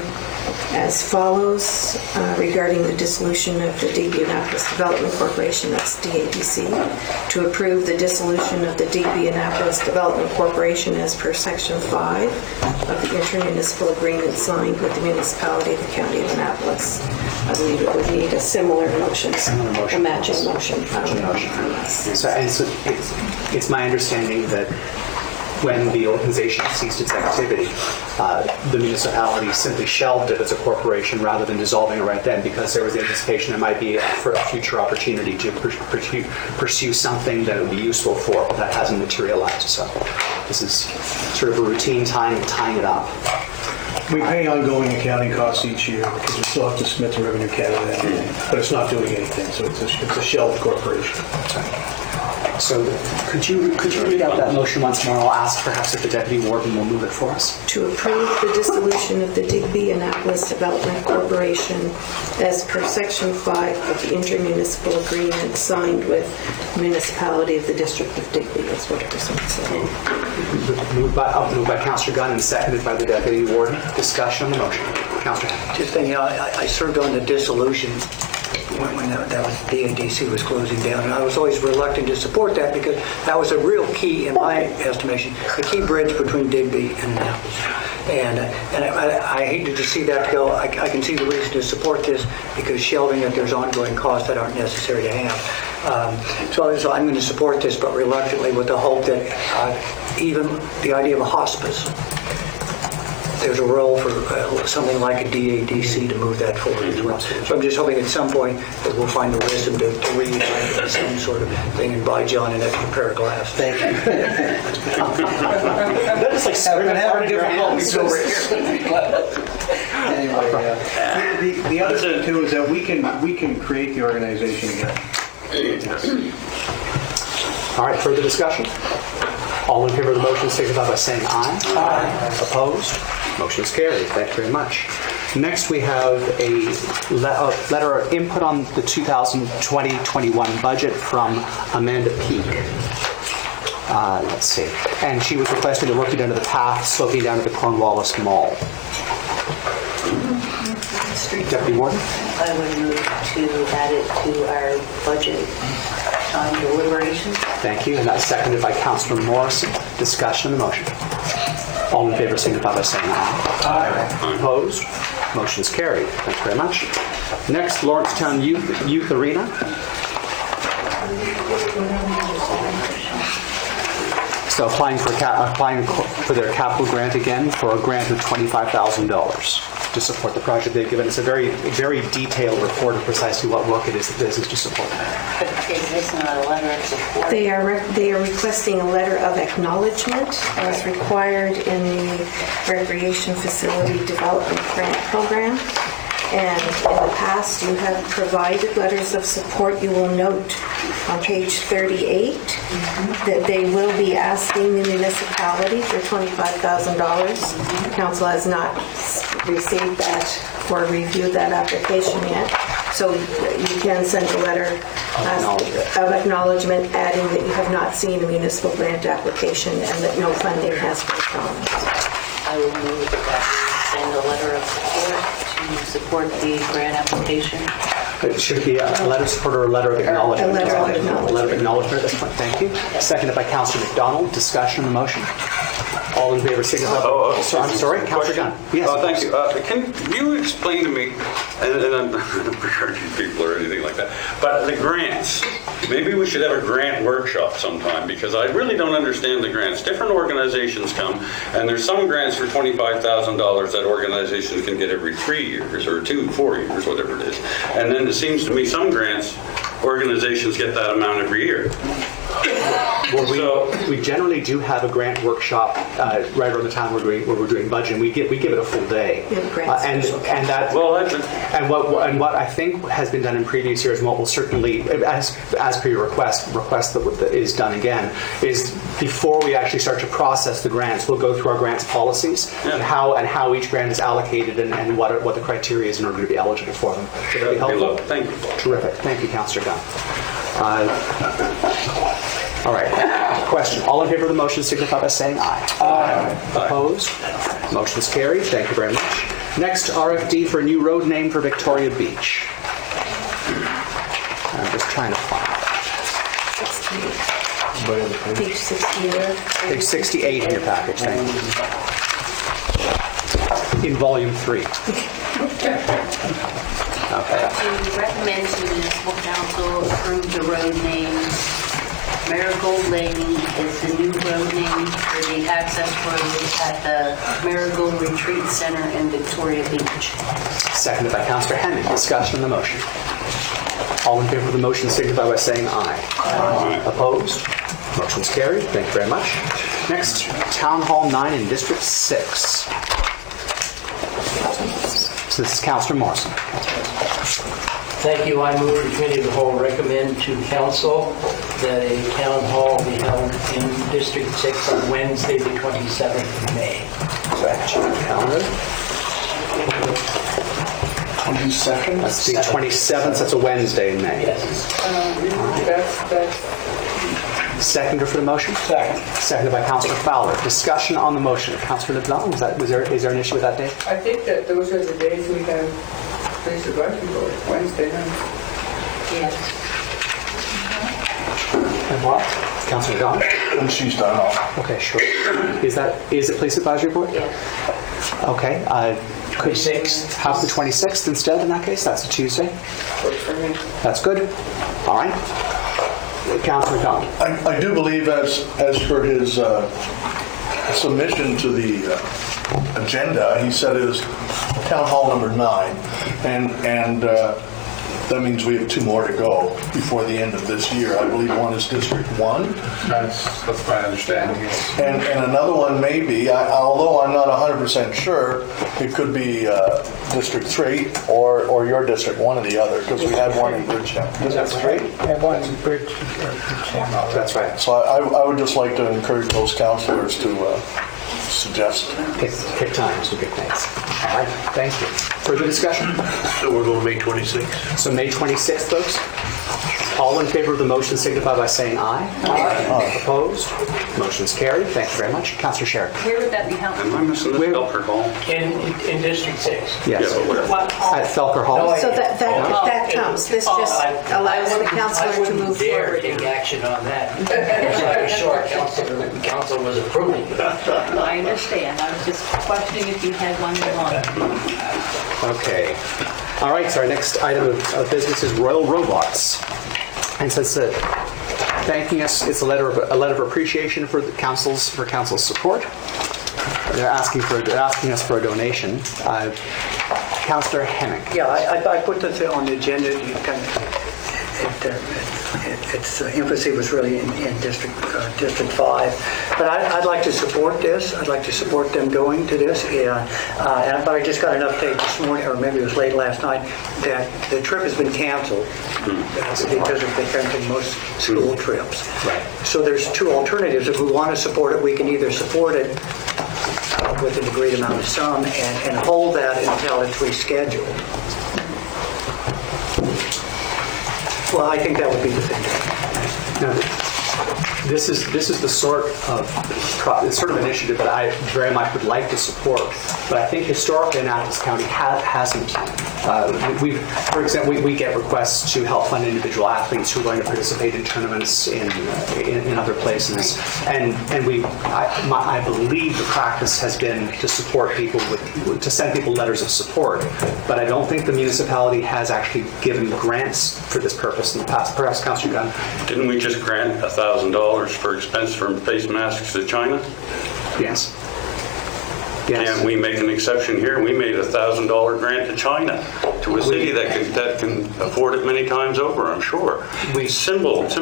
as follows regarding the dissolution of the Digby Annapolis Development Corporation, that's DADC, to approve the dissolution of the Digby Annapolis Development Corporation as per Section 5 of the intermunicipal agreement signed with the municipality of the County of Annapolis. I believe it would need a similar motion, a matching motion from us. So it's my understanding that when the organization ceased its activity, the municipality simply shelved it as a corporation rather than dissolving it right then, because there was the anticipation there might be a future opportunity to pursue something that would be useful for, but that hasn't materialized. So this is sort of a routine tying it up. We pay ongoing accounting costs each year because we still have to submit to Revenue Canada, but it's not doing anything, so it's a shelved corporation. So could you read out that motion once more? I'll ask perhaps if the Deputy Warden will move it for us. To approve the dissolution of the Digby Annapolis Development Corporation as per Section 5 of the intermunicipal agreement signed with the municipality of the District of Digby. That's what it was said. Moved by Councillor Gunn and seconded by the Deputy Warden. Discussion on the motion. Councillor. Just thinking, I served on the dissolution when that was DADC was closing down. And I was always reluctant to support that because that was a real key, in my estimation, the key bridge between Digby and Annapolis. And I hated to see that go. I can see the reason to support this because shelving it, there's ongoing costs that aren't necessary to have. So I'm going to support this, but reluctantly with the hope that even the idea of a hospice, there's a role for something like a DADC to move that forward as well. So I'm just hoping at some point that we'll find the wisdom to reunite in some sort of thing and buy John an extra pair of glasses. Thank you. That is like having different homes over here. Anyway, the other thing too is that we can create the organization again. All right, further discussion? All in favor of the motion signify by saying aye. Aye. Opposed? Motion is carried. Thank you very much. Next, we have a letter of input on the 2020-21 budget from Amanda Peak. Let's see. And she was requesting the work be done to the path sloping down to the Cornwallis Mall. Deputy Warden? I would move to add it to our budget time deliberations. Thank you. And that's seconded by Councillor Morrison. Discussion on the motion. All in favor signify by saying aye. Aye. Opposed? Motion is carried. Thank you very much. Next, Lawrencetown Youth Arena. So applying for their capital grant again for a grant of $25,000 to support the project. They've given us a very, very detailed report of precisely what work it is that this is to support. But is this not a letter of support? They are requesting a letter of acknowledgement as required in the Recreation Facility Development Grant Program. And in the past, you have provided letters of support. You will note on page 38 that they will be asking the municipality for $25,000. Council has not received that or reviewed that application yet. So you can send a letter of acknowledgement adding that you have not seen a municipal grant application and that no funding has been promised. I will move that we send a letter of support to support the grant application. It should be a letter of support or a letter of acknowledgement. A letter of acknowledgement. A letter of acknowledgement at this point. Thank you. Seconded by Councillor McDonald. Discussion on the motion. All in favor signify. I'm sorry, Councillor Gunn. Yes. Thank you. Can you explain to me, and I'm not prepared to people or anything like that, but the grants, maybe we should have a grant workshop sometime because I really don't understand the grants. Different organizations come, and there's some grants for $25,000 that organizations can get every 3 years or 4 years, whatever it is. And then it seems to me some grants, organizations get that amount every year. Well, we generally do have a grant workshop right around the time where we're doing budget. And we give it a full day, and what I think has been done in previous years, and what will certainly, as per your request that is done again, is before we actually start to process the grants, we'll go through our grants policies and how each grant is allocated and what the criteria is in order to be eligible for them. Should that be helpful? Thank you. Terrific. Thank you, Councillor Gunn. All right. Question. All in favor of the motion signify by saying aye. Aye. Opposed? Motion is carried. Thank you very much. Next, RFD for a new road name for Victoria Beach. I'm just trying to find it. Page 68. Page 68 in your package. Thank you. In volume 3. Okay. We recommend to the municipal council approve the road name. Marigold Lane is the new road name for the access road at the Marigold Retreat Center in Victoria Beach. Seconded by Councillor Hemming. Discussion on the motion. All in favor of the motion signify by saying aye. Aye. Opposed? Motion's carried. Thank you very much. Next, Town Hall 9 in District 6. So this is Councillor Morrison. Thank you. I move the committee of the whole recommend to council that a town hall be held in District 6 on Wednesday, the 27th of May. Calendar. 22nd? That's the 27th. That's a Wednesday in May. Yes. Seconder for the motion? Second. Seconded by Councillor Fowler. Discussion on the motion. Councillor LeBlanc, is there an issue with that date? I think that those are the days we have basic budget for Wednesday night. What? Councillor Don? When she's done, I'll. Okay, sure. Is it Police Advisory Board? Yeah. Okay. Could 26th. have the 26th instead in that case? That's a Tuesday. That's good. All right. Councillor Don? I do believe as per his submission to the agenda, he said it was Town Hall number 9, and that means we have 2 more to go before the end of this year. I believe one is District 1. That's my understanding. Yes. And another one may be, although I'm not 100% sure, it could be District 3 or your district, one or the other, because we had one in Bridgetown. District 3? And one in Bridgetown. That's right. So I would just like to encourage those councillors to suggest. Pick times and pick dates. All right. Thank you. Further discussion? So we're going May 26th. So May 26th, folks. All in favor of the motion signify by saying aye. Aye. Opposed? Motion's carried. Thank you very much. Councillor Sherrick. Where would that be held? Am I missing this Belker Hall? In District 6. Yes. Yeah, but where? At Felker Hall. So that comes. This just allows the councillor to move I wouldn't dare forward. take action on that. So I was sure council was approving. I understand. I was just questioning if you had one you wanted. Okay. All right, so our next item of business is Royal Robots. And says that thanking us, it's a letter of appreciation for the council's support. They're asking us for a donation. Councillor Hemming. Yeah, I put this on the agenda. You kind of, its emphasis was really in District 5. But I'd like to support this. I'd like to support them going to this. But I just got an update this morning, or maybe it was late last night, that the trip has been canceled because of the canceling most school trips. Right. So there's 2 alternatives. If we want to support it, we can either support it with an agreed amount of sum and hold that until it's rescheduled. Well, I think that would be the thing. Now, this is the sort of initiative that I very much would like to support, but I think historically Annapolis County hasn't. For example, we get requests to help fund individual athletes who are going to participate in tournaments in other places, and I believe the practice has been to support people to send people letters of support, but I don't think the municipality has actually given grants for this purpose in the past. Perhaps Councillor Gunn. Didn't we just grant $1,000 for expense from face masks to China? Yes. Yes. Can't we make an exception here? We made a $1,000 grant to China, to a city that can afford it many times over, I'm sure. Symbolic.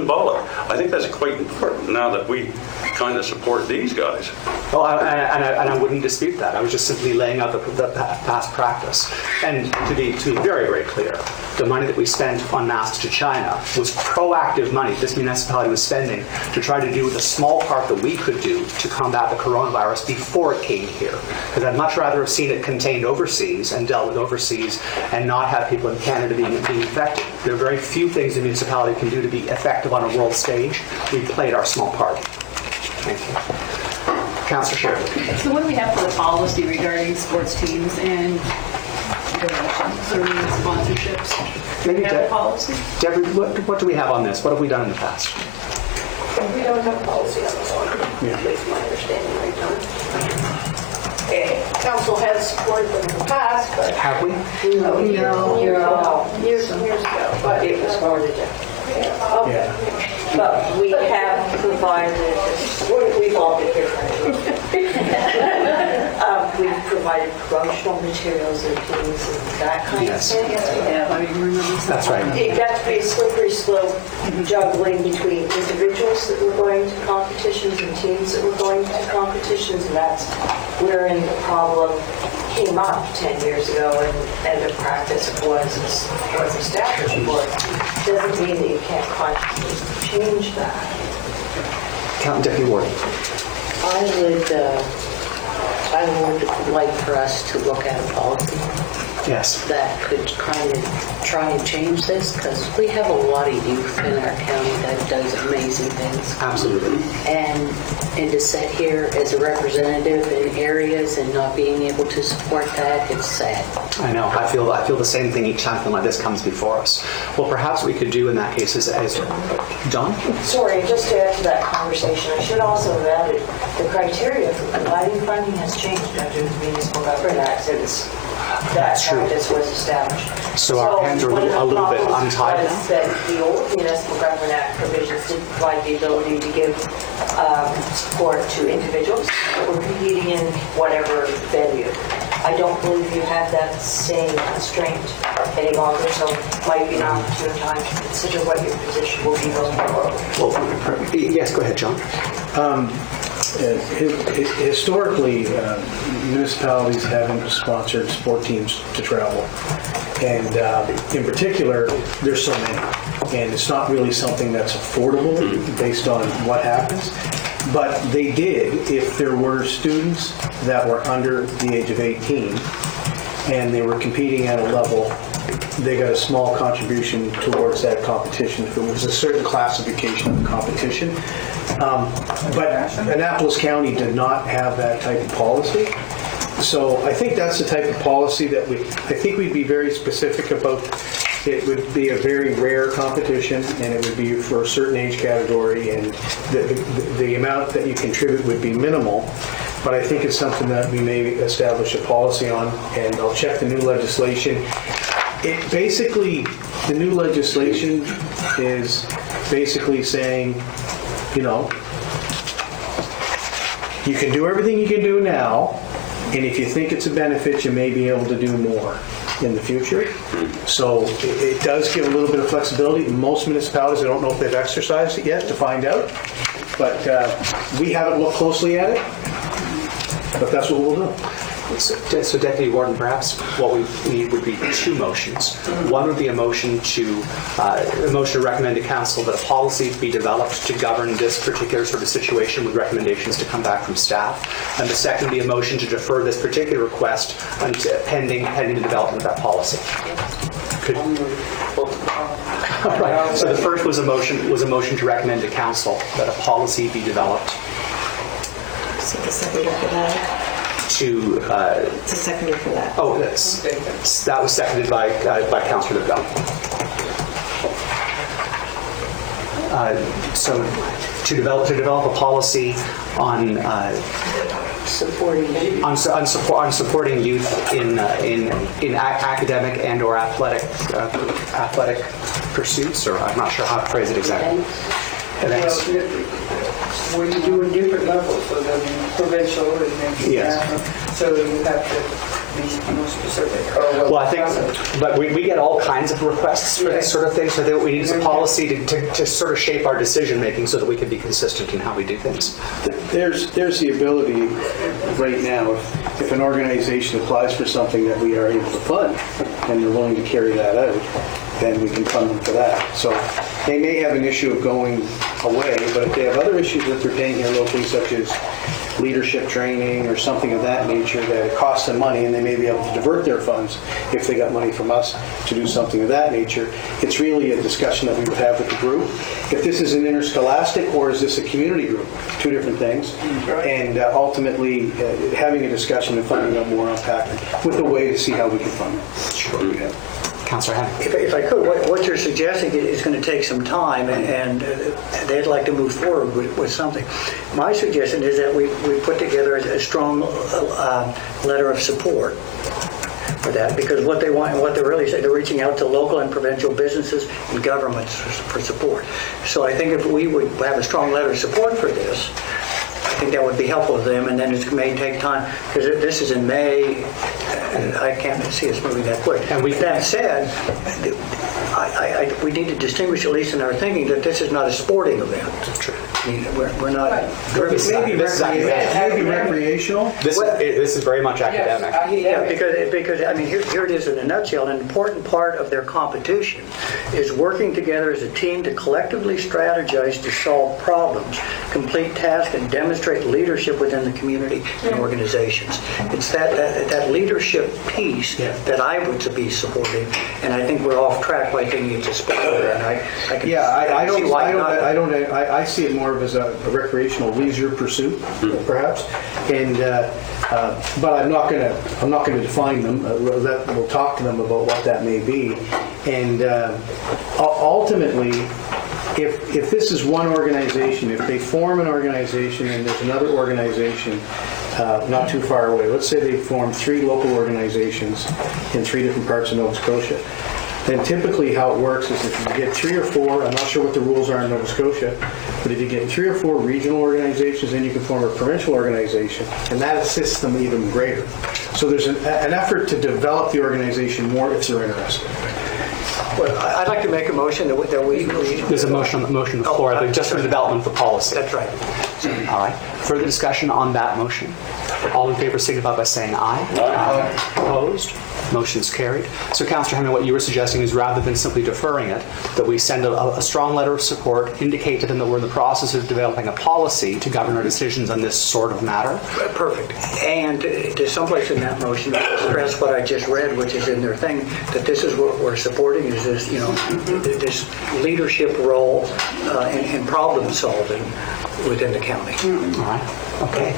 I think that's quite important now that we kind of support these guys. Well, and I wouldn't dispute that. I was just simply laying out the past practice. And to be very, very clear, the money that we spent on masks to China was proactive money this municipality was spending to try to do the small part that we could do to combat the coronavirus before it came here. Because I'd much rather have seen it contained overseas and dealt with overseas and not have people in Canada being infected. There are very few things the municipality can do to be effective on a world stage. We played our small part. Thank you. Councillor Sheridan. So what do we have for the policy regarding sports teams and donations or sponsorships? Do we have a policy? Deborah, what do we have on this? What have we done in the past? We don't have a policy on this one, at least my understanding right now. Council has supported them in the past, but... Have we? No. Years ago, but it was more than Yeah. But we have provided, we've all been here. We've provided promotional materials and things and that kind of thing. Yes, we have. I remember that. That's right. It got to be a slippery slope, juggling between individuals that were going to competitions and teams that were going to competitions, and that's wherein the problem came up 10 years ago, and the practice was established for it. Doesn't mean that you can't consciously change that. Deputy Warden. I would like for us to look at a policy Yes. that could kind of try and change this? Because we have a lot of youth in our county that does amazing things. Absolutely. And to sit here as a representative in areas and not being able to support that, it's sad. I know. I feel the same thing each time something like this comes before us. Well, perhaps what we could do in that case is, John? Sorry, just to add to that conversation, I should also have added the criteria for providing funding has changed under the Municipal Government Act since that practice was established. So our hands are a little bit untied now? Was that the old Municipal Government Act provisions didn't provide the ability to give support to individuals that were competing in whatever venue. I don't believe you have that same constraint any longer, so it might be an opportune time to consider what your position will be going forward. Well, yes, go ahead, John. Historically, municipalities haven't sponsored sport teams to travel. And in particular, there's so many. And it's not really something that's affordable based on what happens. But they did if there were students that were under the age of 18 and they were competing at a level, they got a small contribution towards that competition if it was a certain classification of the competition. But Annapolis County did not have that type of policy. So I think that's the type of policy that I think we'd be very specific about. It would be a very rare competition, and it would be for a certain age category, and the amount that you contribute would be minimal. But I think it's something that we may establish a policy on, and I'll check the new legislation. The new legislation is basically saying, you know, you can do everything you can do now, and if you think it's a benefit, you may be able to do more in the future. So it does give a little bit of flexibility. Most municipalities, I don't know if they've exercised it yet to find out, but we haven't looked closely at it, but that's what we'll do. So Deputy Warden, perhaps what we need would be two motions. One would be a motion to recommend to council that a policy be developed to govern this particular sort of situation with recommendations to come back from staff. And the second would be a motion to defer this particular request pending the development of that policy. Right. So the first was a motion to recommend to council that a policy be developed. So the seconder for that. It's a seconder for that. Oh, that was seconded by Councillor Gunn. So to develop a policy on supporting youth in academic and/or athletic pursuits, or I'm not sure how to phrase it exactly. Events. When you do in different levels, so the provincial and then national, so you have to be more specific. Well, I think, but we get all kinds of requests for this sort of thing, so that we need a policy to sort of shape our decision making so that we can be consistent in how we do things. There's the ability right now, if an organization applies for something that we are able to fund and they're willing to carry that out, then we can fund them for that. So they may have an issue of going away, but if they have other issues that they're paying here locally, such as leadership training or something of that nature, that it costs them money, and they may be able to divert their funds if they got money from us to do something of that nature. It's really a discussion that we would have with the group. If this is an interscholastic or is this a community group, two different things, and ultimately having a discussion and finding out more on packing with a way to see how we can fund it. Sure. Yeah. Councillor Henning. If I could, what you're suggesting is going to take some time, and they'd like to move forward with something. My suggestion is that we put together a strong letter of support for that, because what they want and what they're really saying, they're reaching out to local and provincial businesses and governments for support. So I think if we would have a strong letter of support for this, I think that would be helpful to them, and then it may take time, because this is in May, and I can't see us moving that quick. And with that said, we need to distinguish, at least in our thinking, that this is not a sporting event. I mean, we're not. Maybe recreational. This is very much academic. Yeah, because I mean, here it is in a nutshell. An important part of their competition is working together as a team to collectively strategize to solve problems, complete tasks, and demonstrate leadership within the community and organizations. It's that leadership leadership piece that I would be supporting, and I think we're off track by thinking it's a sport. And I can see why not. I see it more of as a recreational leisure pursuit, perhaps, and but I'm not going to define them. We'll talk to them about what that may be, and ultimately, if this is one organization, if they form an organization and there's another organization not too far away, let's say they form 3 local organizations in 3 different parts of Nova Scotia, then typically how it works is if you get 3 or 4, I'm not sure what the rules are in Nova Scotia, but if you get 3 or 4 regional organizations, then you can form a provincial organization, and that assists them even greater. So there's an effort to develop the organization more if they're interested. Well, I'd like to make a motion that we There's a motion on the floor, just for the development for policy. That's right. All right. Further discussion on that motion? All in favor signify by saying aye. Aye. Opposed? Motion is carried. So, Councillor Hemming, what you were suggesting is rather than simply deferring it, that we send a strong letter of support, indicate to them that we're in the process of developing a policy to govern our decisions on this sort of matter. Perfect. And to someplace in that motion, express what I just read, which is in their thing, that this is what we're supporting, is this, this leadership role in problem solving within the county. All right. Okay.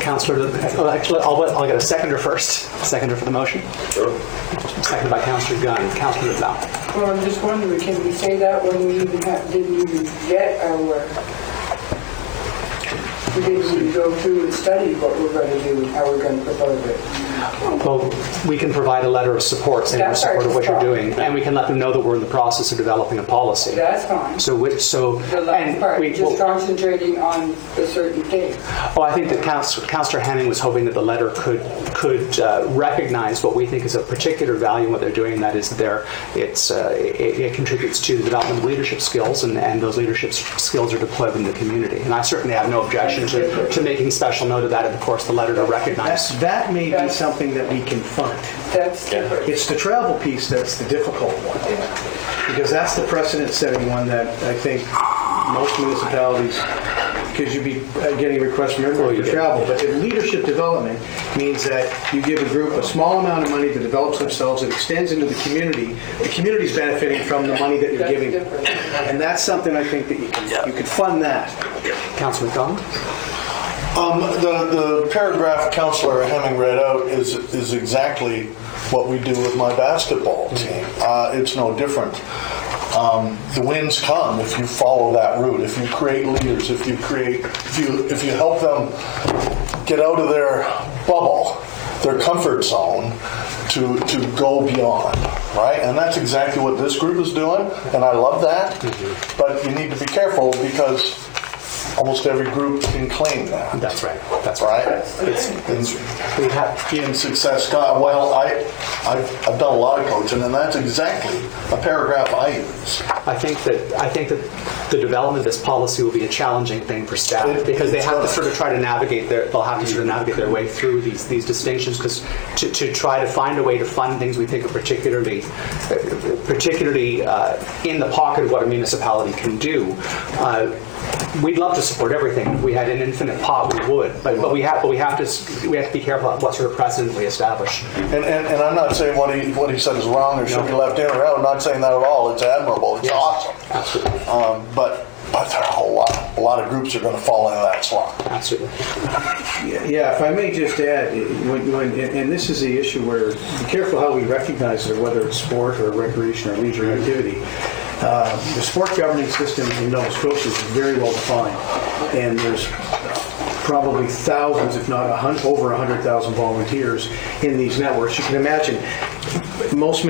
Councillor, actually, I'll get a seconder first. Seconder for the motion. Sure. Seconded by Councillor Gunn. Councillor Rizal. Well, I'm just wondering, can we say that when we didn't even get our, we didn't even go through and study what we're going to do, how we're going to propose it? Well, we can provide a letter of support saying we're supportive of what you're doing, and we can let them know that we're in the process of developing a policy. That's fine. So the last part, just concentrating on a certain thing. Oh, I think that Councillor Hemming was hoping that the letter could recognize what we think is a particular value in what they're doing, and that is that it contributes to the development of leadership skills, and those leadership skills are deployed in the community. And I certainly have no objection to making special note of that, and of course the letter to recognize. That may be something that we can fund. It's the travel piece that's the difficult one, because that's the precedent-setting one that I think most municipalities, because you'd be getting requests from everybody for travel, but if leadership development means that you give a group a small amount of money that develops themselves, it extends into the community's benefiting from the money that you're giving them. And that's something I think that you could fund that. Councillor McDonald? The paragraph Councillor Hemming read out is exactly what we do with my basketball team. It's no different. The wins come if you follow that route, if you create leaders, if you help them get out of their bubble, their comfort zone, to go beyond, right? And that's exactly what this group is doing, and I love that. But you need to be careful because almost every group can claim that. That's right. That's right. We have in success. Well, I've done a lot of coaching, and that's exactly a paragraph I use. I think that the development of this policy will be a challenging thing for staff because they have to sort of try to navigate their way through these distinctions, because to try to find a way to fund things we think are particularly in the pocket of what a municipality can do. We'd love to support everything. If we had an infinite pot, we would. But we have to be careful about what sort of precedent we establish. And I'm not saying what he said is wrong or should be left in or out. I'm not saying that at all. It's admirable. It's awesome. Absolutely. But there are a lot of groups are going to fall into that slot. Absolutely. Yeah, if I may just add, and this is the issue where be careful how we recognize it, whether it's sport or recreation or leisure activity. The sport governing system in Nova Scotia is very well defined, and there's probably thousands, if not over 100,000 volunteers in these networks. You can imagine most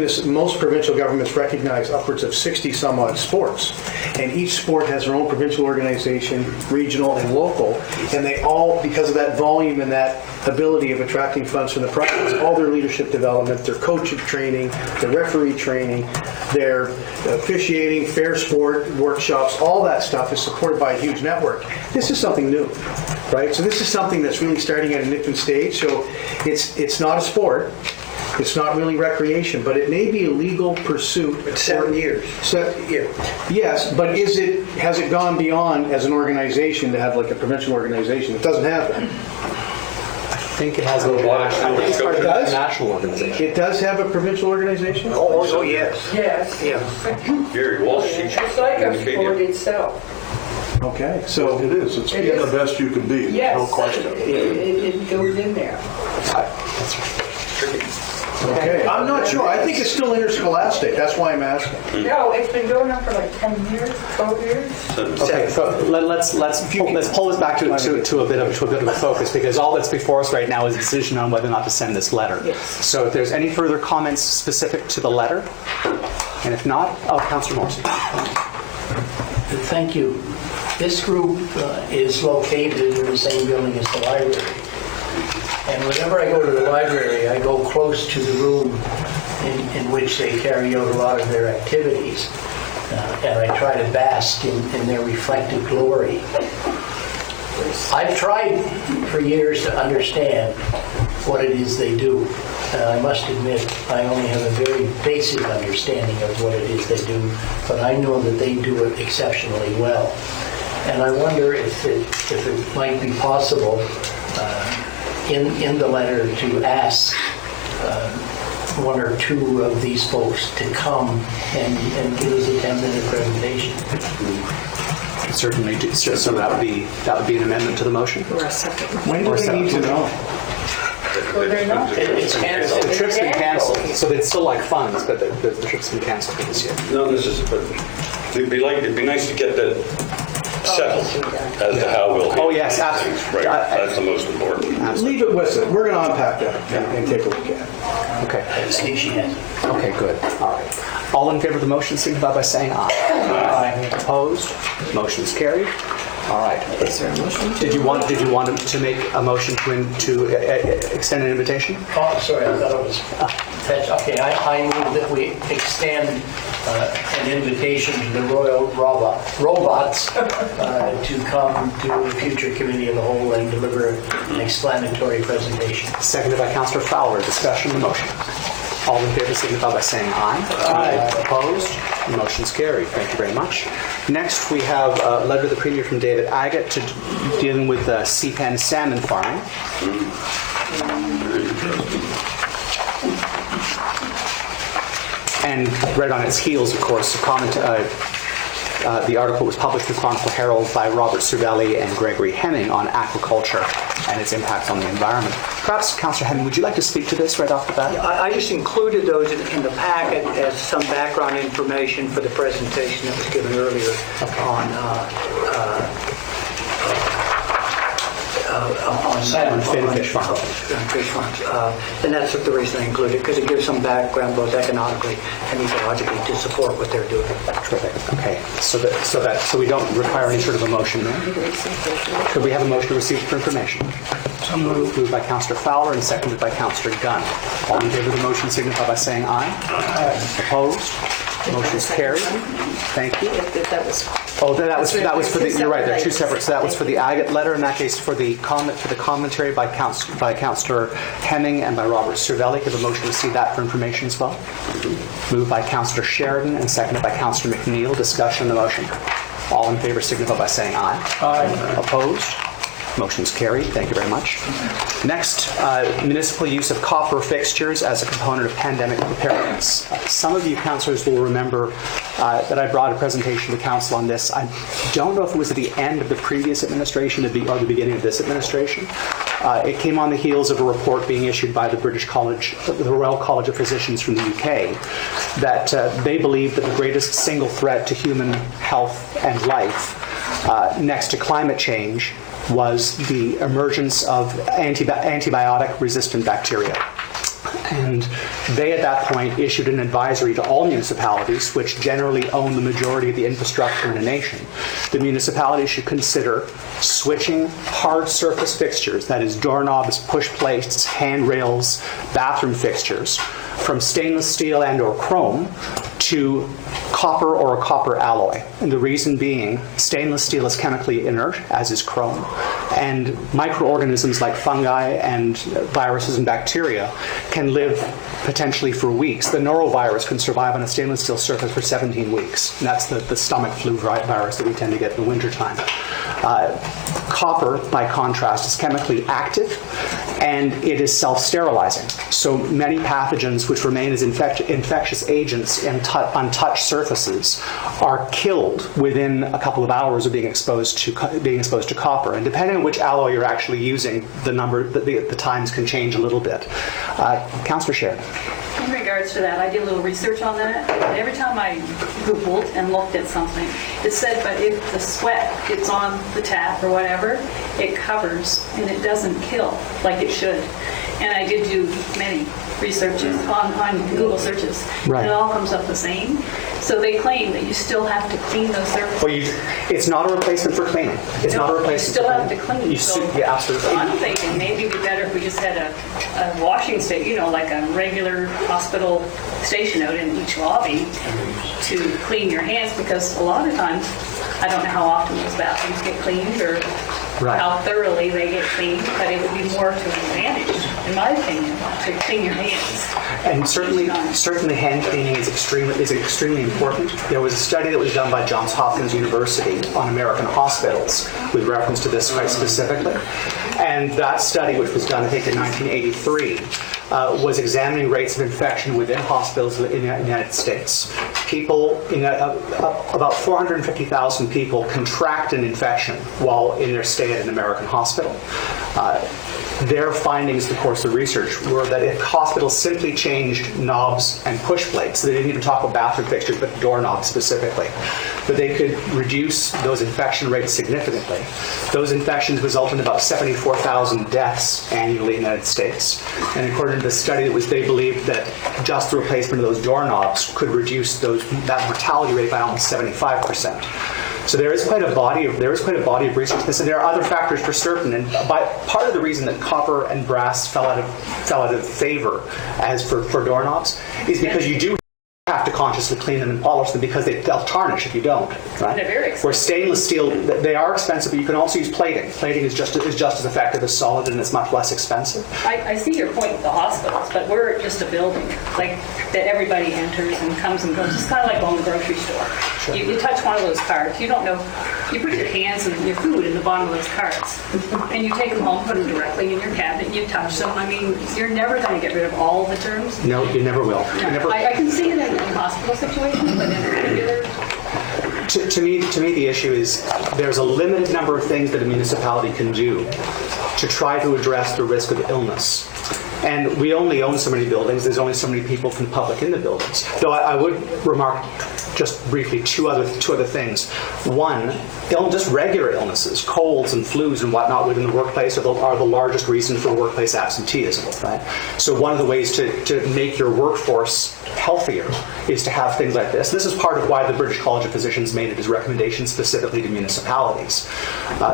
provincial governments recognize upwards of 60 some odd sports, and each sport has their own provincial organization, regional and local, and they all, because of that volume and that ability of attracting funds from the province, all their leadership development, their coach training, their referee training, their officiating, fair sport workshops, all that stuff is supported by a huge network. This is something new, right? So this is something that's really starting at an infant stage. So it's not a sport. It's not really recreation, but it may be a legal pursuit. It's 7 years. Yes, but has it gone beyond as an organization to have like a provincial organization? It doesn't have that. I think it has a little national. I think it's part of the national organization. It does have a provincial organization? Oh, yes. Yes. Yeah. Gary Walsh, It's like a sport itself. Okay, so It is, it's being the best you can be, Yes. no question. It goes in there. okay, I'm not sure. I think it's still interscholastic. That's why I'm asking. No, it's been going on for like 10 years, 12 years. Okay, so let's pull this back to a bit of a focus, because all that's before us right now is a decision on whether or not to send this letter. Yes. So if there's any further comments specific to the letter, and if not, Councillor Morrison. Thank you. This group is located in the same building as the library. And whenever I go to the library, I go close to the room in which they carry out a lot of their activities. And I try to bask in their reflected glory. I've tried for years to understand what it is they do. And I must admit, I only have a very basic understanding of what it is they do, but I know that they do it exceptionally well. And I wonder if it might be possible in the letter to ask one or two of these folks to come and give us a 10-minute presentation. Certainly, so that would be an amendment to the motion. Or a second. When do they need to know? It's canceled. The trip's been canceled, so they'd still like funds, but the trip's been canceled for this year. No, it'd be nice to get that settled as to how we'll handle Oh, yes, these absolutely. things, right? That's the most important. Leave it with us. We're going to unpack that and take a look at it. Okay. I see she has. Okay, good. All right. All in favor of the motion signify by saying aye. Aye. Opposed? Motion is carried. All right. Is there a motion? Did you want to make a motion to extend an invitation? Oh, sorry, I thought it was okay. I move that we extend an invitation to the Royal Robots to come to the future committee of the whole and deliver an explanatory presentation. Seconded by Councillor Fowler. Discussion of the motion. All in favor signify by saying aye. Aye. Opposed? The motion's carried. Thank you very much. Next, we have a letter to the Premier from David Agate dealing with sea-pen salmon farming. And right on its heels, of course, the article was published in the Chronicle Herald by Robert Cervelli and Gregory Hemming on aquaculture and its impact on the environment. Perhaps, Councillor Hemming, would you like to speak to this right off the bat? I just included those in the packet as some background information for the presentation that was given earlier on salmon, fish farms. Fish farms. And that's the reason I included it, because it gives some background both economically and ecologically to support what they're doing. Terrific. Okay. So we don't require any sort of a motion there. Could we have a motion to receive for information? So moved by Councillor Fowler and seconded by Councillor Gunn. All in favor of the motion signify by saying aye. Aye. Opposed? Motion is carried. Thank you. That was. Oh, that was for the. You're right. They're two separate. So that was for the Agate letter. In that case, for the commentary by Councillor Hemming and by Robert Cervelli. Give a motion to receive that for information as well. Moved by Councillor Sheridan and seconded by Councillor McNeil. Discussion on the motion. All in favor signify by saying aye. Aye. Opposed? Motion's carried. Thank you very much. Next, municipal use of copper fixtures as a component of pandemic preparedness. Some of you councillors will remember that I brought a presentation to council on this. I don't know if it was at the end of the previous administration or the beginning of this administration. It came on the heels of a report being issued by the Royal College of Physicians from the UK that they believed that the greatest single threat to human health and life next to climate change was the emergence of antibiotic-resistant bacteria. And they, at that point, issued an advisory to all municipalities, which generally own the majority of the infrastructure in a nation. The municipalities should consider switching hard surface fixtures, that is doorknobs, push plates, handrails, bathroom fixtures, from stainless steel and or chrome to copper or a copper alloy. And the reason being, stainless steel is chemically inert, as is chrome. And microorganisms like fungi and viruses and bacteria can live potentially for weeks. The norovirus can survive on a stainless steel surface for 17 weeks. And that's the stomach flu virus that we tend to get in the wintertime. Copper, by contrast, is chemically active and it is self-sterilizing. So many pathogens which remain as infectious agents in untouched surfaces are killed within a couple of hours of being exposed to copper. And depending on which alloy you're actually using, the times can change a little bit. Councillor Sher. In regards to that, I did a little research on that, and every time I Googled and looked at something, it said, but if the sweat gets on the tap or whatever, it covers and it doesn't kill like it should. And I did do many researches on Google searches, Right. and it all comes up the same. So they claim that you still have to clean those surfaces. Well, it's not a replacement for cleaning. It's not a replacement. You still have to clean. Yeah, absolutely. So I'm thinking maybe it'd be better if we just had a washing station, like a regular hospital station out in each lobby to clean your hands, because a lot of times, I don't know how often those bathrooms get cleaned or how thoroughly they get cleaned, but it would be more to an advantage, in my opinion, to clean your hands. And certainly hand cleaning is extremely important. There was a study that was done by Johns Hopkins University on American hospitals with reference to this quite specifically. And that study, which was done, I think, in 1983, was examining rates of infection within hospitals in the United States. People, about 450,000 people contract an infection while in their stay at an American hospital. Their findings, of course, the research were that if hospitals simply changed knobs and push plates, so they didn't even talk about bathroom fixtures, but doorknobs specifically, that they could reduce those infection rates significantly. Those infections result in about 74,000 deaths annually in the United States. And according to the study, they believed that just the replacement of those doorknobs could reduce that mortality rate by almost 75%. So there is quite a body of research. And there are other factors for certain. And part of the reason that copper and brass fell out of favor as for doorknobs is because you do have to consciously clean them and polish them, because they'll tarnish if you don't. Right? They're very expensive. Where stainless steel, they are expensive, but you can also use plating. Plating is just as effective as solid, and it's much less expensive. I see your point with the hospitals, but we're just a building, like that everybody enters and comes and goes. It's kind of like going to the grocery store. Sure. You touch one of those carts, you don't know, you put your hands and your food in the bottom of those carts, and you take them home, put them directly in your cabinet, you touch them. I mean, you're never going to get rid of all the germs. No, you never will. No. I can see it in hospital situations, but in regular... To me, the issue is there's a limited number of things that a municipality can do to try to address the risk of illness. And we only own so many buildings. There's only so many people from the public in the buildings. Though I would remark just briefly two other things. One, just regular illnesses, colds and flus and whatnot within the workplace are the largest reason for workplace absenteeism. Right? So one of the ways to make your workforce healthier is to have things like this. This is part of why the British College of Physicians made it as recommendations specifically to municipalities.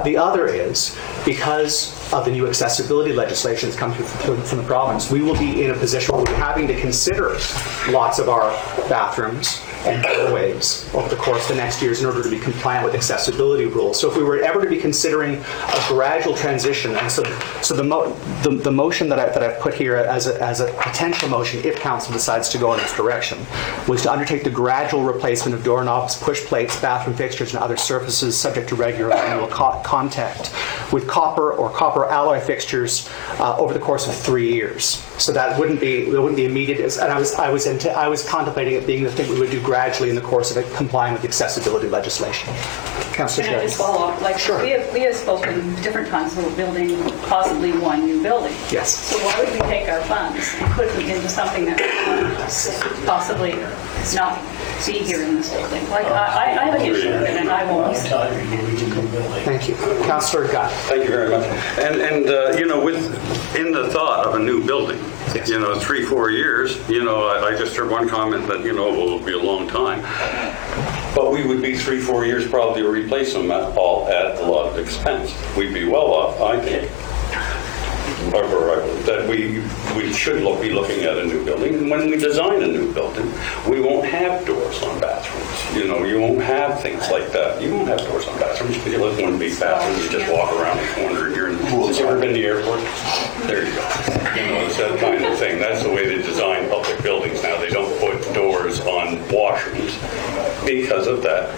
The other is because of the new accessibility legislation that's come from the province, we will be in a position where we're having to consider lots of our bathrooms and doorways over the course of the next years in order to be compliant with accessibility rules. So if we were ever to be considering a gradual transition, and so the motion that I've put here as a potential motion, if council decides to go in this direction, was to undertake the gradual replacement of doorknobs, push plates, bathroom fixtures, and other surfaces subject to regular annual contact with copper or copper alloy fixtures over the course of 3 years. So that wouldn't be immediate. And I was contemplating it being the thing we would do gradually in the course of it, complying with the accessibility legislation. Councillor Can I just follow up? Like, sure. We have spoken different times about building possibly one new building. Yes. So why would we take our funds and put them into something that possibly is not see here in this building? Like, I have an issue with it, and I won't. Thank you. Councillor Gutt. Thank you very much. And in the thought of a new building, 3-4 years, I just heard one comment that, will be a long time. But we would be 3-4 years probably to replace them all at a lot of expense. We'd be well off, I think. That we should be looking at a new building. And when we design a new building, we won't have doors on bathrooms. You won't have things like that. You won't have doors on bathrooms because you live in one big bathroom. You just walk around the corner. You're in the pool. Have you ever been to the airport? There you go. It's that kind of thing. That's the way they design public buildings now. They don't put doors on washrooms because of that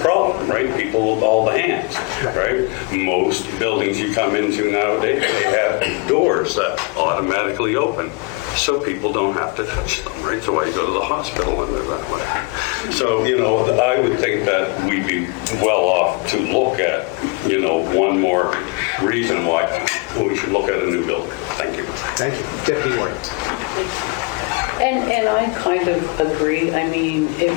problem, right? People, all the hands, right? Most buildings you come into nowadays, they have doors that automatically open, so people don't have to touch them, right? So why you go to the hospital when they're that way. So, you know, I would think that we'd be well off to look at, you know, one more reason why we should look at a new building. Thank you. Thank you. Deputy Warden. And I kind of agree. I mean, if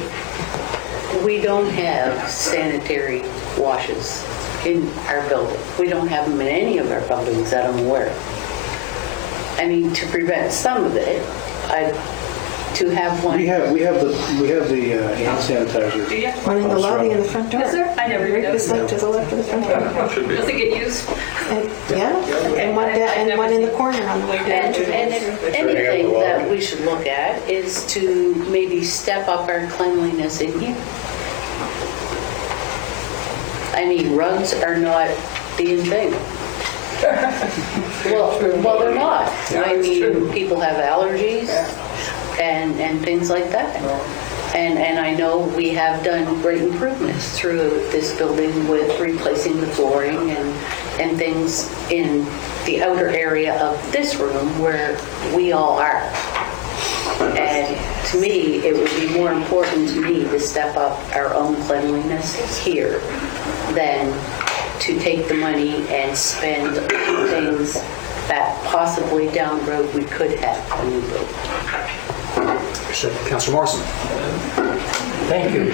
we don't have sanitary washes in our building, we don't have them in any of our buildings that I'm aware of. I mean, to prevent some of it, to have one. We have the hand sanitizer. Do you? One in the lobby in the front door. Is there? I never Right knew. beside to the left of the front door. Does it get used? Yeah, and one in the corner on the way down. And if anything that we should look at is to maybe step up our cleanliness in here. I mean, rugs are not the in thing. Well, they're not. I mean, people have allergies and things like that. And I know we have done great improvements through this building with replacing the flooring and things in the outer area of this room where we all are. And to me, it would be more important to me to step up our own cleanliness here than to take the money and spend on things that possibly down the road we could have a new building. Councillor Morrison. Thank you.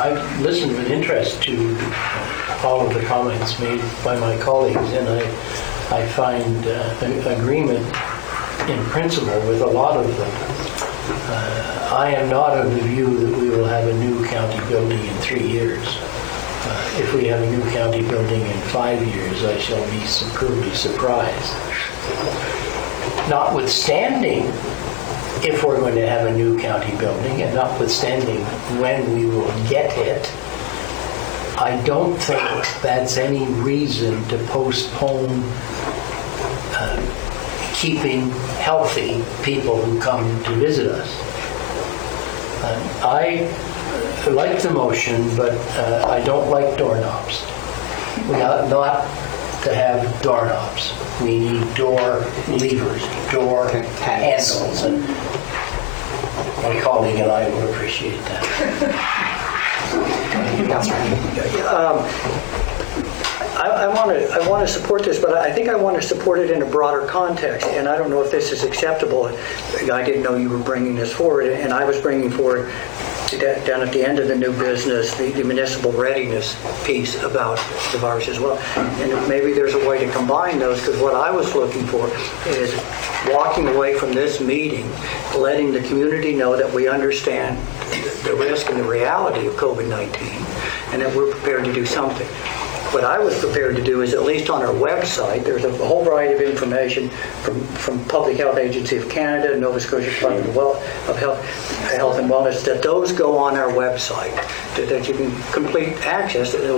I've listened with interest to all of the comments made by my colleagues, and I find an agreement in principle with a lot of them. I am not of the view that we will have a new county building in 3 years. If we have a new county building in 5 years, I shall be superbly surprised. Notwithstanding, if we're going to have a new county building, and notwithstanding when we will get it, I don't think that's any reason to postpone keeping healthy people who come to visit us. I like the motion, but I don't like doorknobs. We ought not to have doorknobs. We need door levers, door handles, and my colleague and I would appreciate that. I want to support this, but I think I want to support it in a broader context, and I don't know if this is acceptable. I didn't know you were bringing this forward, and I was bringing forward down at the end of the new business, the municipal readiness piece about the virus as well. And maybe there's a way to combine those, because what I was looking for is walking away from this meeting, letting the community know that we understand the risk and the reality of COVID-19, and that we're prepared to do something. What I was prepared to do is, at least on our website, there's a whole variety of information from Public Health Agency of Canada, Nova Scotia Department of Health and Wellness, that those go on our website, that you can complete access to a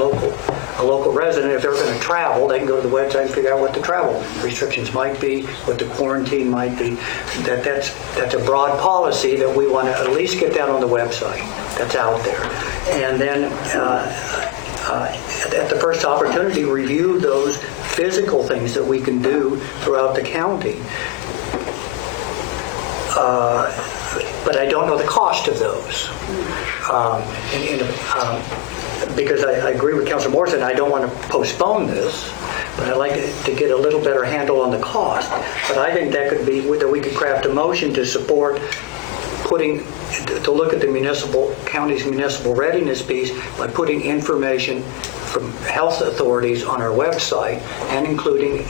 local resident. If they're going to travel, they can go to the website and figure out what the travel restrictions might be, what the quarantine might be. That's a broad policy that we want to at least get that on the website. That's out there. And then at the first opportunity, review those physical things that we can do throughout the county. But I don't know the cost of those. Because I agree with Councilor Morrison, I don't want to postpone this, but I'd like to get a little better handle on the cost. But I think that could be, that we could craft a motion to support to look at the county's municipal readiness piece by putting information from health authorities on our website, and including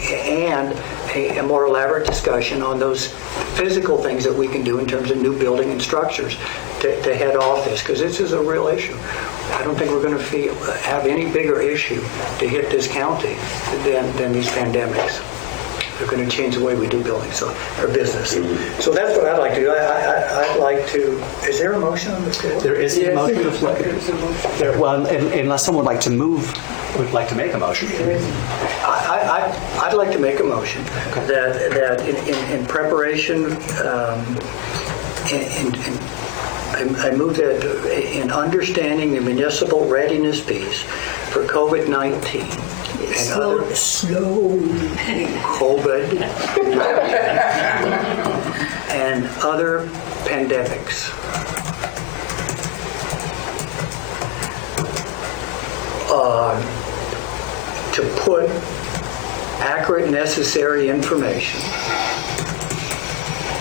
a more elaborate discussion on those physical things that we can do in terms of new building and structures to head off this, because this is a real issue. I don't think we're going to have any bigger issue to hit this county than these pandemics. They're going to change the way we do buildings or business. So that's what I'd like to do. I'd like to. Is there a motion on the floor? There is a motion on the floor. Well, unless someone would like to make a motion. I'd like to make a motion in preparation, I move that in understanding the municipal readiness piece for COVID-19 and other COVID and other pandemics. To put accurate, necessary information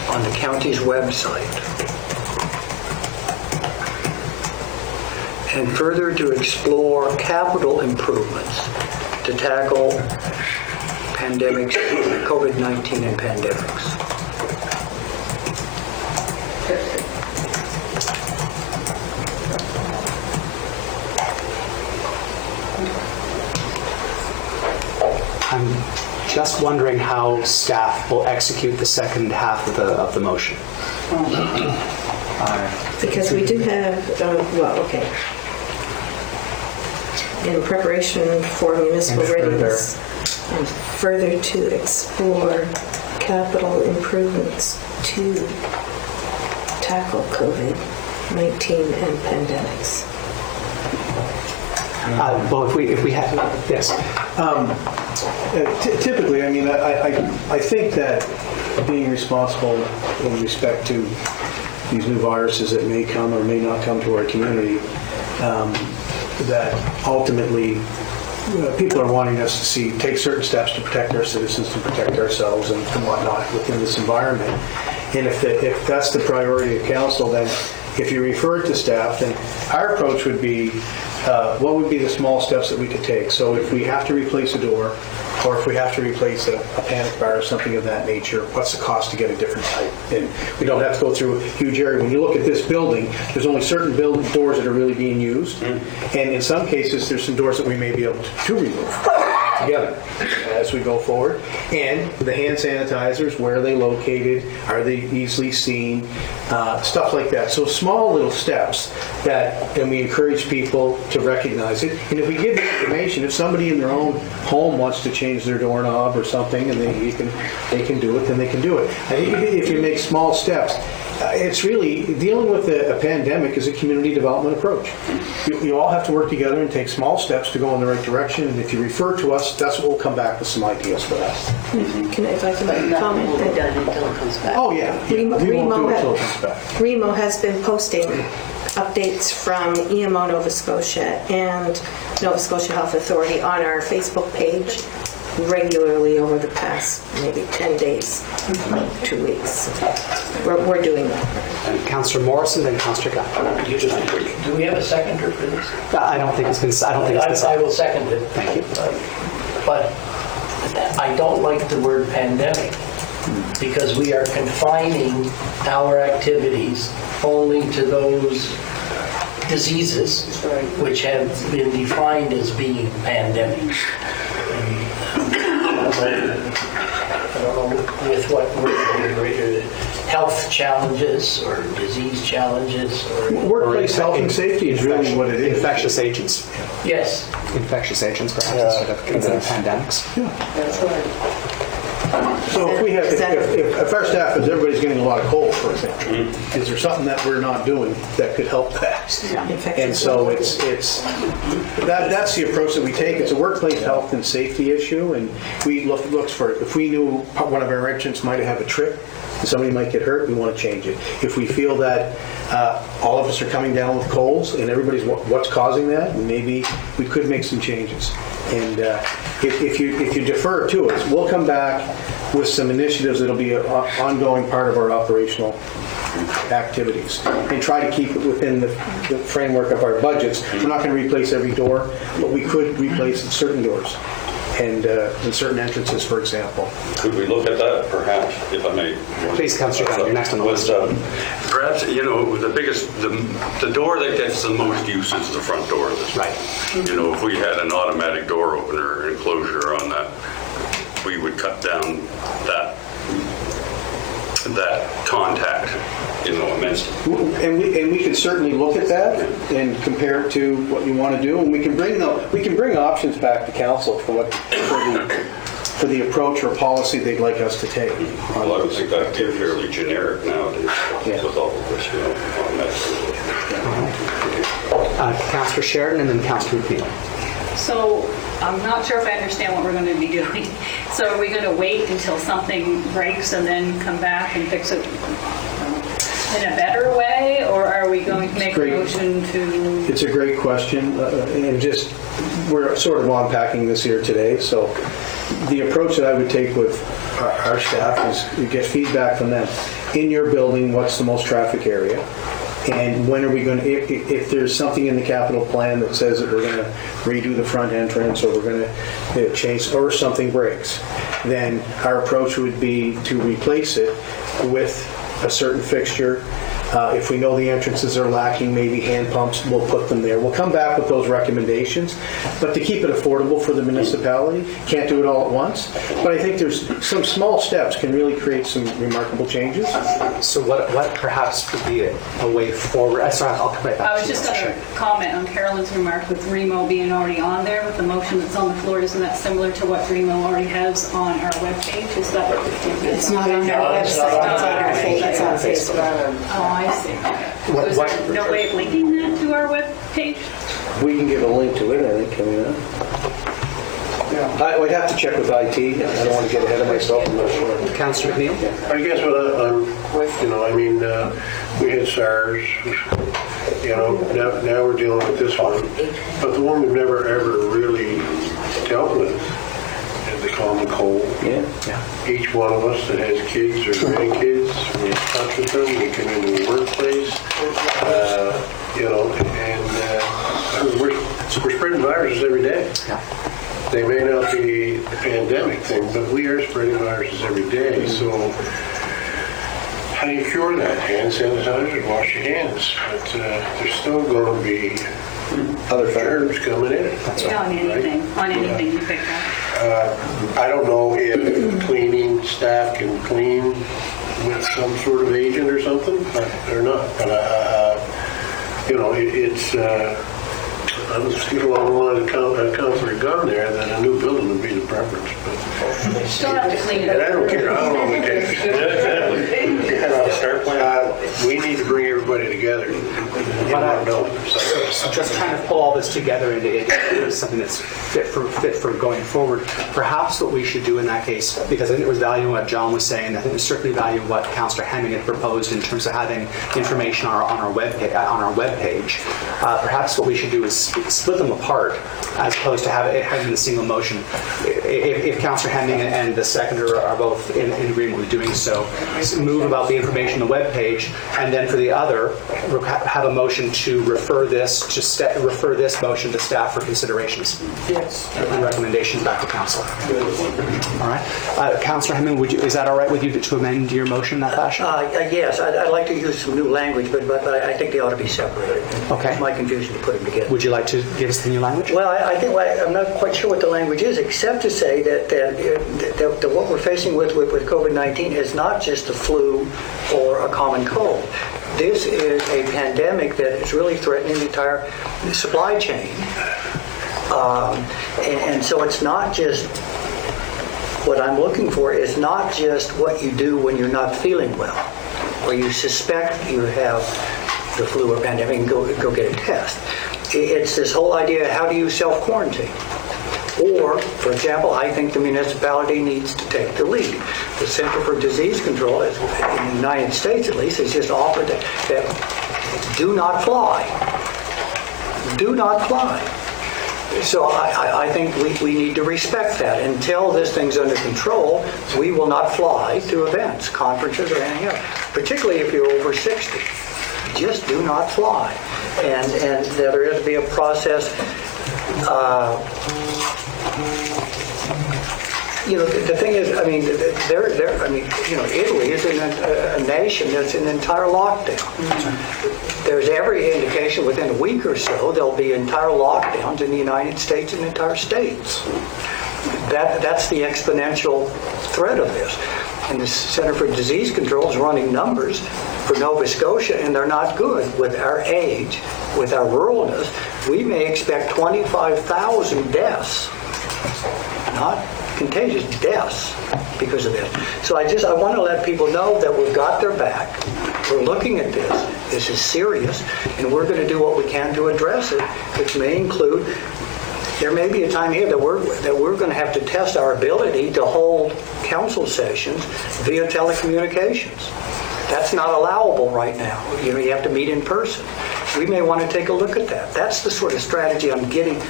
on the county's website. And further to explore capital improvements to tackle pandemics, COVID-19 and pandemics. I'm just wondering how staff will execute the second half of the motion. Because we do have, okay. In preparation for municipal readiness and further to explore capital improvements to tackle COVID-19 and pandemics. Well, if we had, yes. Typically, I mean, I think that being responsible in respect to these new viruses that may come or may not come to our community, that ultimately people are wanting us to take certain steps to protect our citizens, to protect ourselves and whatnot within this environment. And if that's the priority of council, then if you refer it to staff, then our approach would be, what would be the small steps that we could take? So if we have to replace a door, or if we have to replace a panic bar or something of that nature, what's the cost to get a different type? And we don't have to go through a huge area. When you look at this building, there's only certain doors that are really being used. And in some cases, there's some doors that we may be able to remove together as we go forward. And the hand sanitizers, where are they located? Are they easily seen? Stuff like that. So small little steps and we encourage people to recognize it. And if we give the information, if somebody in their own home wants to change their doorknob or something and they can do it, then they can do it. I think if you make small steps, it's really, dealing with a pandemic is a community development approach. You all have to work together and take small steps to go in the right direction, and if you refer to us, that's what we'll come back with some ideas for that. Can I, if I can comment? We'll be done until it comes back. Oh, yeah. We won't do it until it comes back. Remo has been posting updates from EMO Nova Scotia and Nova Scotia Health Authority on our Facebook page regularly over the past maybe 10 days, 2 weeks. We're doing that. And Councillor Morrison, then Councillor Gunn. Do we have a seconder for this? I don't think it's been. I will second it. Thank you. But I don't like the word pandemic because we are confining our activities only to those diseases which have been defined as being pandemics. I don't know with what word, health challenges or disease challenges or workplace health and safety is really what it is. Infectious agents. Yes. Infectious agents, perhaps, instead of pandemics. Yeah. That's right. So if our staff is, everybody's getting a lot of cold, for example, is there something that we're not doing that could help that? Yeah. And so it's that's the approach that we take. It's a workplace health and safety issue, and we look for, if we knew one of our entrants might have a trip, and somebody might get hurt, we want to change it. If we feel that all of us are coming down with colds and everybody's what's causing that, maybe we could make some changes. And if you defer to us, we'll come back with some initiatives that'll be an ongoing part of our operational activities and try to keep it within the framework of our budgets. We're not going to replace every door, but we could replace certain doors and in certain entrances, for example. Could we look at that, perhaps, if I may? Please, Councillor Gunn, you're next on the list. Perhaps, the door that gets the most use is the front door. Right. If we had an automatic door opener enclosure on that, we would cut down that contact, immensely. And we can certainly look at that and compare it to what you want to do, and we can bring options back to council for for the approach or policy they'd like us to take. Well, I would think that'd be fairly generic nowadays with all of this, on that. Councillor Sheridan and then Councillor McNeil. So I'm not sure if I understand what we're going to be doing. So are we going to wait until something breaks and then come back and fix it in a better way? Or are we going to make a motion to... It's a great question, and just, we're sort of unpacking this here today, so the approach that I would take with our staff is we get feedback from them. In your building, what's the most traffic area? And when are we going to, if there's something in the capital plan that says that we're going to redo the front entrance or we're going to change, or something breaks, then our approach would be to replace it with a certain fixture. If we know the entrances are lacking, maybe hand pumps, we'll put them there. We'll come back with those recommendations, but to keep it affordable for the municipality, can't do it all at once. But I think there's some small steps can really create some remarkable changes. So what perhaps would be a way forward? Sorry, I'll come right back. I was just going to comment on Carolyn's remark with Remo being already on there with the motion that's on the floor. Isn't that similar to what Remo already has on our webpage? Is that what It's not on our website. It's on our page. It's on Facebook. Oh, I see. Was there no way of linking that to our webpage? We can give a link to it, I think, can we not? We'd have to check with IT. I don't want to get ahead of myself. I'm not sure. Councillor McNeil? I guess we had SARS, now we're dealing with this one. But the one we've never ever really dealt with is the common cold. Yeah. Each one of us that has kids or grandkids, we touch with them, we come into the workplace, we're spreading viruses every day. Yeah. They may not be a pandemic thing, but we are spreading viruses every day. So how do you cure that? Hand sanitizer, wash your hands. But there's still going to be other germs coming in. On anything you pick up. I don't know if cleaning staff can clean with some sort of agent or something, or not. But I was thinking along the line of Councillor Gunn there that a new building would be the preference. But Still have to clean it and up. I don't care how long it takes. We need to bring everybody together. So just trying to pull all this together into something that's fit for going forward. Perhaps what we should do in that case, because I think it was valuing what John was saying, I think it was certainly value what Councillor Hemming had proposed in terms of having information on our webpage. Perhaps what we should do is split them apart as opposed to having the single motion. If Councillor Hemming and the seconder are both in agreement with doing so, move about the information on the webpage, and then for the other, have a motion to refer this motion to staff for considerations. Yes. And recommendations back to council. All right. Councillor Hemming, is that all right with you to amend your motion in that fashion? Yes, I'd like to use some new language, but I think they ought to be separated. Okay. It's my confusion to put them together. Would you like to give us the new language? Well, I think I'm not quite sure what the language is, except to say that what we're facing with COVID-19 is not just the flu or a common cold. This is a pandemic that is really threatening the entire supply chain. And so it's not just, what I'm looking for is not just what you do when you're not feeling well, or you suspect you have the flu or pandemic and go get a test. It's this whole idea, how do you self-quarantine? Or, for example, I think the municipality needs to take the lead. The Center for Disease Control, in the United States at least, has just offered that do not fly. Do not fly. So I think we need to respect that. Until this thing's under control, we will not fly to events, conferences, or anything else, particularly if you're over 60. Just do not fly. And there is to be a process. The thing is, Italy is a nation that's in entire lockdown. There's every indication within a week or so there'll be entire lockdowns in the United States and entire states. That's the exponential threat of this. And the Center for Disease Control is running numbers for Nova Scotia, and they're not good with our age, with our ruralness, we may expect 25,000 deaths, not contagious deaths because of this. So I want to let people know that we've got their back. We're looking at this. This is serious, and we're going to do what we can to address it, which may include, there may be a time here that we're going to have to test our ability to hold council sessions via telecommunications. That's not allowable right now. You have to meet in person. We may want to take a look at that. That's the sort of strategy I'm getting.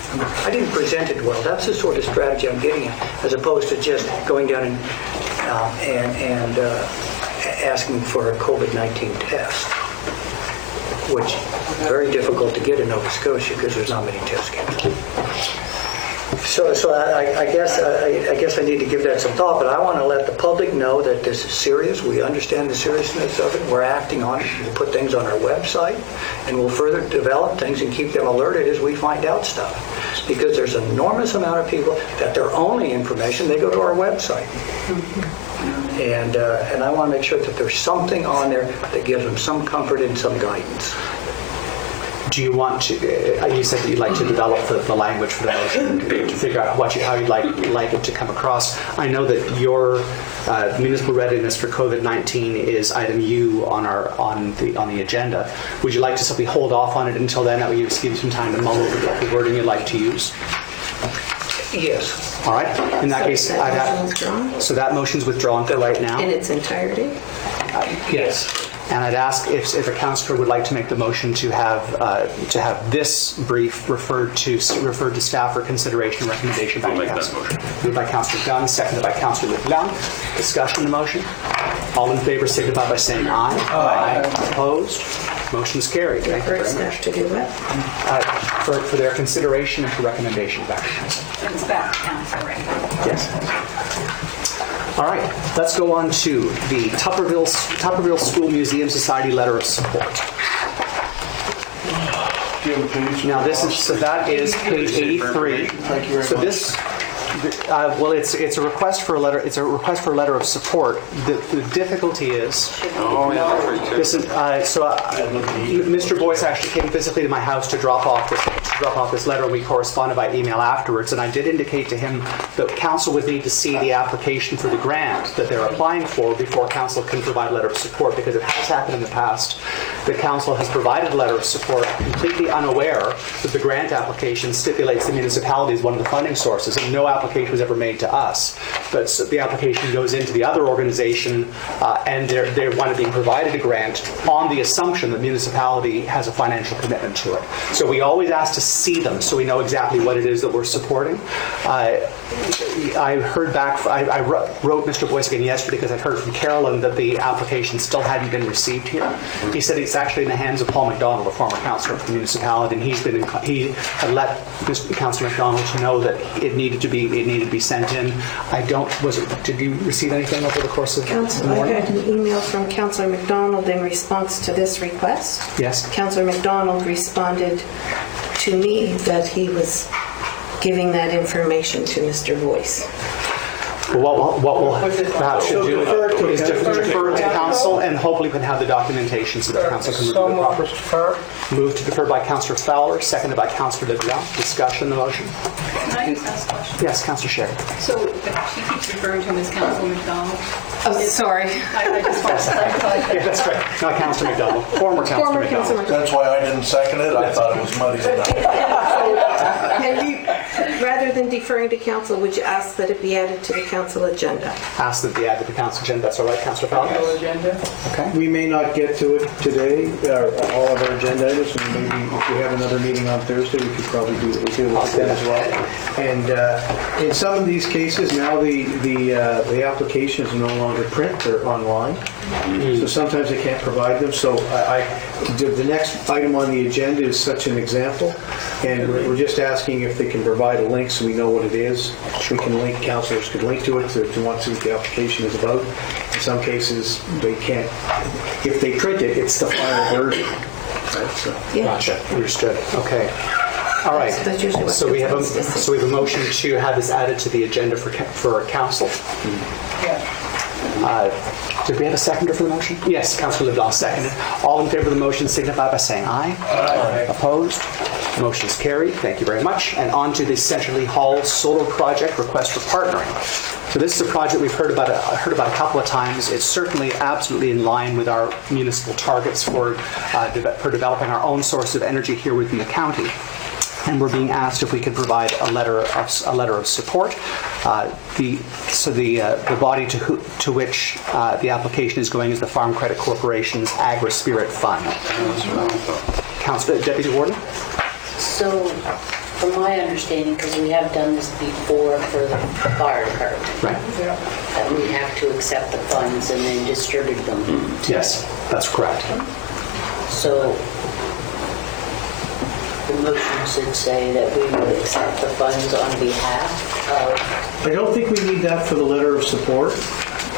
I didn't present it well. That's the sort of strategy I'm getting at, as opposed to just going down and asking for a COVID-19 test, which is very difficult to get in Nova Scotia because there's not many test kits. So I guess I need to give that some thought, but I want to let the public know that this is serious. We understand the seriousness of it. We're acting on it. We'll put things on our website, and we'll further develop things and keep them alerted as we find out stuff. Because there's an enormous amount of people that their only information, they go to our website. And I want to make sure that there's something on there that gives them some comfort and some guidance. Do you want to, you said that you'd like to develop the language for the motion to figure out how you'd like it to come across. I know that your municipal readiness for COVID-19 is item U on the agenda. Would you like to simply hold off on it until then? That way you just give you some time to mull over the wording you'd like to use? Yes. All right. In that case, so that motion's withdrawn for right now. In its entirety? Yes. And I'd ask if a councillor would like to make the motion to have this brief referred to staff for consideration and recommendation by council. Moved by Councillor Gunn, seconded by Councillor LeBlanc. Discussion on the motion. All in favor signify by saying aye. Aye. Opposed? Motion is carried. Thank you very much. To do what? For their consideration and for recommendation back to council. It's back to council, right? Yes. All right, let's go on to the Tupperville School Museum Society letter of support. Now that is page 83. Thank you very much. This. Well, it's a request for a letter. It's a request for a letter of support. The difficulty is, Mr. Boyce actually came physically to my house to drop off this letter, and we corresponded by email afterwards. And I did indicate to him that council would need to see the application for the grant that they're applying for before council can provide a letter of support, because it has happened in the past that council has provided a letter of support completely unaware that the grant application stipulates the municipality as one of the funding sources, and no application was ever made to us. But the application goes into the other organization, and they want to be provided a grant on the assumption that municipality has a financial commitment to it. So we always ask to see them so we know exactly what it is that we're supporting. I heard back, I wrote Mr. Boyce again yesterday because I'd heard from Carolyn that the application still hadn't been received here. He said it's actually in the hands of Paul McDonald, a former councillor of the municipality, and he had let Councillor McDonald know that it needed to be sent in. Did you receive anything over the course of the morning? I got an email from Councillor McDonald in response to this request. Yes. Councillor McDonald responded to me that he was giving that information to Mr. Boyce. What we'll perhaps should do is defer to council, and hopefully we can have the documentation so that council can review it properly. Move to defer by Councillor Fowler, seconded by Councillor LeBlanc. Discussion on the motion. Can I just ask a question? Yes, Councillor Sherry. So she keeps referring to him as Council McDonald. Oh, sorry. I just want to clarify. Yeah, that's right. Not Councillor McDonald. Former Councillor McDonald. That's why I didn't second it. I thought it was muddy enough. Rather than deferring to council, would you ask that it be added to the council agenda? Ask that it be added to the council agenda. That's all right, Councillor Fowler? Okay. We may not get to it today, all of our agenda items, and maybe if we have another meeting on Thursday, we could probably do it then as well. And in some of these cases, now the application is no longer print, they're online. So sometimes they can't provide them. So the next item on the agenda is such an example, and we're just asking if they can provide a link so we know what it is. We can link, councillors can link to it to want to see what the application is about. In some cases, they can't. If they print it, it's the final version. Right, so. Yeah. Gotcha. Understood. Okay. All right. So we have a motion to have this added to the agenda for council. Yeah. Did we have a seconder for the motion? Yes, Councillor Livedall seconded. All in favor of the motion signify by saying aye. Aye. Opposed? Motion is carried. Thank you very much. And on to the Centrally Hall Solar Project request for partnering. So this is a project we've heard about a couple of times. It's certainly absolutely in line with our municipal targets for developing our own source of energy here within the county. And we're being asked if we could provide a letter of support. The body to which the application is going is the Farm Credit Corporation's Agri-Spirit Fund. Councillor Deputy Warden. So, from my understanding, because we have done this before for the fire department, right? That we have to accept the funds and then distribute them. Yes, that's correct. So, the motion should say that we would accept the funds on behalf of... I don't think we need that for the letter of support,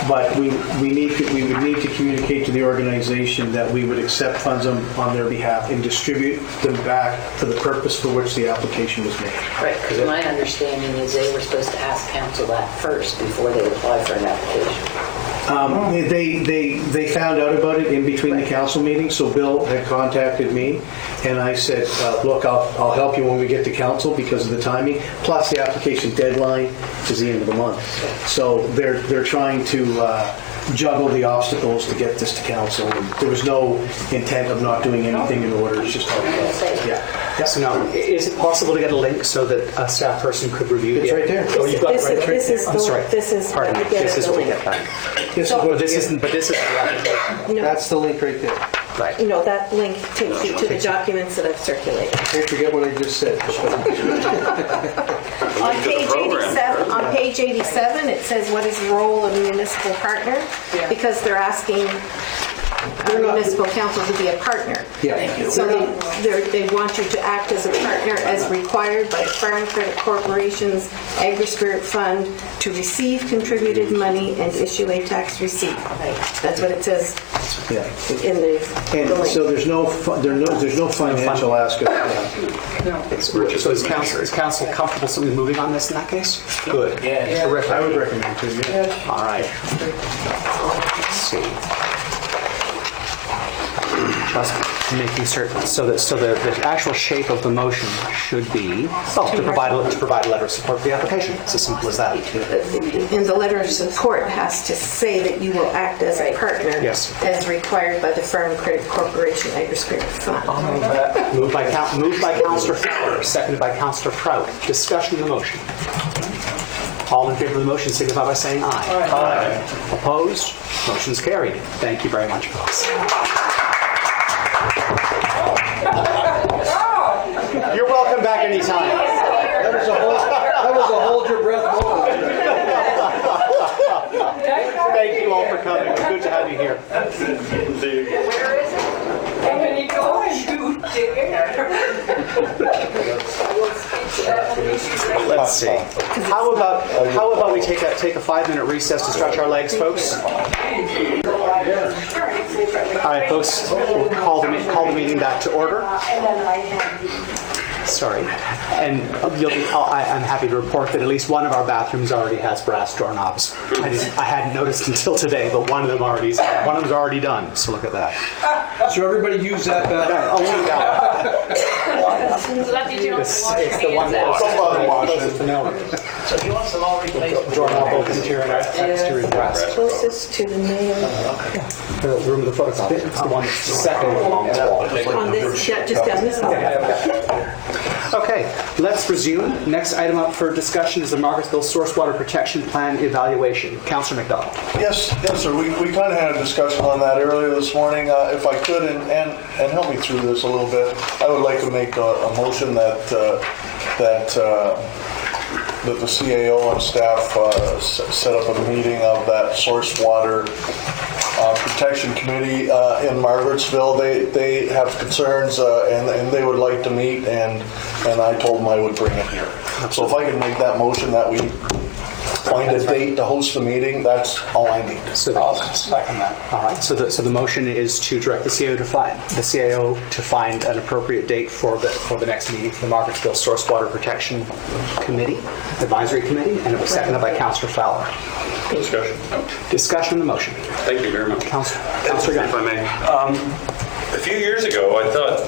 but we would need to communicate to the organization that we would accept funds on their behalf and distribute them back for the purpose for which the application was made. Right, because my understanding is they were supposed to ask council that first before they apply for an application. They found out about it in between the council meetings, so Bill had contacted me, and I said, look, I'll help you when we get to council because of the timing, plus the application deadline is the end of the month. So they're trying to juggle the obstacles to get this to council. And there was no intent of not doing anything in order. It's just how it goes. Yeah. So now, is it possible to get a link so that a staff person could review it? It's right there. Oh, you've got it right there. I'm sorry. This is Pardon me. This is what we get back. This is No. That's the link right there. Right. You know, that link takes you to the documents that I've circulated. Don't forget what I just said. On page 87, it says, what is the role of a municipal partner? Because they're asking the municipal council to be a partner. Yeah. So they want you to act as a partner as required by the Farm Credit Corporation's Agri-Spirit Fund to receive contributed money and issue a tax receipt. That's what it says in the link. So there's no financial aspect. No. So is council comfortable simply moving on this in that case? Good. Yeah. Terrific. I would recommend to. Yeah. All right. Let's see. Just making certain so the actual shape of the motion should be to provide a letter of support for the application. It's as simple as that. And the letter of support has to say that you will act as a partner as required by the Farm Credit Corporation Agri-Spirit Fund. Moved by Councillor Fowler, seconded by Councillor Prout. Discussion of the motion. All in favor of the motion signify by saying aye. Aye. Opposed? Motion's carried. Thank you very much, folks. You're welcome back anytime. That was a hold your breath moment. Thank you all for coming. Good to have you here. Where is it? And when you go and shoot Let's see. How about we take a 5-minute recess to stretch our legs, folks? All right, folks, we'll call the meeting back to order. Sorry. And I'm happy to report that at least one of our bathrooms already has brass doorknobs. I hadn't noticed until today, but one of them's already done. So look at that. So everybody use that bathroom. Only that. So that means you don't It's wash your the one hands closest to Melbourne. So if you want some all replacement. Doorknob opens here and exterior brass. Closest to the nail. The room of the photocopy. It's the one second along the wall. On this, just down this one. Okay, let's resume. Next item up for discussion is the Margarettville Source Water Protection Plan evaluation. Councillor McDonald. Yes, sir. We kind of had a discussion on that earlier this morning. If I could, and help me through this a little bit, I would like to make a motion that the CAO and staff set up a meeting of that source water protection committee in Margarettsville. They have concerns and they would like to meet, and I told them I would bring it here. So if I could make that motion that we find a date to host the meeting, that's all I need. So All right, so the motion is to direct the CAO to find an appropriate date for the next meeting for the Margarettville Source Water Protection Committee, Advisory Committee, and it was seconded by Councillor Fowler. Discussion. Discussion on the motion. Thank you very much. Councillor Gunn. If I may. A few years ago, I thought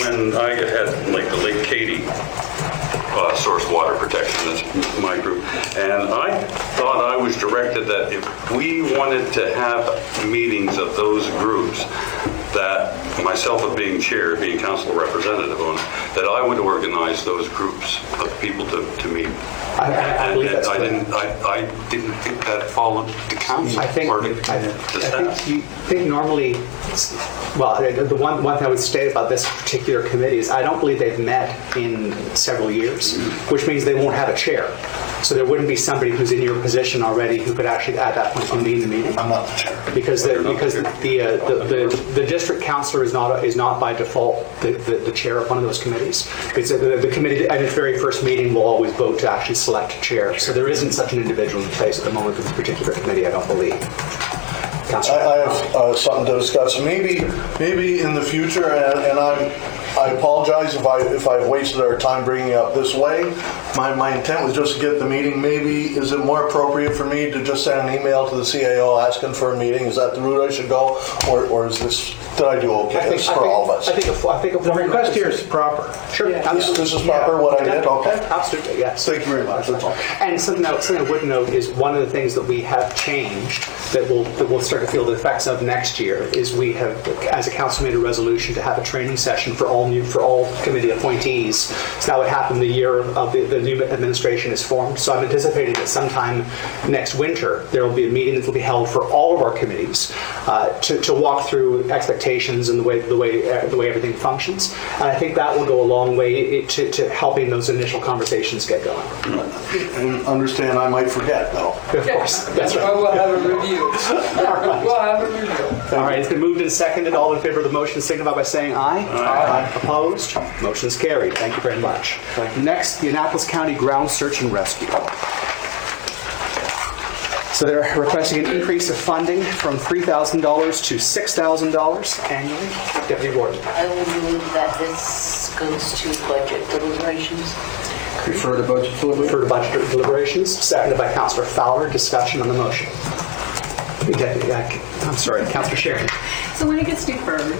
when I had like the Lake Cady source water protection, that's my group, and I thought I was directed that if we wanted to have meetings of those groups, that myself of being chair, being council representative on it, that I would organize those groups of people to meet. I believe that's correct. I didn't think that followed the council. I think normally, well, the one thing I would state about this particular committee is I don't believe they've met in several years, which means they won't have a chair. So there wouldn't be somebody who's in your position already who could actually at that point convene the meeting. I'm not the chair. Because the district councillor is not by default the chair of one of those committees. It's the committee at its very first meeting will always vote to actually select a chair. So there isn't such an individual in place at the moment for this particular committee, I don't believe. I have something to discuss. Maybe in the future, and I apologize if I've wasted our time bringing it up this way. My intent was just to get the meeting. Maybe is it more appropriate for me to just send an email to the CAO asking for a meeting? Is that the route I should go, or is this? Did I do okay? It's for all of us. I think the request here is proper. Sure. This is proper. What I did. Okay. Absolutely. Yes. Thank you very much. That's all. And something I would note is one of the things that we have changed that we'll start to feel the effects of next year is we have, as a council, made a resolution to have a training session for all committee appointees. So that would happen the year of the new administration is formed. So I'm anticipating that sometime next winter there will be a meeting that will be held for all of our committees to walk through expectations and the way everything functions. And I think that will go a long way to helping those initial conversations get going. And understand, I might forget though. Of course, that's right. We'll have a review. We'll have a review. All right, it's been moved and seconded. All in favor of the motion signify by saying aye. Aye. Opposed? Motion is carried. Thank you very much. Next, the Annapolis County Ground Search and Rescue. So they're requesting an increase of funding from $3,000 to $6,000 annually. Deputy Warden. I will move that this goes to budget deliberations. Refer to budget deliberations. Refer to budget deliberations. Seconded by Councillor Fowler. Discussion on the motion. I'm sorry, Councillor Sharon. So when it gets deferred,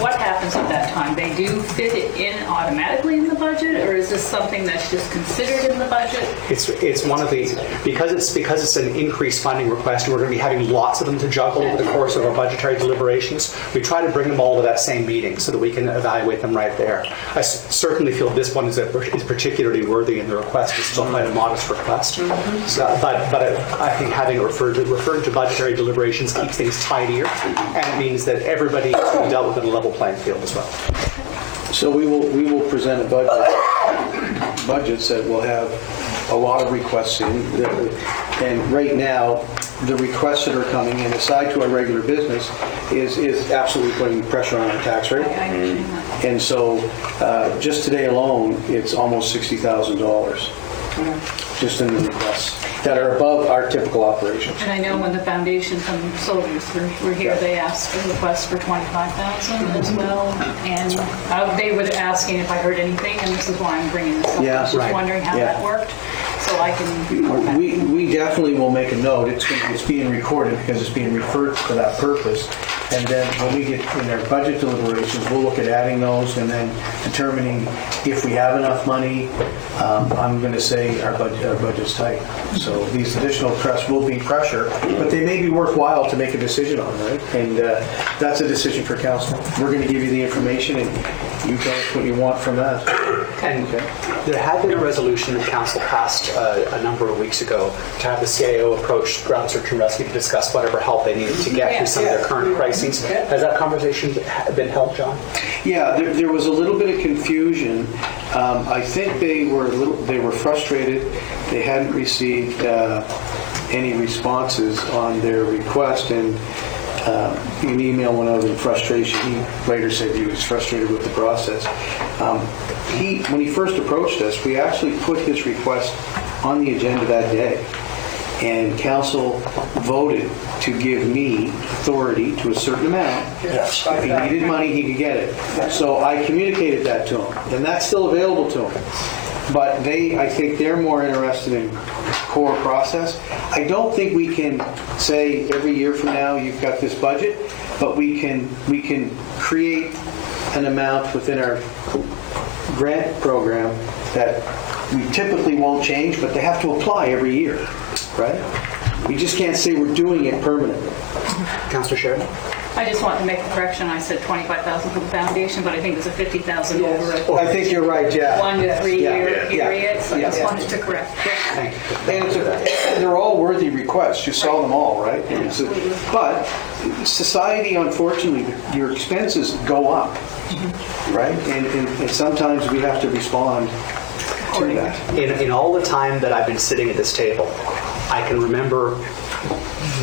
what happens at that time? They do fit it in automatically in the budget, or is this something that's just considered in the budget? It's one of the, because it's an increased funding request, and we're going to be having lots of them to juggle over the course of our budgetary deliberations. We try to bring them all to that same meeting so that we can evaluate them right there. I certainly feel this one is particularly worthy, and the request is still quite a modest request. So, but I think having it referred to budgetary deliberations keeps things tidier, and it means that everybody is being dealt with at a level playing field as well. So we will present a budgets that will have a lot of requests in, and right now the requests that are coming in, aside to our regular business, is absolutely putting pressure on our tax rate. And so just today alone, it's almost $60,000 just in the requests that are above our typical operations. And I know when the Foundation from Soldiers were here, they asked for requests for $25,000 as well. And they were asking if I heard anything, and this is why I'm bringing this up. Yeah, I was just right. wondering how that worked, so I can... We definitely will make a note. It's being recorded because it's being referred for that purpose. And then when we get in our budget deliberations, we'll look at adding those and then determining if we have enough money. I'm going to say our budget's tight. So these additional requests will be pressure, but they may be worthwhile to make a decision on, right? And that's a decision for council. We're going to give you the information, and you tell us what you want from that. And there had been a resolution that council passed a number of weeks ago to have the CAO approach Ground Search and Rescue to discuss whatever help they needed to get through some of their current crises. Has that conversation been held, John? Yeah, there was a little bit of confusion. I think they were frustrated. They hadn't received any responses on their request, and an email went out in frustration. He later said he was frustrated with the process. When he first approached us, we actually put his request on the agenda that day, and council voted to give me authority to a certain amount. Yes. If he needed money, he could get it. So I communicated that to him, and that's still available to him. But I think they're more interested in core process. I don't think we can say every year from now you've got this budget, but we can create an amount within our grant program that we typically won't change, but they have to apply every year, right? We just can't say we're doing it permanently. Councillor Sheridan? I just want to make a correction. I said 25,000 for the foundation, but I think it was a 50,000 over a I think you're right, yeah. 1 to 3 year Yeah. period. So I just wanted to correct. Thank you. And they're all worthy requests. You saw them all, right? But society, unfortunately, your expenses go up, right? And sometimes we have to respond to that. In all the time that I've been sitting at this table, I can remember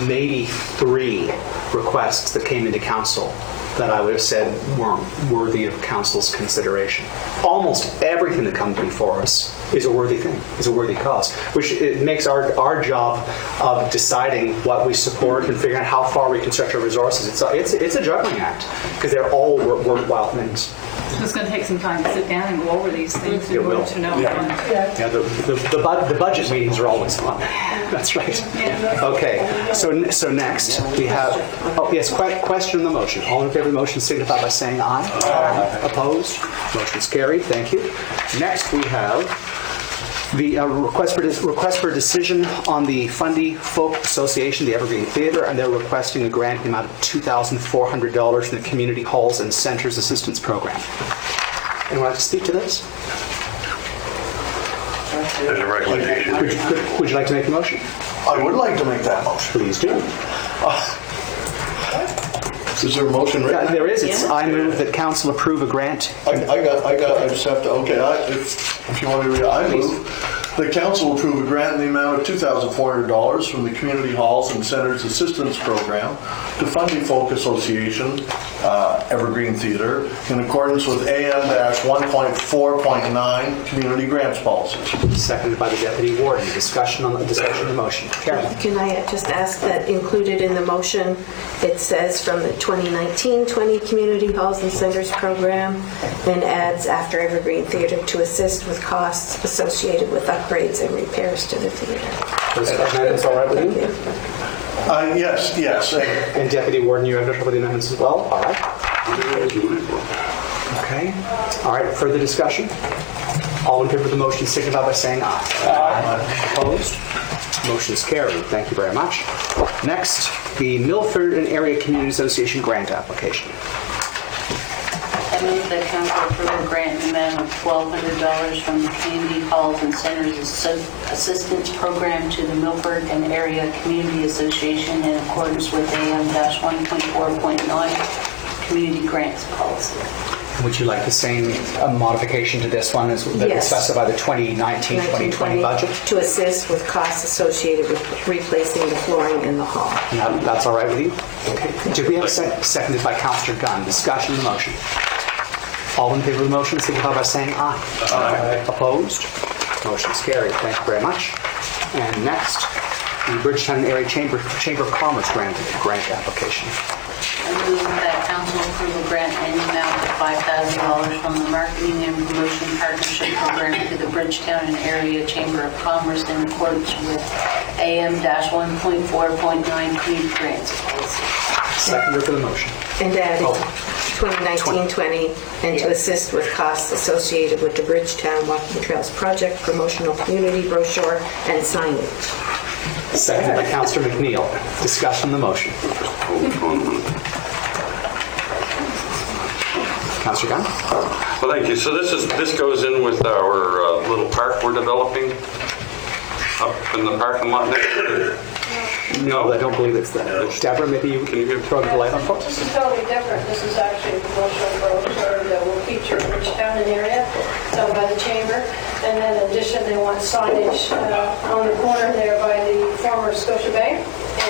maybe 3 requests that came into council that I would have said weren't worthy of council's consideration. Almost everything that comes before us is a worthy thing, is a worthy cause, which it makes our job of deciding what we support and figuring out how far we can stretch our resources. It's a juggling act because they're all worthwhile things. It's going to take some time to sit down and go over these things in It will. order to know. Yeah, the budget meetings are always fun. That's right. Okay, so next we have, question on the motion. All in favor of the motion signify by saying aye. Aye. Opposed? Motion's carried. Thank you. Next we have the request for a decision on the Fundy Folk Association, the Evergreen Theatre, and they're requesting a grant in the amount of $2,400 from the Community Halls and Centers Assistance Program. Anyone like to speak to this? There's a recommendation. Would you like to make a motion? I would like to make that motion. Please do. Is there a motion written? Yeah, there is. I move that council approve a grant. I just have to, okay, if you want me to read it, I move the council approve a grant in the amount of $2,400 from the Community Halls and Centers Assistance Program to Fundy Folk Association, Evergreen Theatre, in accordance with AM-1.4.9 Community Grants Policy. Seconded by the Deputy Warden. Discussion on the motion. Karen. Can I just ask that included in the motion, it says from the 2019-20 Community Halls and Centers Program, and adds after Evergreen Theatre to assist with costs associated with upgrades and repairs to the theatre. Amendments all right with you? Yes. And Deputy Warden, you have no trouble with the amendments as well? All right. Okay. All right. Further discussion? All in favor of the motion signify by saying aye. Aye. Opposed? Motion is carried. Thank you very much. Next, the Milford and Area Community Association grant application. I move that council approve a grant in the amount of $1,200 from the Community Halls and Centers Assistance Program to the Milford and Area Community Association in accordance with AM-1.4.9 Community Grants Policy. Would you like the same modification to this one as that Yes. specify the 2019-2020 budget? To assist with costs associated with replacing the flooring in the hall. No, that's all right with you? Okay. Did we have a seconded by Councillor Gunn? Discussion of the motion. All in favor of the motion signify by saying aye. Aye. Opposed? Motion is carried. Thank you very much. And next, the Bridgetown Area Chamber of Commerce grant application. I move that council approve a grant in the amount of $5,000 from the Marketing and Promotion Partnership Program to the Bridgetown and Area Chamber of Commerce in accordance with AM-1.4.9 Community Grants Policy. Seconder for the motion. And adding 2019-20 and to assist with costs associated with the Bridgetown Walking Trails Project, promotional community brochure, and signage. Seconded by Councillor McNeil. Discussion on the motion. Councillor Gunn? Well, thank you. So this goes in with our little park we're developing up in the parking lot next to it. No, I don't believe it's that. Deborah, maybe you can throw the light on folks? This is totally different. This is actually a promotional brochure that will feature Bridgetown and area. It's owned by the chamber. And then in addition, they want signage on the corner there by the former Scotia Bank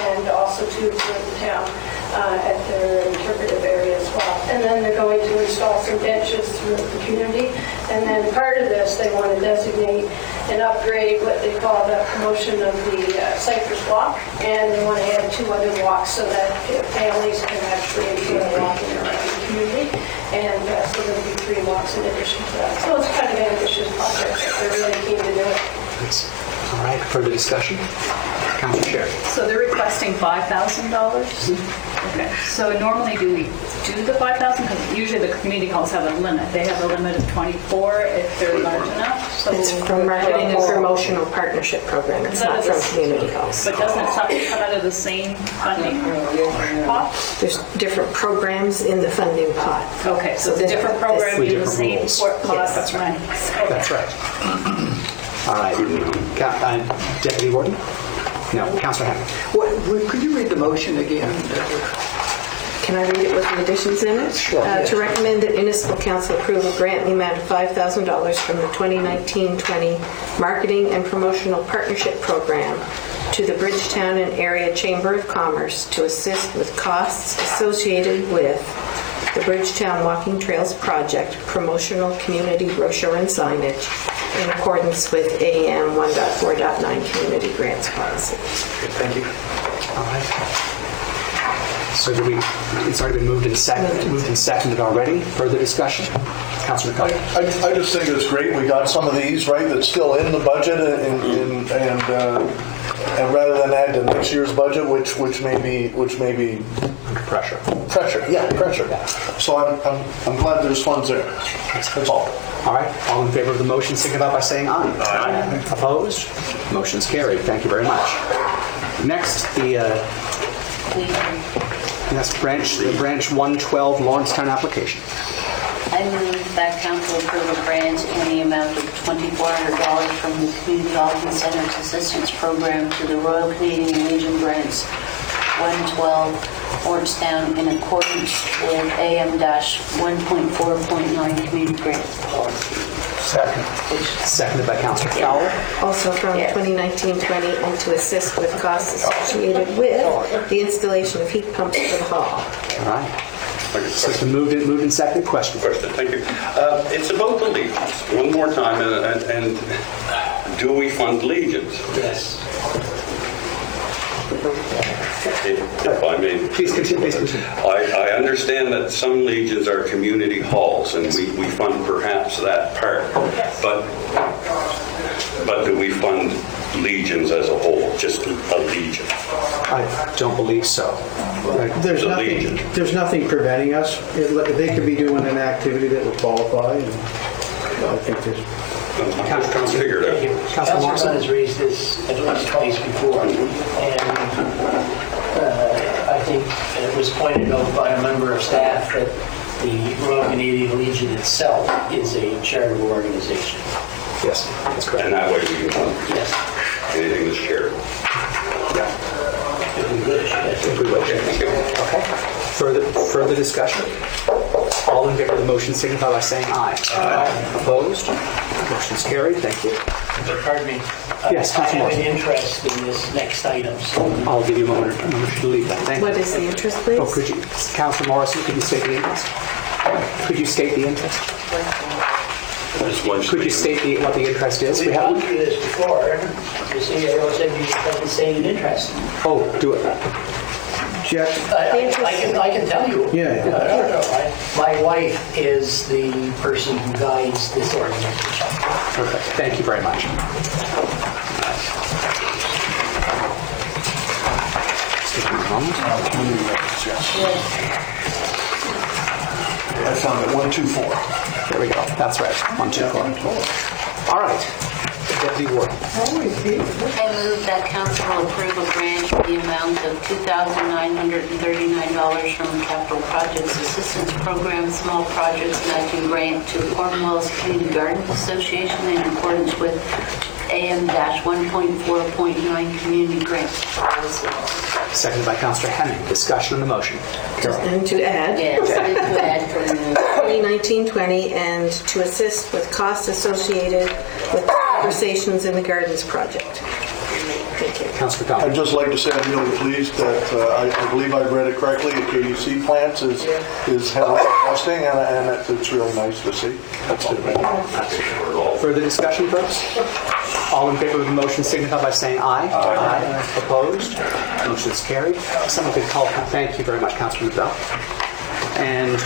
and also to the town at their interpretive area as well. And then they're going to install some benches throughout the community. And then part of this, they want to designate and upgrade what they call the promotion of the Cypress Walk, and they want to add 2 other walks so that families can actually enjoy walking around the community, and so there'll be 3 walks in addition to that. So it's kind of an ambitious project, but they're really keen to do it. All right, further discussion? Councilor Sherry. So they're requesting $5,000? Okay, so normally do we do the 5,000? Because usually the community halls have a limit. They have a limit of 24 if they're large enough. So It's from Marketing and Promotional Partnership Program. It's not from community halls. But doesn't something come out of the same funding pot? There's different programs in the funding pot. Okay, so the different program With in the same different pot rules. of money. That's right. All right. Deputy Warden? No, Councilor Hammond. Could you read the motion again? Can I read it with the additions in it? Sure. To recommend that municipal council approve a grant in the amount of $5,000 from the 2019-20 Marketing and Promotional Partnership Program to the Bridgetown and Area Chamber of Commerce to assist with costs associated with the Bridgetown Walking Trails Project promotional community brochure and signage in accordance with AM 1.4.9 Community Grants Policy. Thank you. All right. So it's already been moved and seconded already. Further discussion? Councilor McCullough. I just think it's great. We got some of these, right, that's still in the budget and rather than add to next year's budget, which may be pressure. Pressure. So I'm glad there's funds there. That's all. All right. All in favor of the motion, signify by saying aye. Aye. Opposed? Motion's carried. Thank you very much. Next, branch 112 Lawrencetown application. I move that council approve a grant in the amount of $2,400 from the Community Health and Centers Assistance Program to the Royal Canadian Legion Grants 112 Lawrencetown in accordance with AM-1.4.9 Community Grants Policy. Seconded by Councilor Fowler. Also from 2019-20 and to assist with costs associated with the installation of heat pumps for the hall. All right. So it's been moved and seconded. Question. Thank you. It's about the Legions. One more time, and do we fund Legions? Yes. If I may. Please continue. I understand that some Legions are community halls, and we fund perhaps that part. But do we fund Legions as a whole, just a Legion? I don't believe so. There's nothing preventing us. They could be doing an activity that would qualify. And I think there's. Councilor Morrison has raised this at least twice before, and I think it was pointed out by a member of staff that the Royal Canadian Legion itself is a charitable organization. Yes, that's correct. And that way we can fund anything that's charitable. Yeah. If we wish. If we wish. Okay. Further discussion? All in favor of the motion signify by saying aye. Aye. Opposed? Motion's carried. Thank you. Pardon me. Yes, I Councilor have an Morrison. interest in this next item. So I'll give you a moment to leave that. Thank you. What is the interest, please? Oh, could you, Councilor Morrison, could you state the interest? Could you state the interest? Could you state what the interest is? we've gone through this before. You see, I always said you had the same interest. Oh, do it. Jeff? I can tell you. Yeah. My wife is the person who guides this organization. Okay. Thank you very much. I found it 124. There we go. That's right. 124. All right. Deputy Warden. I move that council approve a grant for the amount of $2,939 from the Capital Projects Assistance Program Small Projects Matching Grant to Cornwall's Community Gardens Association in accordance with AM-1.4.9 Community Grants Policy. Seconded by Councilor Hemming. Discussion on the motion. Carol. And to add. Yes, and to add for 2019-20 and to assist with costs associated with conversations in the Gardens project. Thank you. Councilor Collins. I'd just like to say I'm really pleased that I believe I've read it correctly. The KDC plants is heavily investing, and it's really nice to see. That's good. Further discussion, folks? All in favor of the motion signify by saying aye. Aye. Opposed? Motion is carried. Someone could call. Thank you very much, Councillor Bell. And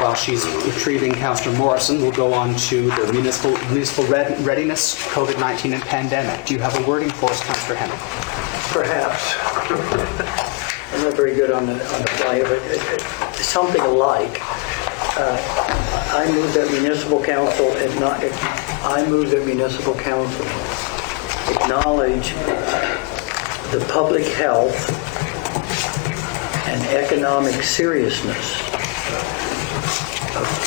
while she's retrieving Councillor Morrison, we'll go on to the municipal readiness, COVID-19 and pandemic. Do you have a wording for us, Councillor Hemming? Perhaps. I'm not very good on the fly, but something alike. I move that municipal council acknowledge the public health and economic seriousness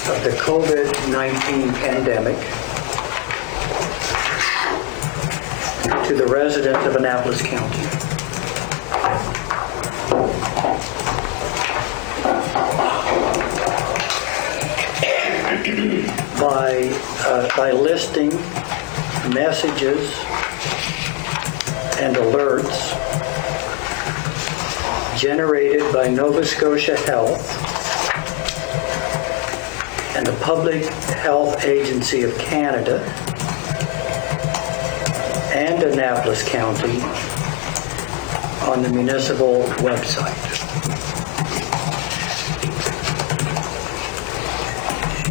of the COVID-19 pandemic to the residents of Annapolis County. By listing messages and alerts generated by Nova Scotia Health and the Public Health Agency of Canada and Annapolis County on the municipal website.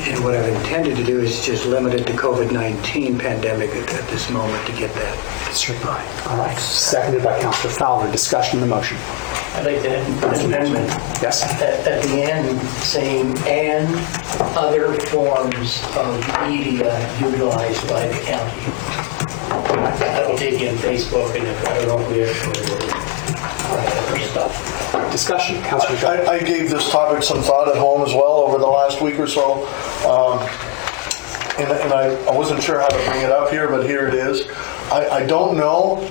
And what I've intended to do is just limit it to COVID-19 pandemic at this moment to get that. Certainly. All right. Seconded by Councillor Fowler. Discussion of the motion. I'd like to add an amendment. Yes. At the end, saying, and other forms of media utilized by the county. I will take in Facebook, and if I don't know if we have stuff. Discussion. Councillor John. I gave this topic some thought at home as well over the last week or so. And I wasn't sure how to bring it up here, but here it is. I don't know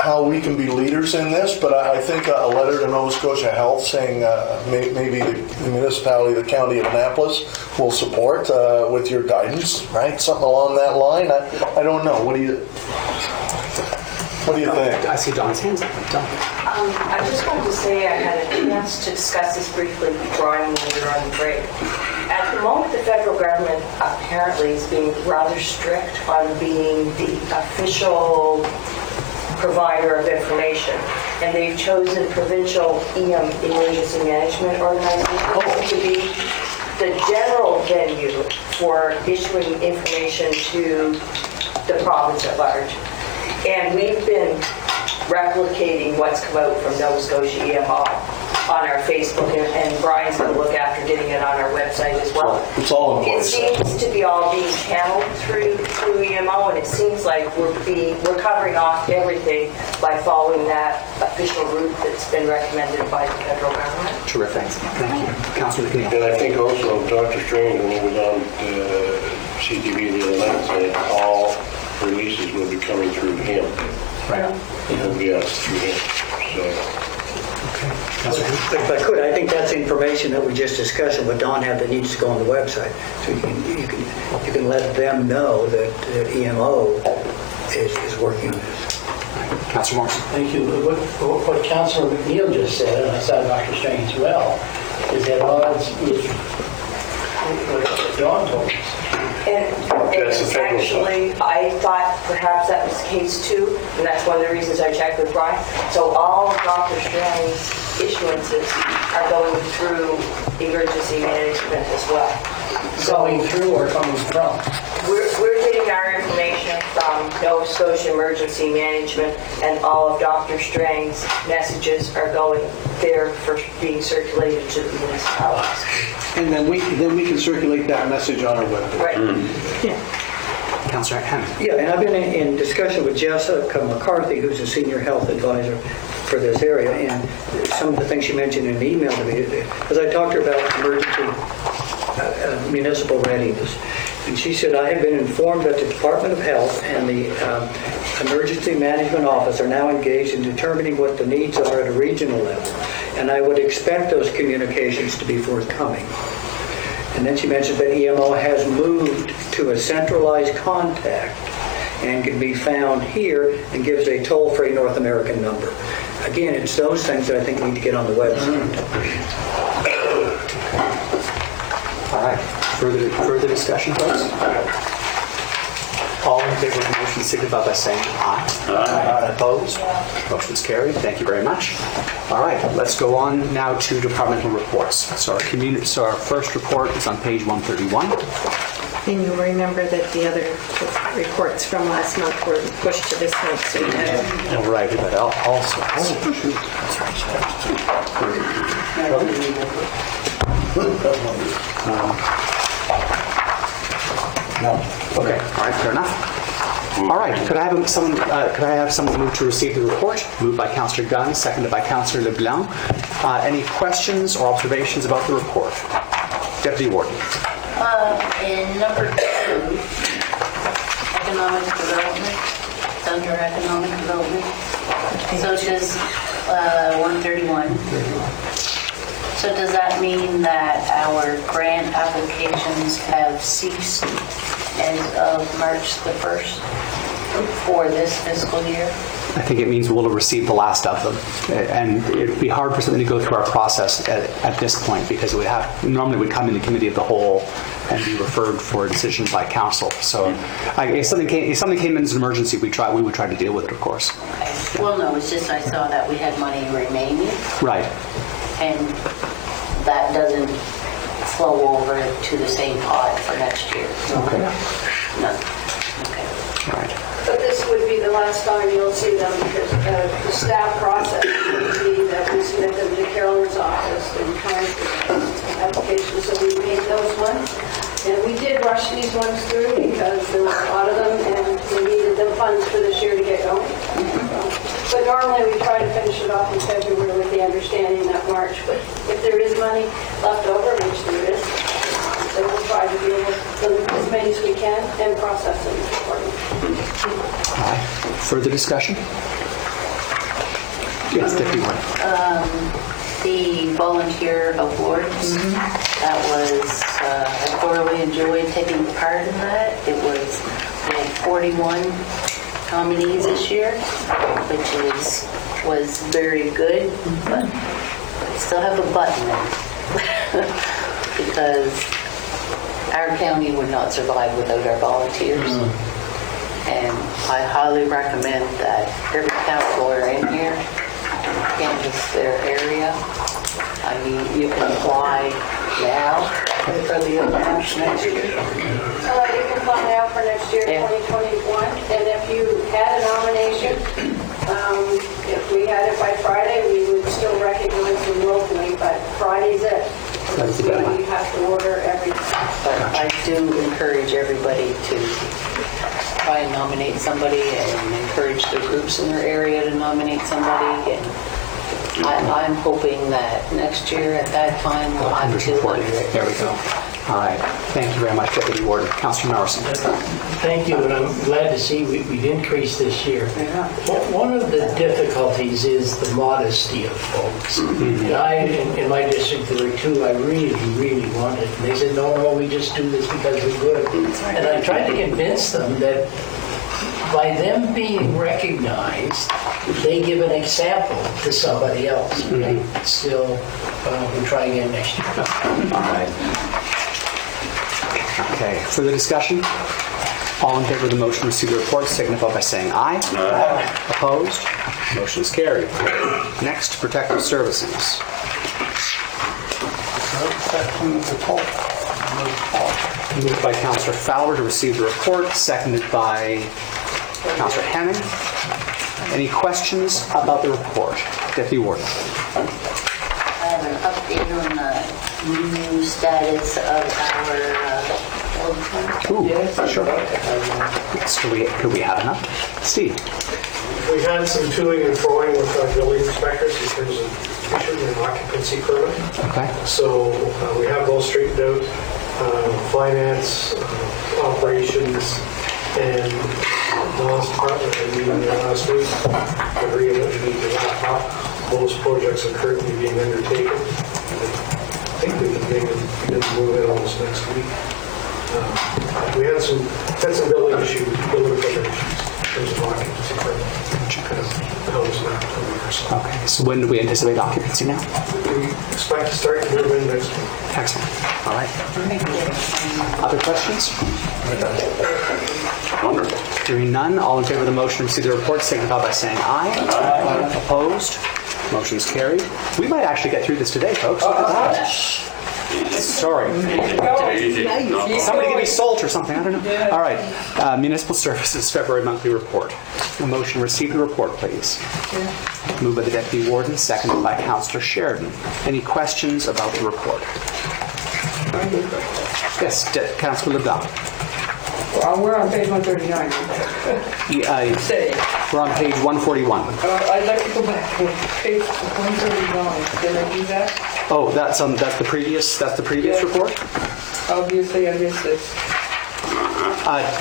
how we can be leaders in this, but I think a letter to Nova Scotia Health saying maybe the municipality, the county of Annapolis will support with your guidance, right? Something along that line. I don't know. What do you think? I see Don's hands up. Don. I just wanted to say I had a chance to discuss this briefly with Brian when we were on the break. At the moment, the federal government apparently is being rather strict on being the official provider of information, and they've chosen provincial emergency management organizations to be the general venue for issuing information to the province at large. And we've been replicating what's come out from Nova Scotia EMO on our Facebook, and Brian's going to look after getting it on our website as well. It's all in place. It seems to be all being channeled through EMO, and it seems like we're covering off everything by following that official route that's been recommended by the federal government. Terrific. Thank you. Councillor McNeil. And I think also Dr. Strange, when he was on CTV the other night, said all releases will be coming through him. Right. Yes, through him. So. If I could, I think that's information that we just discussed and what Don had that needs to go on the website. So you can let them know that EMO is working on this. Councillor Morrison. Thank you. What Councillor McNeil just said, and I saw Dr. Strange as well, is at odds with what Don told us. And actually, I thought perhaps that was the case too, and that's one of the reasons I checked with Brian. So all of Dr. Strand's issuances are going through emergency management as well. Going through or coming from? We're getting our information from Nova Scotia Emergency Management, and all of Dr. Strang's messages are going there for being circulated to the municipalities. And then we can circulate that message on our webpage. Right. Yeah. Councillor Hammond. Yeah, and I've been in discussion with Jessica McCarthy, who's a senior health advisor for this area, and some of the things she mentioned in an email to me, as I talked to her about emergency municipal readiness. And she said, I have been informed that the Department of Health and the Emergency Management Office are now engaged in determining what the needs are at a regional level. And I would expect those communications to be forthcoming. And then she mentioned that EMO has moved to a centralized contact and can be found here and gives a toll-free North American number. Again, it's those things that I think need to get on the website. All right. Further discussion, folks? All in favor of the motion signify by saying aye. Aye. Opposed? Motion's carried. Thank you very much. All right, let's go on now to departmental reports. So our first report is on page 131. And you'll remember that the other reports from last month were pushed to this month, so you had All right, but also. No. Okay. All right. Fair enough. All right. Could I have someone move to receive the report? Moved by Councillor Gunn, seconded by Councillor LeBlanc. Any questions or observations about the report? Deputy Warden. In number 2, economic development, it's under economic development. So it says 131. So does that mean that our grant applications have ceased as of March the 1st for this fiscal year? I think it means we'll have received the last of them, and it'd be hard for something to go through our process at this point because normally would come in the committee of the whole and be referred for a decision by council. So if something came in as an emergency, we would try to deal with it, of course. Okay. Well, no, it's just I saw that we had money remaining. Right. And that doesn't flow over to the same pot for next year. Okay. No. Okay. All right. But this would be the last time you'll see them because the staff process would be that we submit them to Carolyn's office and transfer applications. So we made those ones. And we did rush these ones through because there were a lot of them and we needed the funds for this year to get going. But normally we try to finish it off in February with the understanding that March. But if there is money left over, which there is, then we'll try to deal with them as many as we can and process them accordingly. All right. Further discussion? Yes, Deputy Warden. The volunteer awards, that was, I thoroughly enjoyed taking part in that. It was, we had 41 nominees this year, which was very good, but I still have a button there because our county would not survive without our volunteers. And I highly recommend that every councilor in here canvass their area. I mean, you can apply now for the awards next year. You can apply now for next year, 2021. And if you had a nomination, if we had it by Friday, we would still recognize them locally, but Friday's it. That's the So deadline. you have to order everything. But I do encourage everybody to try and nominate somebody and encourage the groups in their area to nominate somebody. And I'm hoping that next year at that time we'll have 140. There we go. All right. Thank you very much, Deputy Warden. Councillor Morrison. Thank you, and I'm glad to see we've increased this year. One of the difficulties is the modesty of folks. And in my district, there were 2 I really, really wanted. And they said, no, we just do this because we would. And I tried to convince them that by them being recognized, they give an example to somebody else. Still, we'll try again next year. All right. Okay. Further discussion? All in favor of the motion to receive the report signify by saying aye. Aye. Opposed? Motion is carried. Next, protective services. Moved by Councillor Fowler to receive the report, seconded by Councillor Hemming. Any questions about the report? Deputy Warden. I have an update on the new status of our Ooh, sure. Yes, could we have enough? Steve. We had some toing and froing with our building inspectors in terms of issuing an occupancy permit. Okay. So we have those straightened out. Finance, operations, and the last department, I mean, last week, agreed that we need to wrap up. Those projects are currently being undertaken. I think we can begin to move it almost next week. We had some building permit issues in terms of occupancy permit. How was that? Okay, so when do we anticipate occupancy now? We expect to start to move in next week. Excellent. All right. Other questions? Wonderful. Hearing none, all in favor of the motion to receive the report signify by saying aye. Aye. Opposed? Motion is carried. We might actually get through this today, folks. Look at that. Sorry. Somebody give me salt or something. I don't know. All right. Municipal Services February monthly report. A motion to receive the report, please. Moved by the Deputy Warden, seconded by Councillor Sheridan. Any questions about the report? Yes, Councillor LeBlanc. We're on page 139. We're on page 141. I'd like to go back to page 139. Did I do that? Oh, that's the previous report? Obviously, I missed this.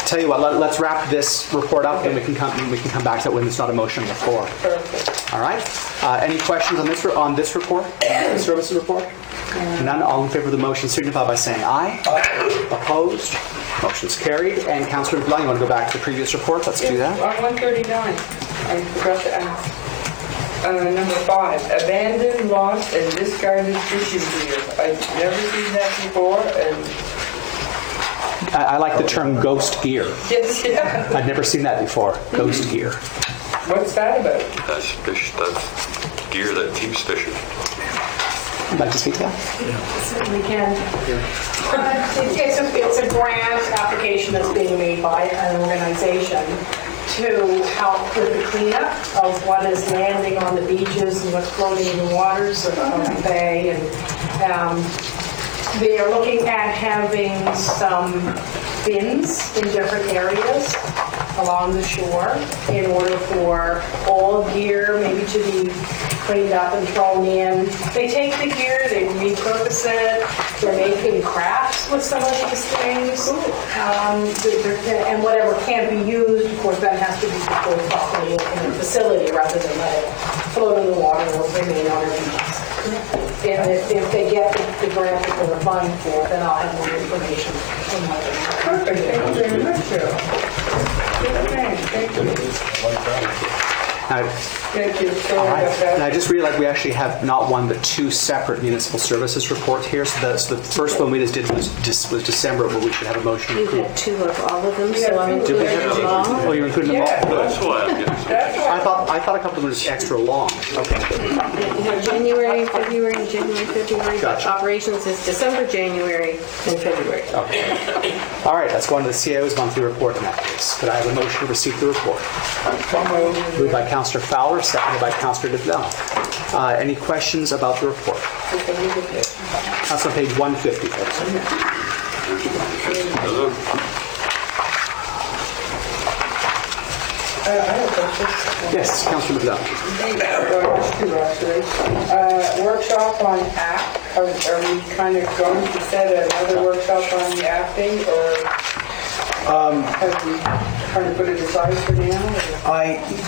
Tell you what, let's wrap this report up, and we can come back to it when there's not a motion on the floor. Perfect. All right. Any questions on this report? The services report? None. All in favor of the motion signify by saying aye. Aye. Opposed? Motion's carried. And Councillor LeBlanc, you want to go back to the previous report? Let's do that. On 139, I forgot to ask. Number 5, abandoned, lost, and discarded fishing gear. I've never seen that before, and I like the term ghost gear. yes, yeah. I've never seen that before. Ghost gear. What's that about? That's gear that keeps fishing. Would you like to speak to that? Certainly can. It's a grant application that's being made by an organization to help with the cleanup of what is landing on the beaches and what's floating in the waters of the bay. And they are looking at having some bins in different areas along the shore in order for all gear maybe to be cleaned up and thrown in. They take the gear, they repurpose it, they're making crafts with some of these things, and whatever can't be used, of course, that has to be disposed properly in a facility rather than let it float in the water or remain on our beaches. And if they get the grant that they're applying for, then I'll have more information from my Perfect. Thank you very much, Cheryl. Thank you. Thank you. All right. And I just realized we actually have not one but two separate municipal services reports here. So the first one we just did was December, but we should have a motion to You approve. had 2 of all of them, so I'm including them all. Oh, you're including them all? That's why I'm getting I thought a couple of them were just extra long. Okay. You have January, February. Gotcha. Operations is December, January, and February. Okay. All right, let's go on to the CIO's monthly report in that case. Could I have a motion to receive the report? Moved by Councillor Fowler, seconded by Councillor LeBlanc. Any questions about the report? That's on page 150, folks. I have a question. Yes, Councillor LeBlanc. Two, actually. Workshop on app. Are we kind of going to set another workshop on the app thing, or have we kind of put it aside for now?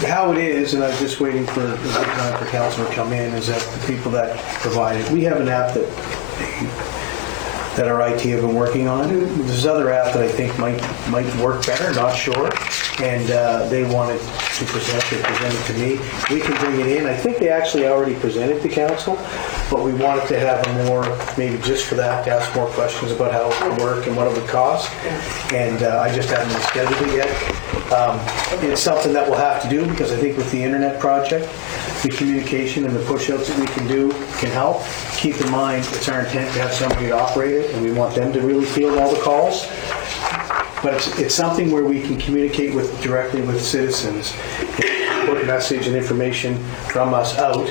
How it is, and I was just waiting for the good time for council to come in, is that the people that provide it, we have an app that our IT have been working on. There's another app that I think might work better, not sure, and they wanted to present it to me. We can bring it in. I think they actually already presented to council, but we wanted to have a more, maybe just for that, to ask more questions about how it would work and what it would cost, and I just haven't scheduled it yet. It's something that we'll have to do because I think with the internet project, the communication and the push-outs that we can do can help. Keep in mind, it's our intent to have somebody to operate it, and we want them to really field all the calls. But it's something where we can communicate directly with citizens, put message and information from us out,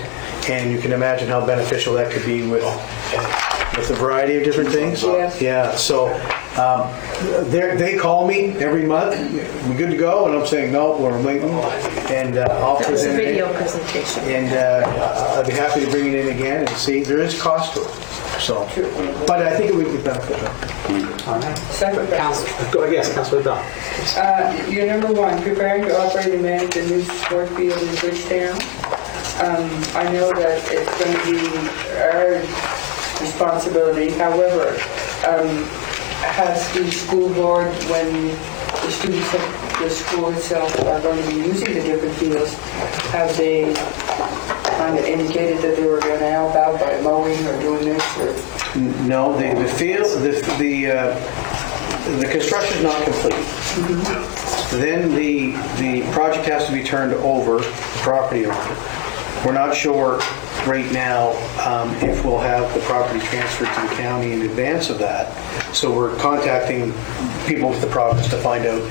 and you can imagine how beneficial that could be with a variety of different things. Yeah. So they call me every month. We good to go? And I'm saying no. We're waiting. And I'll That was a present it. video presentation. And I'd be happy to bring it in again and see. There is cost to it. So, but I think it would be beneficial. All right. Second question. Yes, Councillor LeBlanc. Your number 1, preparing to operate and manage a new sport field in Bridgetown. I know that it's going to be our responsibility. However, has the school board, when the students of the school itself are going to be using the different fields, have they kind of indicated that they were going to help out by mowing or doing this? Or? No, the field, the construction is not complete. Then the project has to be turned over, the property owner. We're not sure right now if we'll have the property transferred to the county in advance of that. So we're contacting people with the province to find out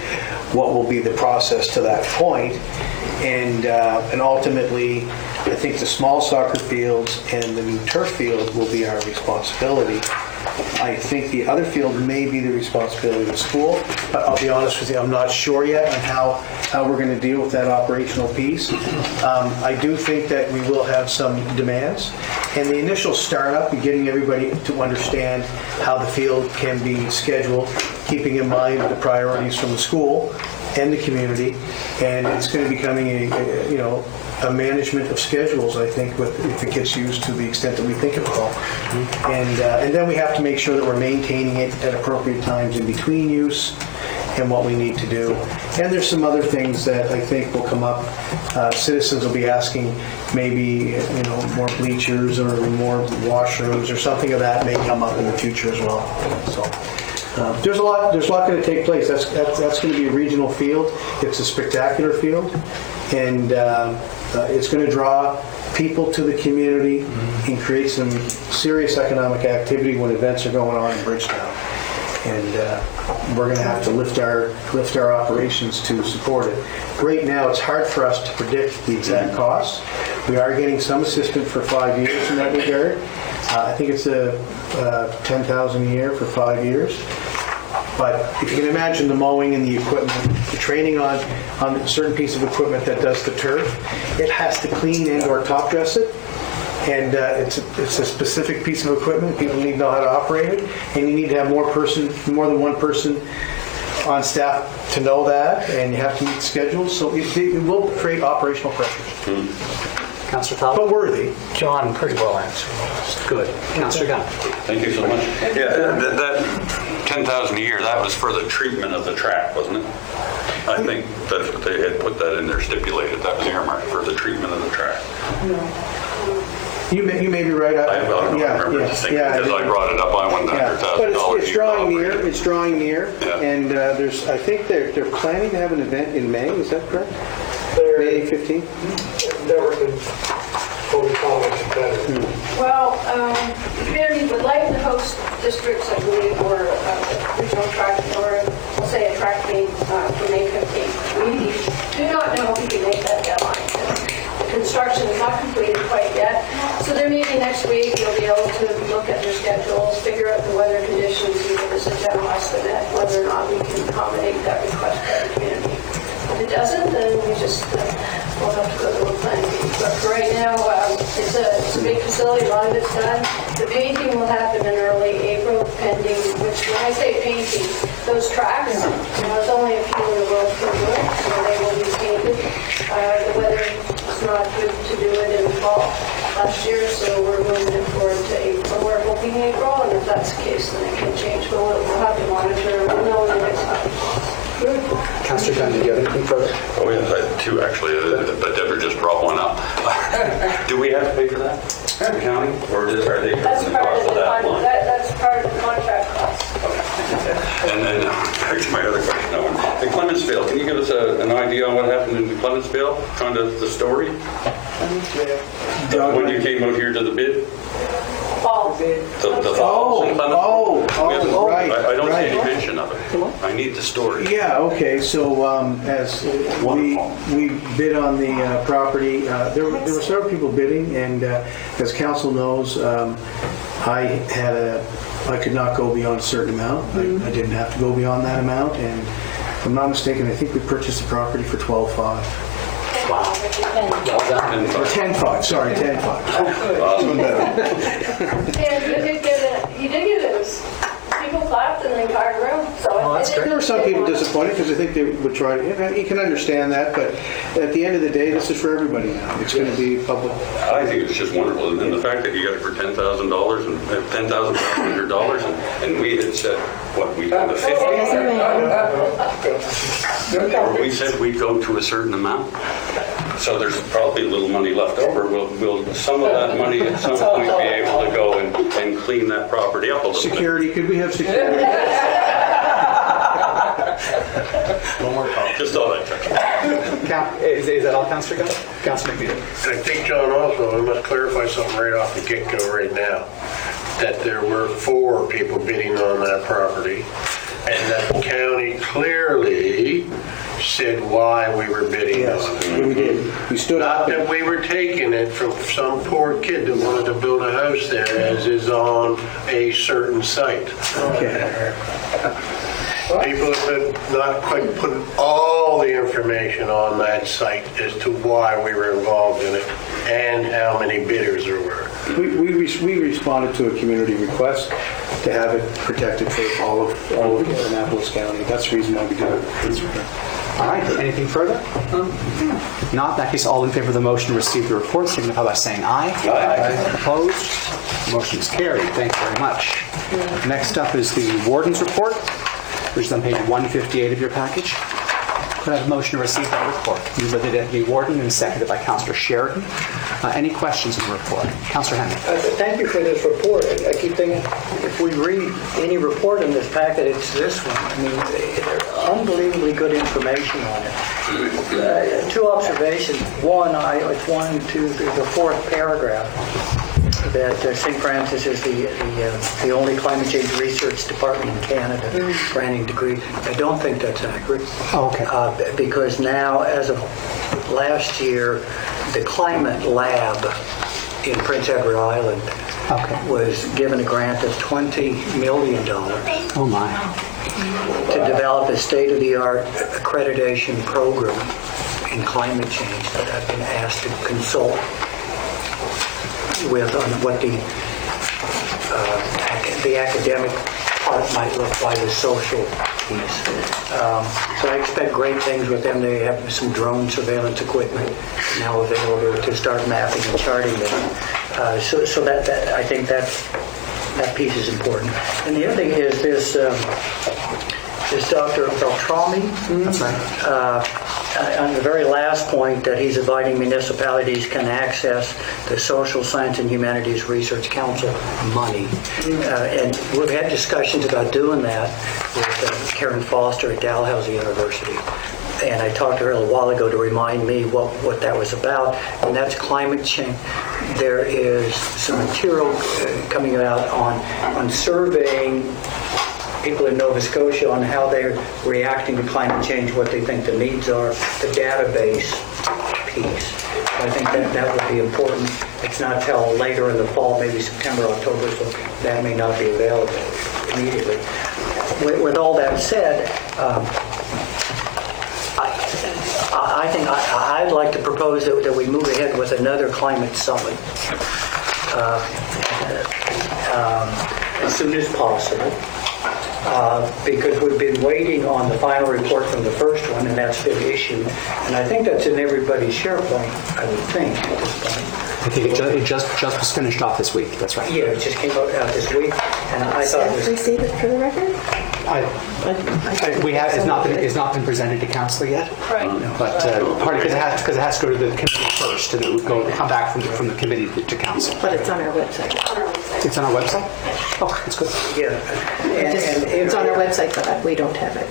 what will be the process to that point. And ultimately, I think the small soccer fields and the new turf field will be our responsibility. I think the other field may be the responsibility of the school, but I'll be honest with you, I'm not sure yet on how we're going to deal with that operational piece. I do think that we will have some demands, and the initial startup and getting everybody to understand how the field can be scheduled, keeping in mind the priorities from the school and the community, and it's going to be becoming a management of schedules, I think, if it gets used to the extent that we think it will. And then we have to make sure that we're maintaining it at appropriate times in between use and what we need to do. And there's some other things that I think will come up. Citizens will be asking maybe more bleachers or more washrooms or something of that may come up in the future as well. So. There's a lot going to take place. That's going to be a regional field. It's a spectacular field, and it's going to draw people to the community and create some serious economic activity when events are going on in Bridgetown. And we're going to have to lift our operations to support it. Right now, it's hard for us to predict the exact costs. We are getting some assistance for 5 years in that regard. I think it's $10,000 a year for 5 years. But if you can imagine the mowing and the equipment, the training on a certain piece of equipment that does the turf, it has to clean and or top dress it. And it's a specific piece of equipment. People need to know how to operate it. And you need to have more than one person on staff to know that. And you have to meet schedules. So it will create operational pressures. Councillor Cotw? But worthy. John, pretty well answered. Good. Councillor Gunn? Thank you so much. Yeah, that $10,000 a year, that was for the treatment of the track, wasn't it? I think that's what they had put that in there, stipulated. That was earmarked for the treatment of the track. You may be right. I remember distinctly because I brought it up. I won $100,000. But it's drawing near. It's drawing near. Yeah. And I think they're planning to have an event in May. Is that correct? May 15th? Never been fully commented better. Well, the community would like to host districts, I believe, or regional track, or we'll say a track meet for May 15th. We do not know if we can make that deadline. The construction is not completed quite yet. So they're meeting next week. They'll be able to look at their schedules, figure out the weather conditions, and give us a general estimate whether or not we can accommodate that request by the community. If it doesn't, then we just we'll have to go to a planning meeting. But for right now, it's a big facility. A lot of it's done. The painting will happen in early April, pending. Which, when I say painting, those tracks, there's only a few in the world can do it, so they will be painted. The weather is not good to do it in the fall last year, so we're moving it forward to April. We're hoping April, and if that's the case, then it can change. But we'll have to monitor. We'll know in the next couple of months. Councillor Gunn, did you have anything further? Oh, yes, I had two actually, but Deborah just brought one up. Do we have to pay for that? The county? Or are they That's the part cost of of the that one? that's part of the contract cost. And then, back to my other question, Owen. In Clementsville, can you give us an idea on what happened in Clementsville? Kind of the story? When you came out here to the bid? Fall. The fall in Clementsville? Right. I don't see any mention of it. I need the story. Yeah, okay, so as we bid on the property, there were several people bidding, and as council knows, I could not go beyond a certain amount. I didn't have to go beyond that amount, and if I'm not mistaken, I think we purchased the property for $12,500. Wow. Well done. Or 10.5, sorry, 10.5. Even better. And he did get it. People clapped in the entire room. So that's great. There were some people disappointed because I think they would try to, you can understand that, but at the end of the day, this is for everybody now. It's going to be public. I think it's just wonderful. And then the fact that you got it for $10,000 and $10,500, and we had said, what, we'd go to 50? Or we said we'd go to a certain amount. So there's probably a little money left over. Will some of that money at some point be able to go and clean that property up a little bit? Security, could we have security? No more comments. Just all that. Is that all, Councillor Gunn? Councillor McNeil. I think, John, also, I must clarify something right off the get-go right now, that there were 4 people bidding on that property, and that the county clearly said why we were bidding on it. We did. We stood Not up. that we were taking it from some poor kid that wanted to build a house there, as is on a certain site. Okay. People have not quite put all the information on that site as to why we were involved in it and how many bidders there were. We responded to a community request to have it protected for all of Annapolis County. That's the reason why we did it. All right, anything further? Not, in that case, all in favor of the motion to receive the report, signify by saying aye. Aye. Opposed? Motion is carried. Thank you very much. Next up is the warden's report, which is on page 158 of your package. Could I have a motion to receive that report? Moved by the Deputy Warden and seconded by Councillor Sheridan. Any questions on the report? Councillor Henry. Thank you for this report. I keep thinking, if we read any report in this packet, it's this one. I mean, there's unbelievably good information on it. 2 observations. One, it's 1, 2, the 4th paragraph, that St. Francis is the only climate change research department in Canada granting degrees. I don't think that's accurate. Oh, okay. Because now, as of last year, the climate lab in Prince Edward Island was given a grant of $20 million. Oh my. To develop a state-of-the-art accreditation program in climate change that I've been asked to consult with on what the academic part might look like, the social piece. So I expect great things with them. They have some drone surveillance equipment now available to start mapping and charting them. So that I think that piece is important. And the other thing is this Dr. Beltrami. That's right. On the very last point, that he's inviting municipalities can access the Social Science and Humanities Research Council money. And we've had discussions about doing that with Karen Foster at Dalhousie University. And I talked to her a little while ago to remind me what that was about, and that's climate change. There is some material coming out on surveying people in Nova Scotia on how they're reacting to climate change, what they think the needs are, the database piece. I think that would be important. It's not till later in the fall, maybe September, October, so that may not be available immediately. With all that said, I think I'd like to propose that we move ahead with another climate summit as soon as possible. Because we've been waiting on the final report from the first one, and that's been issued. And I think that's in everybody's SharePoint, I would think, at this point. I think it just was finished off this week. That's right. Yeah, it just came out this week, and I thought it was... Receive it for the record? It's not been presented to council yet. Right. But partly because it has to go to the committee first, and it would come back from the committee to council. But it's on our website. It's on our website? Oh, that's good. Yeah. It's on our website, but we don't have it.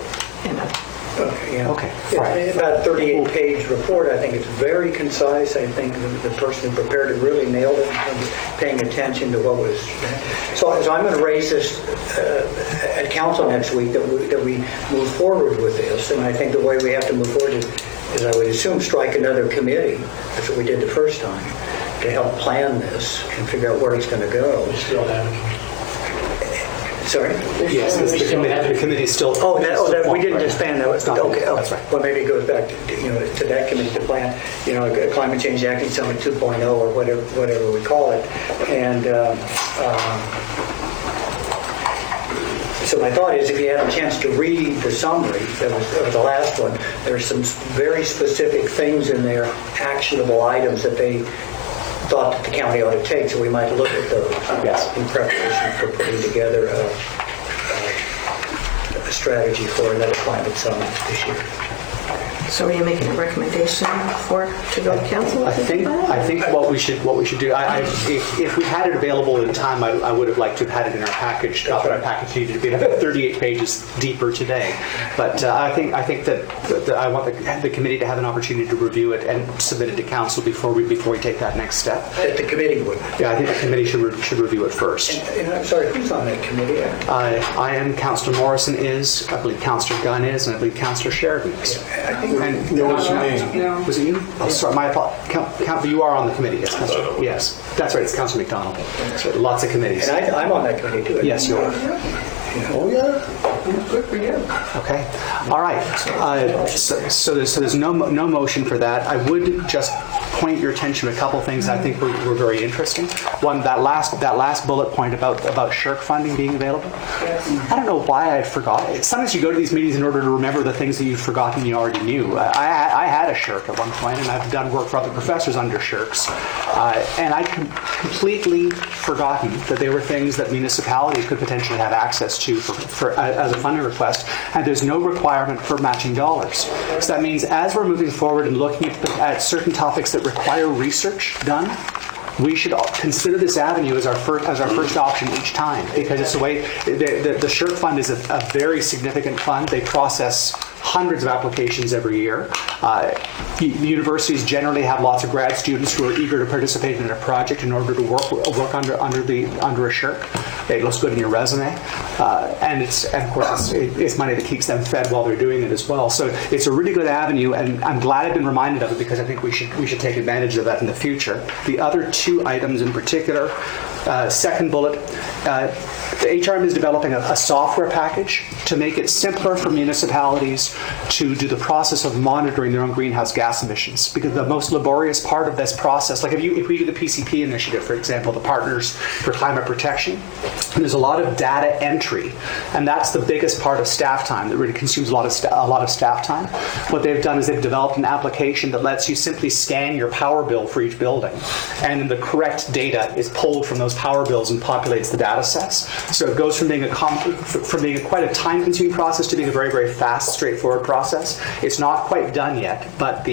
Okay. It's about a 38-page report. I think it's very concise. I think the person who prepared it really nailed it in terms of paying attention to what was... So I'm going to raise this at council next week, that we move forward with this. And I think the way we have to move forward is I would assume, strike another committee. That's what we did the first time, to help plan this and figure out where it's going to go. We still have it. Sorry? Yes, the committee is still... we didn't disband that. Okay, that's right. Well, maybe it goes back to that committee to plan, a Climate Change Action Summit 2.0 or whatever we call it. And so my thought is, if you had a chance to read the summary, that was the last one, there's some very specific things in there, actionable items that they thought that the county ought to take, so we might look at those in preparation for putting together a strategy for another climate summit this year. So are you making a recommendation to go to council? I think what we should do. If we had it available in time, I would have liked to have had it in our package. Not that our package needed to be 38 pages deeper today, but I think that I want the committee to have an opportunity to review it and submit it to council before we take that next step. That the committee would. Yeah, I think the committee should review it first. And I'm sorry, who's on that committee? I am. Councillor Morrison is. I believe Councillor Gunn is, and I believe Councillor Sheridan is. I think And was it you? Oh, sorry, my apologies. You are on the committee, yes, Councillor. Yes, that's right. It's Councillor McDonald. That's right, lots of committees. And I'm on that committee too. Yes, you are. Oh yeah, good for you. Okay. All right. So there's no motion for that. I would just point your attention to a couple things I think were very interesting. One, that last bullet point about SHIRK funding being available. I don't know why I forgot. Sometimes you go to these meetings in order to remember the things that you've forgotten you already knew. I had a SHIRK at one point, and I've done work for other professors under SHIRKs, and I'd completely forgotten that they were things that municipalities could potentially have access to as a funding request, and there's no requirement for matching dollars. So that means as we're moving forward and looking at certain topics that require research done, we should consider this avenue as our first option each time, because it's the way the SHIRK fund is a very significant fund. They process hundreds of applications every year. Universities generally have lots of grad students who are eager to participate in a project in order to work under a SHIRK. It looks good in your resume, and of course it's money that keeps them fed while they're doing it as well. So it's a really good avenue, and I'm glad I've been reminded of it because I think we should take advantage of that in the future. The other two items in particular, second bullet. The HRM is developing a software package to make it simpler for municipalities to do the process of monitoring their own greenhouse gas emissions. Because the most laborious part of this process, like if we do the PCP initiative, for example, the Partners for Climate Protection, there's a lot of data entry, and that's the biggest part of staff time that really consumes a lot of staff time. What they've done is they've developed an application that lets you simply scan your power bill for each building, and then the correct data is pulled from those power bills and populates the data sets. So it goes from being quite a time-consuming process to being a very, very fast, straightforward process. It's not quite done yet, but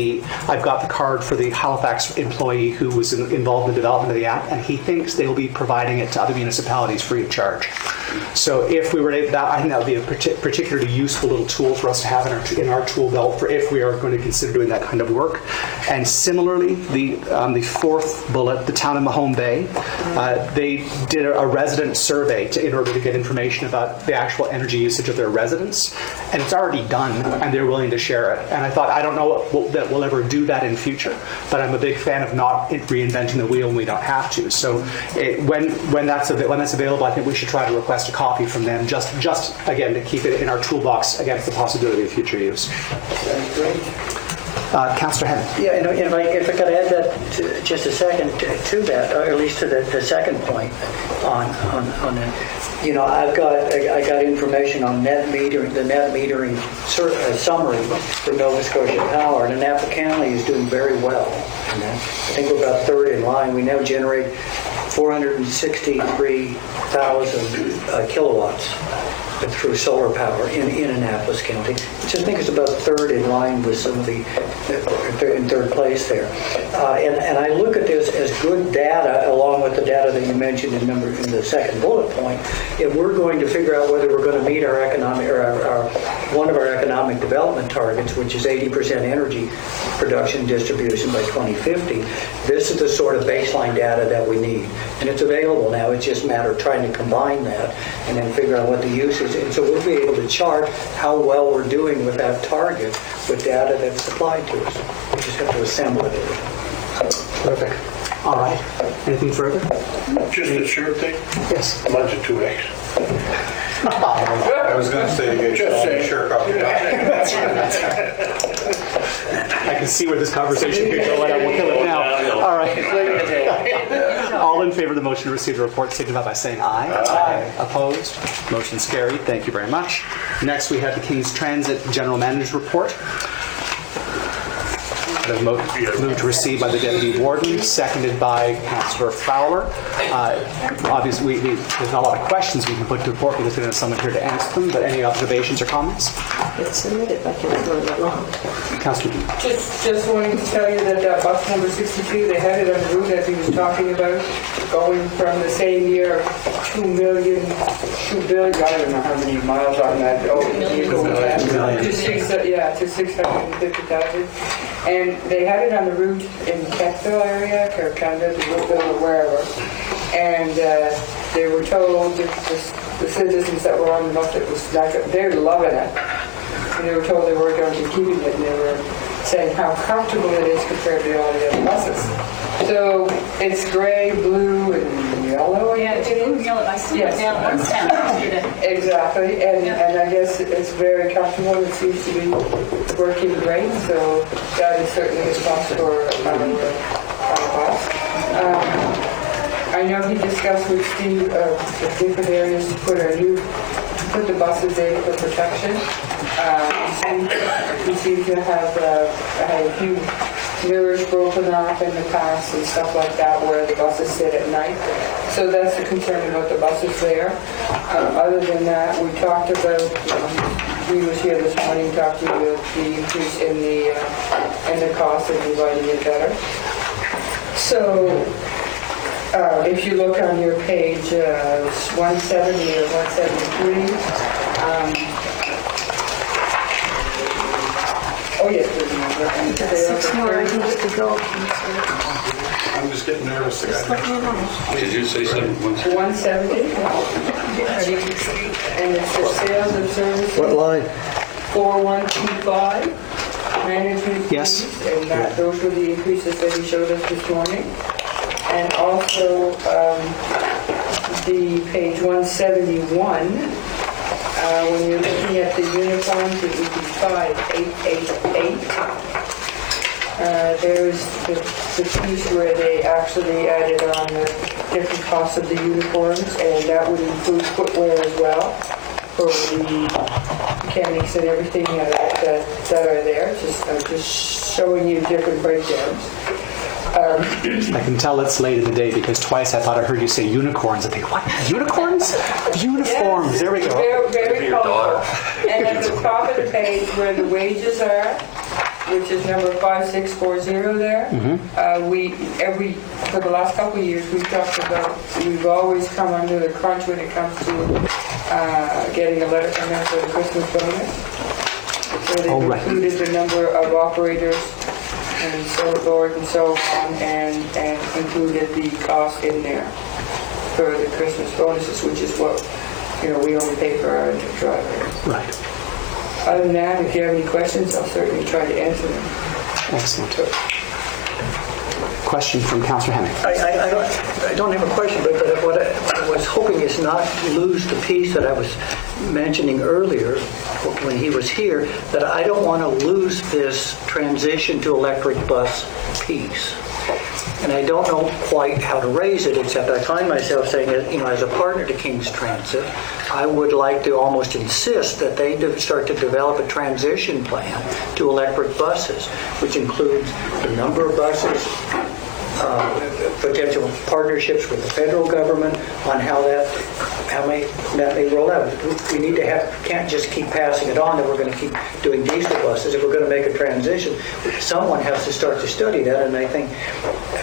I've got the card for the Halifax employee who was involved in the development of the app, and he thinks they will be providing it to other municipalities free of charge. So if we were able, I think that would be a particularly useful little tool for us to have in our tool belt for if we are going to consider doing that kind of work. And similarly, the fourth bullet, the town of Mahone Bay, they did a resident survey in order to get information about the actual energy usage of their residents, and it's already done, and they're willing to share it. And I thought, I don't know that we'll ever do that in future, but I'm a big fan of not reinventing the wheel when we don't have to. So when that's available, I think we should try to request a copy from them, just again to keep it in our toolbox against the possibility of future use. Councillor Henning. Yeah, and if I could add that just a second to that, or at least to the second point on that. You know, I got information on net metering, the net metering summary for Nova Scotia Power, and Napa County is doing very well. I think we're about third in line. We now generate 463,000 kilowatts through solar power in Annapolis County, which I think is about third in line with some of in third place there. And I look at this as good data, along with the data that you mentioned in the second bullet point. If we're going to figure out whether we're going to meet our economic one of our economic development targets, which is 80% energy production and distribution by 2050, this is the sort of baseline data that we need, and it's available now. It's just a matter of trying to combine that and then figure out what the use is. And so we'll be able to chart how well we're doing with that target with data that's supplied to us. We just have to assemble it. Perfect. All right. Anything further? Just a short thing? Yes. Mine's a 2X. I was going to say, just say sure copy. I can see where this conversation could go, and I will kill it now. All right. All in favor of the motion to receive the report signify by saying aye. Aye. Opposed? Motion's carried. Thank you very much. Next, we have the King's Transit General Manager's Report. Moved to receive by the Deputy Warden, seconded by Councillor Fowler. Obviously, there's not a lot of questions we can put to the report because we don't have someone here to answer them, but any observations or comments? It's submitted by Councilor Lalonde. Councillor Dean. Just wanting to tell you that bus number 62, they had it on the route as he was talking about, going from the same year, 2 billion, I don't know how many miles on that. To 650,000. And they had it on the route in Cotw area, or Canada, Woodville, or wherever. And they were told, the citizens that were on the bus, it was like, they're loving it. And they were told they weren't going to be keeping it, and they were saying how comfortable it is compared to all the other buses. So it's gray, blue, and yellow. Yeah, blue, yellow. I saw it down one town yesterday. Exactly, and I guess it's very comfortable. It seems to be working great, so that is certainly a plus for our bus. I know he discussed with Steve the different areas to put the buses in for protection. We seem to have had a few mirrors broken off in the past and stuff like that where the buses sit at night. So that's the concern about the buses there. Other than that, we talked about, we was here this morning talking about the increase in the cost of dividing it better. So if you look on your page 170 or 173, oh yes, there's another. We've got 6 more items to go. I'm just getting nervous. Did you say something? 170. And it's the sales and services. What line? 4125. Management Yes. fees, and those were the increases that he showed us this morning. And also the page 171, when you're looking at the uniforms, it would be 5888. There's the piece where they actually added on the different costs of the uniforms, and that would include footwear as well for the mechanics and everything that are there. I'm just showing you different breakdowns. I can tell it's late in the day because twice I thought I heard you say unicorns. I think, what? Unicorns? Uniforms. Yes, there we go. Very colorful. And at the top of the page where the wages are, which is number 5640 there, for the last couple of years we've talked about, we've always come under the crunch when it comes to getting a letter from them for the Christmas bonus. So they've included the number of operators and so forth and so on, and included the cost in there for the Christmas bonuses, which is what we only pay for our driver. Right. Other than that, if you have any questions, I'll certainly try to answer them. Excellent. Question from Councillor Hemming. I don't have a question, but what I was hoping is not lose the piece that I was mentioning earlier when he was here, that I don't want to lose this transition to electric bus piece. And I don't know quite how to raise it, except I find myself saying, as a partner to King's Transit, I would like to almost insist that they start to develop a transition plan to electric buses, which includes the number of buses, potential partnerships with the federal government on how that may roll out. We need to can't just keep passing it on that we're going to keep doing diesel buses. If we're going to make a transition, someone has to start to study that, and I think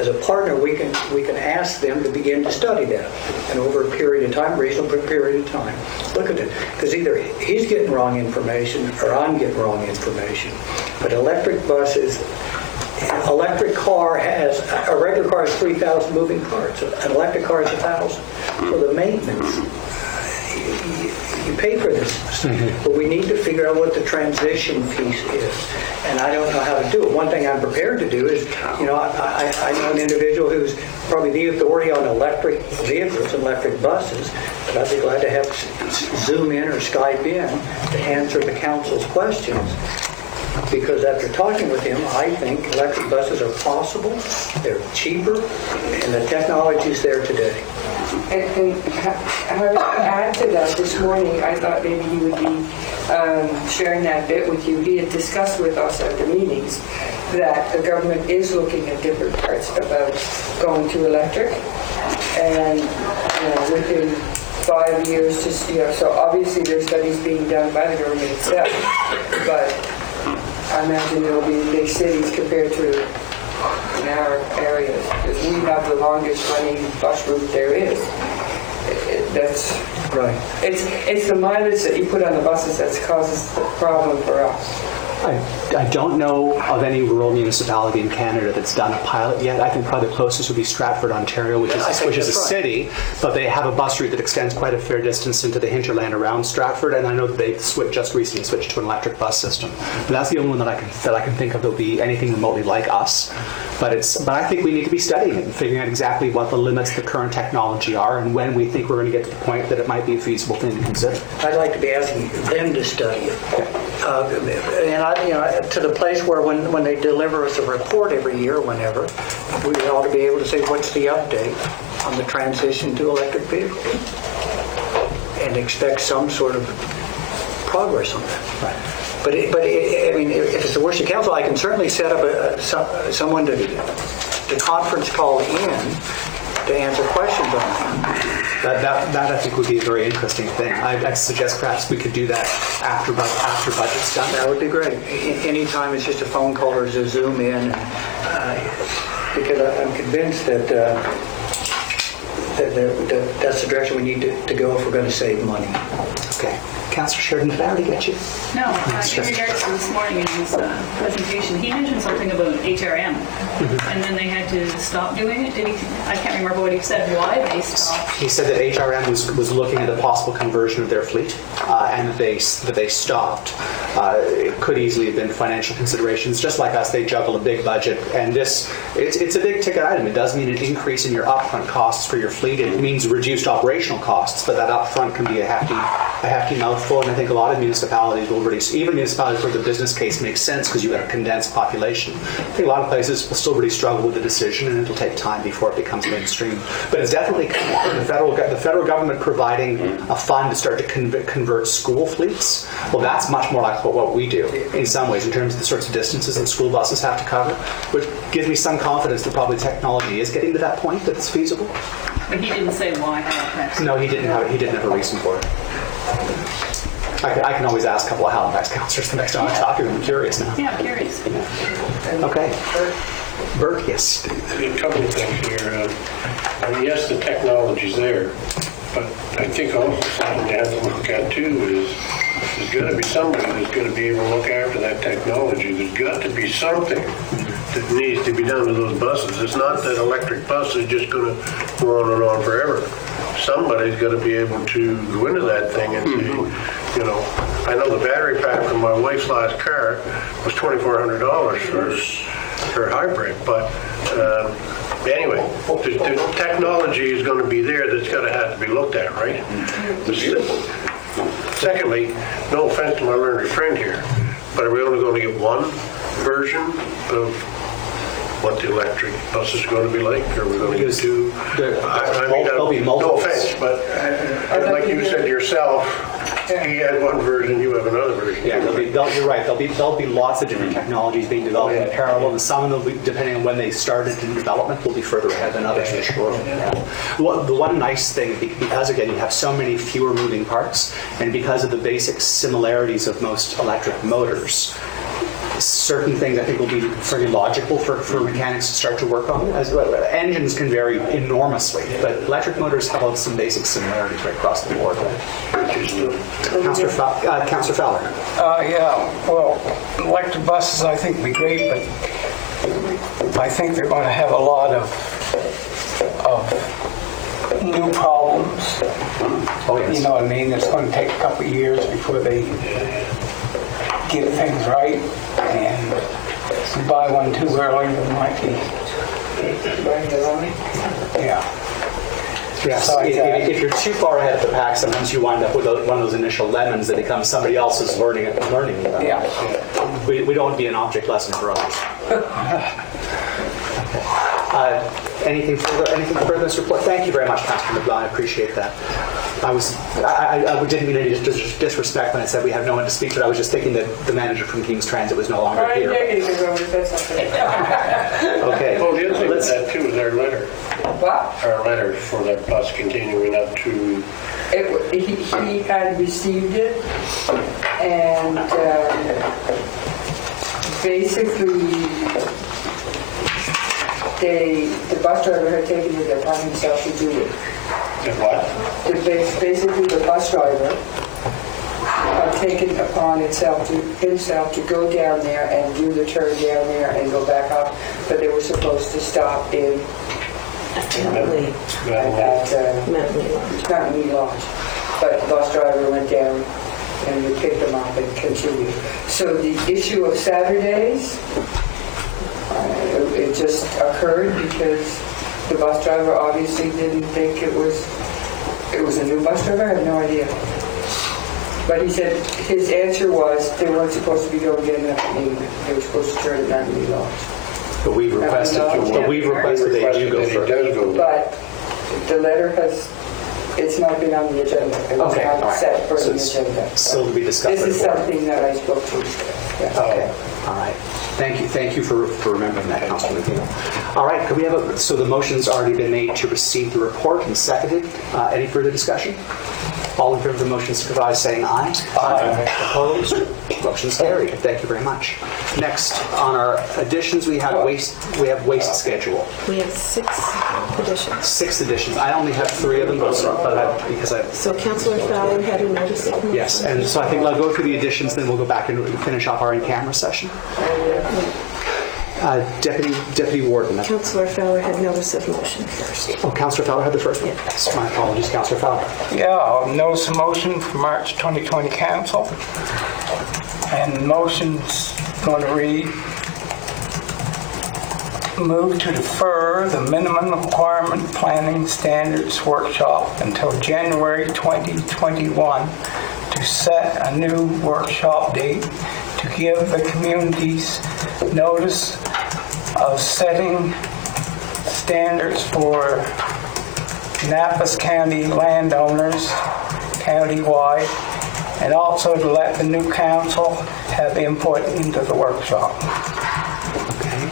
as a partner we can ask them to begin to study that, and over a period of time, reasonable period of time, look at it, because either he's getting wrong information or I'm getting wrong information. But electric buses, a regular car has 3,000 moving parts. An electric car is 1,000. For the maintenance, you pay for this, but we need to figure out what the transition piece is, and I don't know how to do it. One thing I'm prepared to do is, I know an individual who's probably the authority on electric vehicles and electric buses, but I'd be glad to have Zoom in or Skype in to answer the council's questions. Because after talking with him, I think electric buses are possible, they're cheaper, and the technology is there today. And add to that, this morning I thought maybe he would be sharing that bit with you. He had discussed with us at the meetings that the government is looking at different parts about going to electric, and within 5 years to, so obviously there's studies being done by the government itself, but I imagine it'll be in big cities compared to in our areas, because we have the longest running bus route there is. That's right. It's the mileage that you put on the buses that causes the problem for us. I don't know of any rural municipality in Canada that's done a pilot yet. I think probably the closest would be Stratford, Ontario, which is a city, but they have a bus route that extends quite a fair distance into the hinterland around Stratford, and I know that they just recently switched to an electric bus system. But that's the only one that I can think of that'll be anything remotely like us. But I think we need to be studying it and figuring out exactly what the limits of the current technology are and when we think we're going to get to the point that it might be a feasible thing to consider. I'd like to be asking them to study it. To the place where when they deliver us a report every year, whenever, we ought to be able to say what's the update on the transition to electric vehicles and expect some sort of progress on that. Right. But I mean, if it's the worship council, I can certainly set up someone to conference call in to answer questions on that. That I think would be a very interesting thing. I'd suggest perhaps we could do that after budget's done. That would be great. Anytime it's just a phone call or a Zoom in, because I'm convinced that that's the direction we need to go if we're going to save money. Okay. Councillor Sheridan, did I already get you? No, in regards to this morning in his presentation, he mentioned something about HRM, and then they had to stop doing it. I can't remember what he said, why they stopped. He said that HRM was looking at a possible conversion of their fleet, and that they stopped. It could easily have been financial considerations. Just like us, they juggle a big budget, and it's a big ticket item. It does mean an increase in your upfront costs for your fleet. It means reduced operational costs, but that upfront can be a hefty mouthful. And I think a lot of municipalities will really, even municipalities where the business case makes sense because you have a condensed population. I think a lot of places will still really struggle with the decision, and it'll take time before it becomes mainstream. But it's definitely the federal government providing a fund to start to convert school fleets. Well, that's much more like what we do in some ways in terms of the sorts of distances that school buses have to cover, which gives me some confidence that probably technology is getting to that point that it's feasible. But he didn't say why Halifax. No, he didn't have a reason for it. I can always ask a couple of Halifax councillors the next time I talk to them. I'm curious now. Yeah, I'm curious. Okay. Bert, yes. A couple of things here. I mean, yes, the technology's there, but I think also something you have to look at too is there's got to be somebody that's going to be able to look after that technology. There's got to be something that needs to be done to those buses. It's not that electric bus is just going to go on and on forever. Somebody's got to be able to go into that thing and say, I know the battery pack from my wife's last car was $2,400 for her hybrid, but anyway, the technology is going to be there that's going to have to be looked at, right? Secondly, no offense to my learned friend here, but are we only going to get one version of what the electric bus is going to be like? Or are we going to get two? There'll be multiple. No offense, but like you said yourself, he had one version, you have another version. Yeah, you're right. There'll be lots of different technologies being developed in parallel, and some of them, depending on when they started in development, will be further ahead than others for sure. The one nice thing, because again you have so many fewer moving parts, and because of the basic similarities of most electric motors, certain things I think will be fairly logical for mechanics to start to work on. As well, engines can vary enormously, but electric motors have some basic similarities right across the board. Councillor Fowler. Well, electric buses I think would be great, but I think they're going to have a lot of new problems. Oh, yes. You know what I mean? It's going to take a couple of years before they get things right, and if you buy one too early, it might be. Yeah. Yes, if you're too far ahead of the pack, sometimes you wind up with one of those initial lemons that becomes somebody else's learning. Yeah. We don't want to be an object lesson for others. Anything further in this report? Thank you very much, Councillor McGlaughlin. I appreciate that. I didn't mean any disrespect when I said we have no one to speak, but I was just thinking that the manager from King's Transit was no longer here. Okay. Well, the other thing with that too is our letter. What? Our letter for that bus continuing up to He had received it, and basically, the bus driver had taken it upon himself to do it. What? Basically, the bus driver had taken upon himself to go down there and do the turn down there and go back up, but they were supposed to stop in Mountain Lodge. But the bus driver went down and we picked them up and continued. So the issue of Saturdays, it just occurred because the bus driver obviously didn't think it was a new bus driver. I have no idea. But he said his answer was they weren't supposed to be going in at 8. They were supposed to turn at Mountain Lodge. But we've requested they do go further. But the letter it's not been on the agenda. It was Okay, not all right. set for So the it's agenda. still to be discussed This is by the board. something that I spoke to. Yeah. Okay, all right. Thank you for remembering that, Councilor Medina. All right, could we have so the motion's already been made to receive the report and seconded. Any further discussion? All in favor of the motion signify by saying aye. Aye. Opposed? Motion's carried. Thank you very much. Next, on our additions, we have waste schedule. We have 6 additions. 6 additions. I only have 3 of them, because I. So Councillor Fowler had a notice of motion. Yes, and so I think I'll go through the additions, then we'll go back and finish off our in-camera session. Deputy Warden. Councillor Fowler had notice of motion first. Oh, Councillor Fowler had the first one? Yes. My apologies, Councillor Fowler. Yeah, notice of motion for March 2020 Council. And the motion's going to read, move to defer the minimum requirement planning standards workshop until January 2021 to set a new workshop date to give the communities notice of setting standards for Napas County landowners countywide, and also to let the new council have input into the workshop. Okay.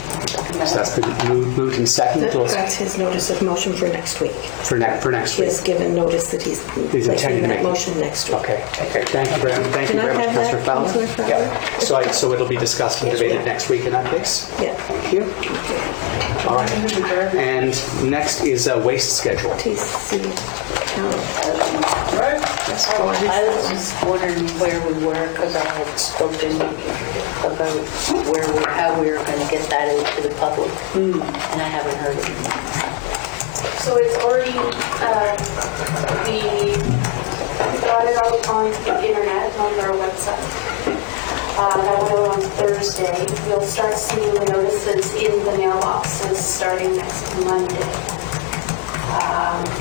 So that's been moved and seconded. That's his notice of motion for next week. For next He week. has given notice that he's intending placing to that make motion next week. Okay. Thank you very much, Can I have Councillor that, Fowler. Councillor Fowler? Yeah. So it'll be discussed and debated next week in that case. Yeah. Thank you. All right. And next is a waste schedule. TC I was just wondering where we were, because I had spoken about how we were going to get that out to the public, and I haven't heard it. So it's already, we got it out on the internet, on our website. That went out on Thursday. You'll start seeing the notices in the mailboxes starting next Monday.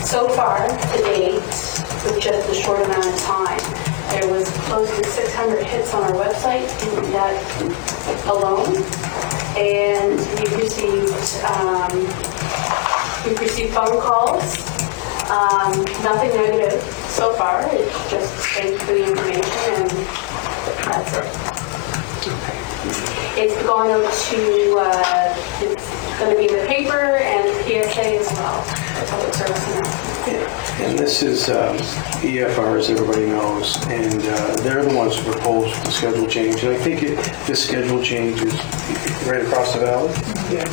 So far, to date, with just a short amount of time, there was close to 600 hits on our website in that alone, and we've received phone calls. Nothing negative so far. It's just thanks for the information, and that's it. It's going out to. It's going to be in the paper and PSA as well. Public service announcement. And this is EFR, as everybody knows, and they're the ones who proposed the schedule change. And I think this schedule change is right across the valley. Yeah.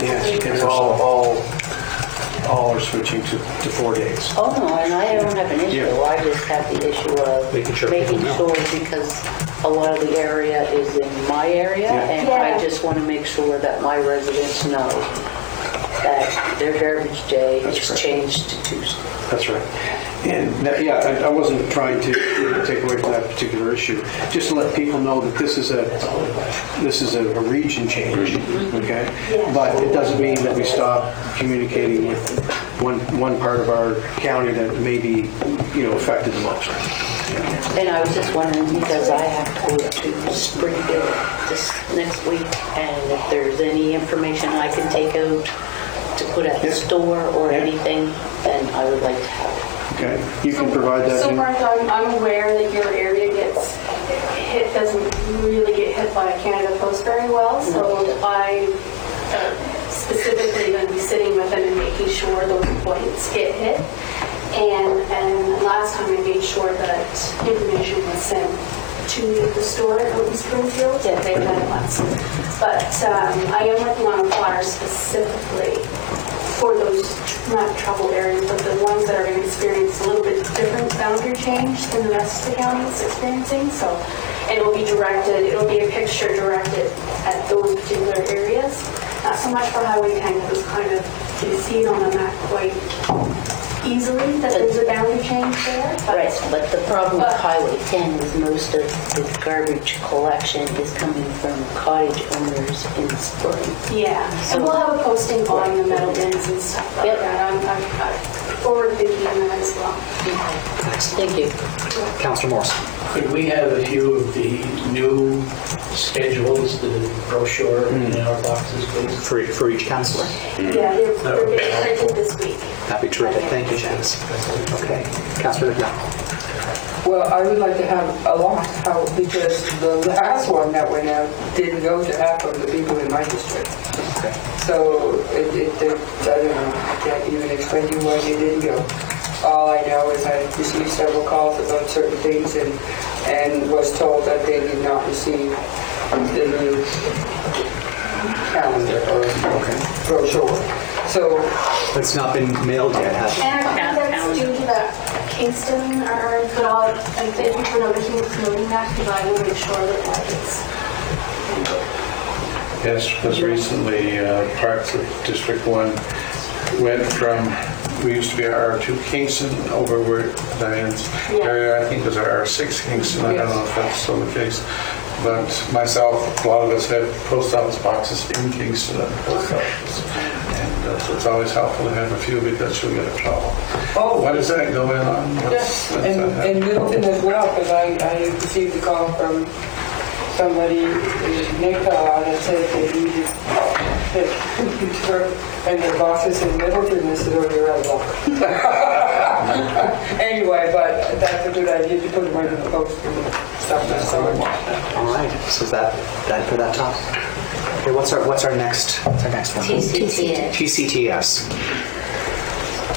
Yes, and all are switching to 4 days. Oh, no, and I don't have an issue. Yeah. I just have the issue of Making sure because a lot of the area is in my area, and I just want to make sure that my residents know that their garbage day is changed to Tuesday. That's right. And I wasn't trying to take away from that particular issue. Just to let people know that this is a region change, okay? But it doesn't mean that we stop communicating with one part of our county that may be, affected the most. And I was just wondering, because I have to go to Springfield this next week, and if there's any information I can take out to put at the store or anything, then I would like to have it. Okay, you can provide that. So Martha, I'm aware that your area doesn't really get hit by Canada Post very well, so I specifically going to be sitting with them and making sure those points get hit. And last time I made sure that information was sent to the store out in Springfield. Yeah, they've done it once. But I am working on a flyer specifically for those, not trouble areas, but the ones that are going to experience a little bit different boundary change than the rest of the county is experiencing. So it'll be directed, it'll be a picture directed at those particular areas. Not so much for Highway 10, because it's kind of, you see it on the map quite easily that there's a boundary change there. Right, but the problem with Highway 10 is most of the garbage collection is coming from cottage owners in Spring. Yeah, So- and we'll have a posting on the metal bins and stuff like that. I'm forward thinking on that as well. Thank you. Councillor Morrison. Could we have a few of the new schedules, the brochure in our boxes, please? For each councillor? Yeah, they're being printed this week. That'd be terrific. Thank you, Janice. Okay. Councillor McNally. Well, I would like to have a lot out because the last one that went out didn't go to half of the people in my district. Okay. So I don't know, I can't even explain to you why they didn't go. All I know is I received several calls about certain things and was told that they did not receive the new calendar or brochure. So it's not been mailed yet, has it? And I think that's due to that Kingston are good all, and thank you for noting that because I will make sure that it's. Yes, because recently parts of District 1 went from, we used to be R2 Kingston over where Diane's area, I think was R6 Kingston. I don't know if that's still the case. But myself, a lot of us have post office boxes in Kingston and post office. And so it's always helpful to have a few because you'll get a call. Oh. Why does that go in on? Yes, and Middleton as well, because I received a call from somebody in Nick that said they needed it, and their bosses in Middleton, and said, oh, you're out of luck. Anyway, but that's a good idea to put them right in the post and stuff. So All right. So is that for that topic? Okay. What's our next one? TCTS.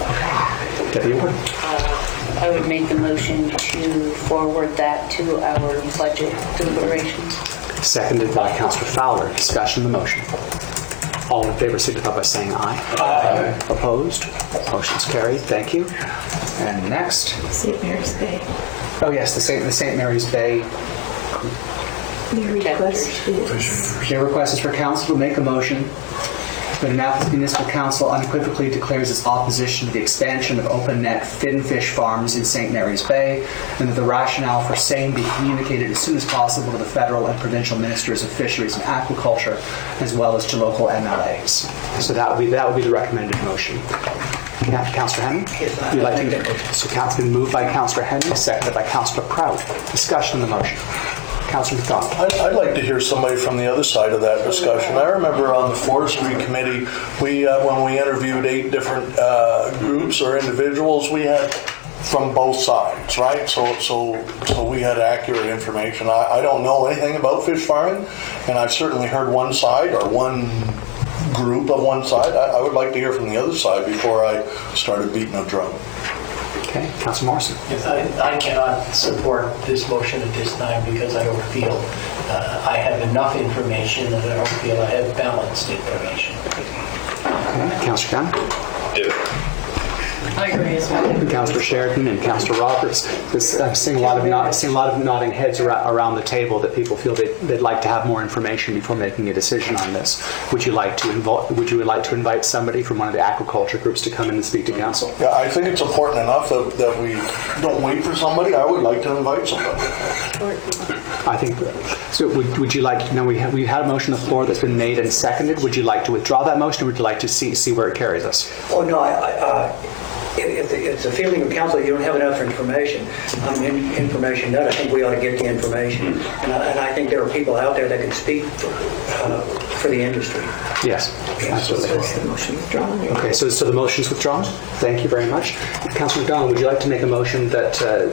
Okay. Deputy Ward. I would make the motion to forward that to our budget deliberations. Seconded by Councillor Fowler. Discussion of the motion. All in favor signify by saying aye. Aye. Opposed? Motion's carried. Thank you. And next. St. Mary's Bay. Oh yes, the St. Mary's Bay. Your request is... Their request is for council to make a motion that Annapolis Municipal Council unequivocally declares its opposition to the expansion of open net fin fish farms in St. Mary's Bay, and that the rationale for same be communicated as soon as possible to the federal and provincial ministers of fisheries and aquaculture, as well as to local MLAs. So that would be the recommended motion. Councillor Hemming? You'd like to? So it's been moved by Councillor Hemming, seconded by Councillor Prout. Discussion of the motion. Councillor McDonald. I'd like to hear somebody from the other side of that discussion. I remember on the forestry committee, when we interviewed 8 different groups or individuals, we had from both sides, right? So we had accurate information. I don't know anything about fish farming, and I've certainly heard one side or one group of one side. I would like to hear from the other side before I started beating a drum. Okay, Councillor Morrison. Yes, I cannot support this motion at this time because I don't feel I have enough information and I don't feel I have balanced information. Okay, Councillor Gunn. I agree as well. Councillor Sheridan and Councillor Roberts. I'm seeing a lot of nodding heads around the table that people feel they'd like to have more information before making a decision on this. Would you like to invite somebody from one of the aquaculture groups to come in and speak to council? Yeah, I think it's important enough that we don't wait for somebody. I would like to invite somebody. I think so. Would you like? Now we had a motion on the floor that's been made and seconded. Would you like to withdraw that motion, or would you like to see where it carries us? Oh no, if it's a feeling of council you don't have enough information, information that I think we ought to get the information, and I think there are people out there that can speak for the industry. Yes. Absolutely. So is the motion withdrawn? Okay, so the motion's withdrawn. Thank you very much. Councillor McDonald, would you like to make a motion to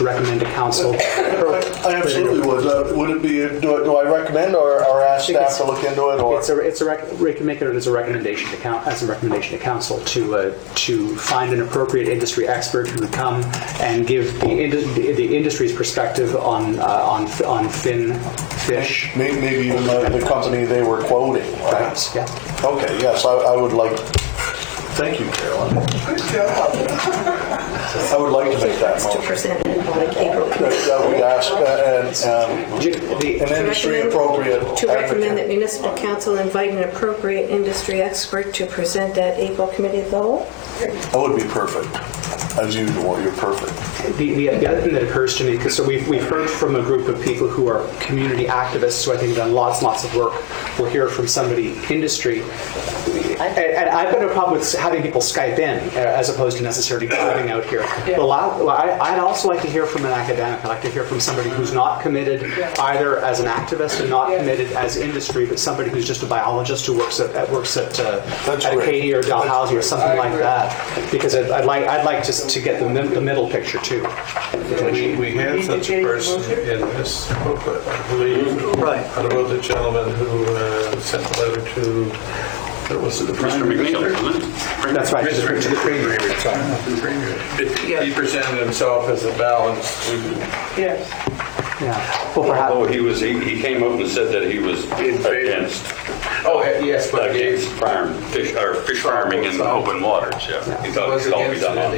recommend to council? I absolutely would. Would it be, do I recommend or ask staff to look into it? Or We can make it as a recommendation to council to find an appropriate industry expert who would come and give the industry's perspective on fin fish. Maybe even the company they were quoting. Right? Perhaps, yeah. Okay, yes, I would like. Thank you, Carolyn. I would like to make that motion. To present it like April. That we ask an industry appropriate. To recommend that municipal council invite an appropriate industry expert to present at April Committee of the Whole. That would be perfect. As usual, you're perfect. The other thing that occurs to me, because we've heard from a group of people who are community activists who I think have done lots of work. We'll hear from somebody industry. And I've got no problem with having people Skype in as opposed to necessarily driving out here. Yeah. I'd also like to hear from an academic. I'd like to hear from somebody who's not committed either as an activist and not committed as industry, but somebody who's just a biologist who works at Cotw or Dalhousie or something like that. Because I'd like to get the middle picture too. We had such a person in this booklet, I believe. Right. What about the gentleman who sent a letter to? Was it the Mr. McNeil? That's right. To the Premier. He presented himself as a balanced student. Yes. Yeah. Well, perhaps. Although he came out and said that he was against. Oh yes, but against fish farming in open waters. Yeah. He thought it could all be done on.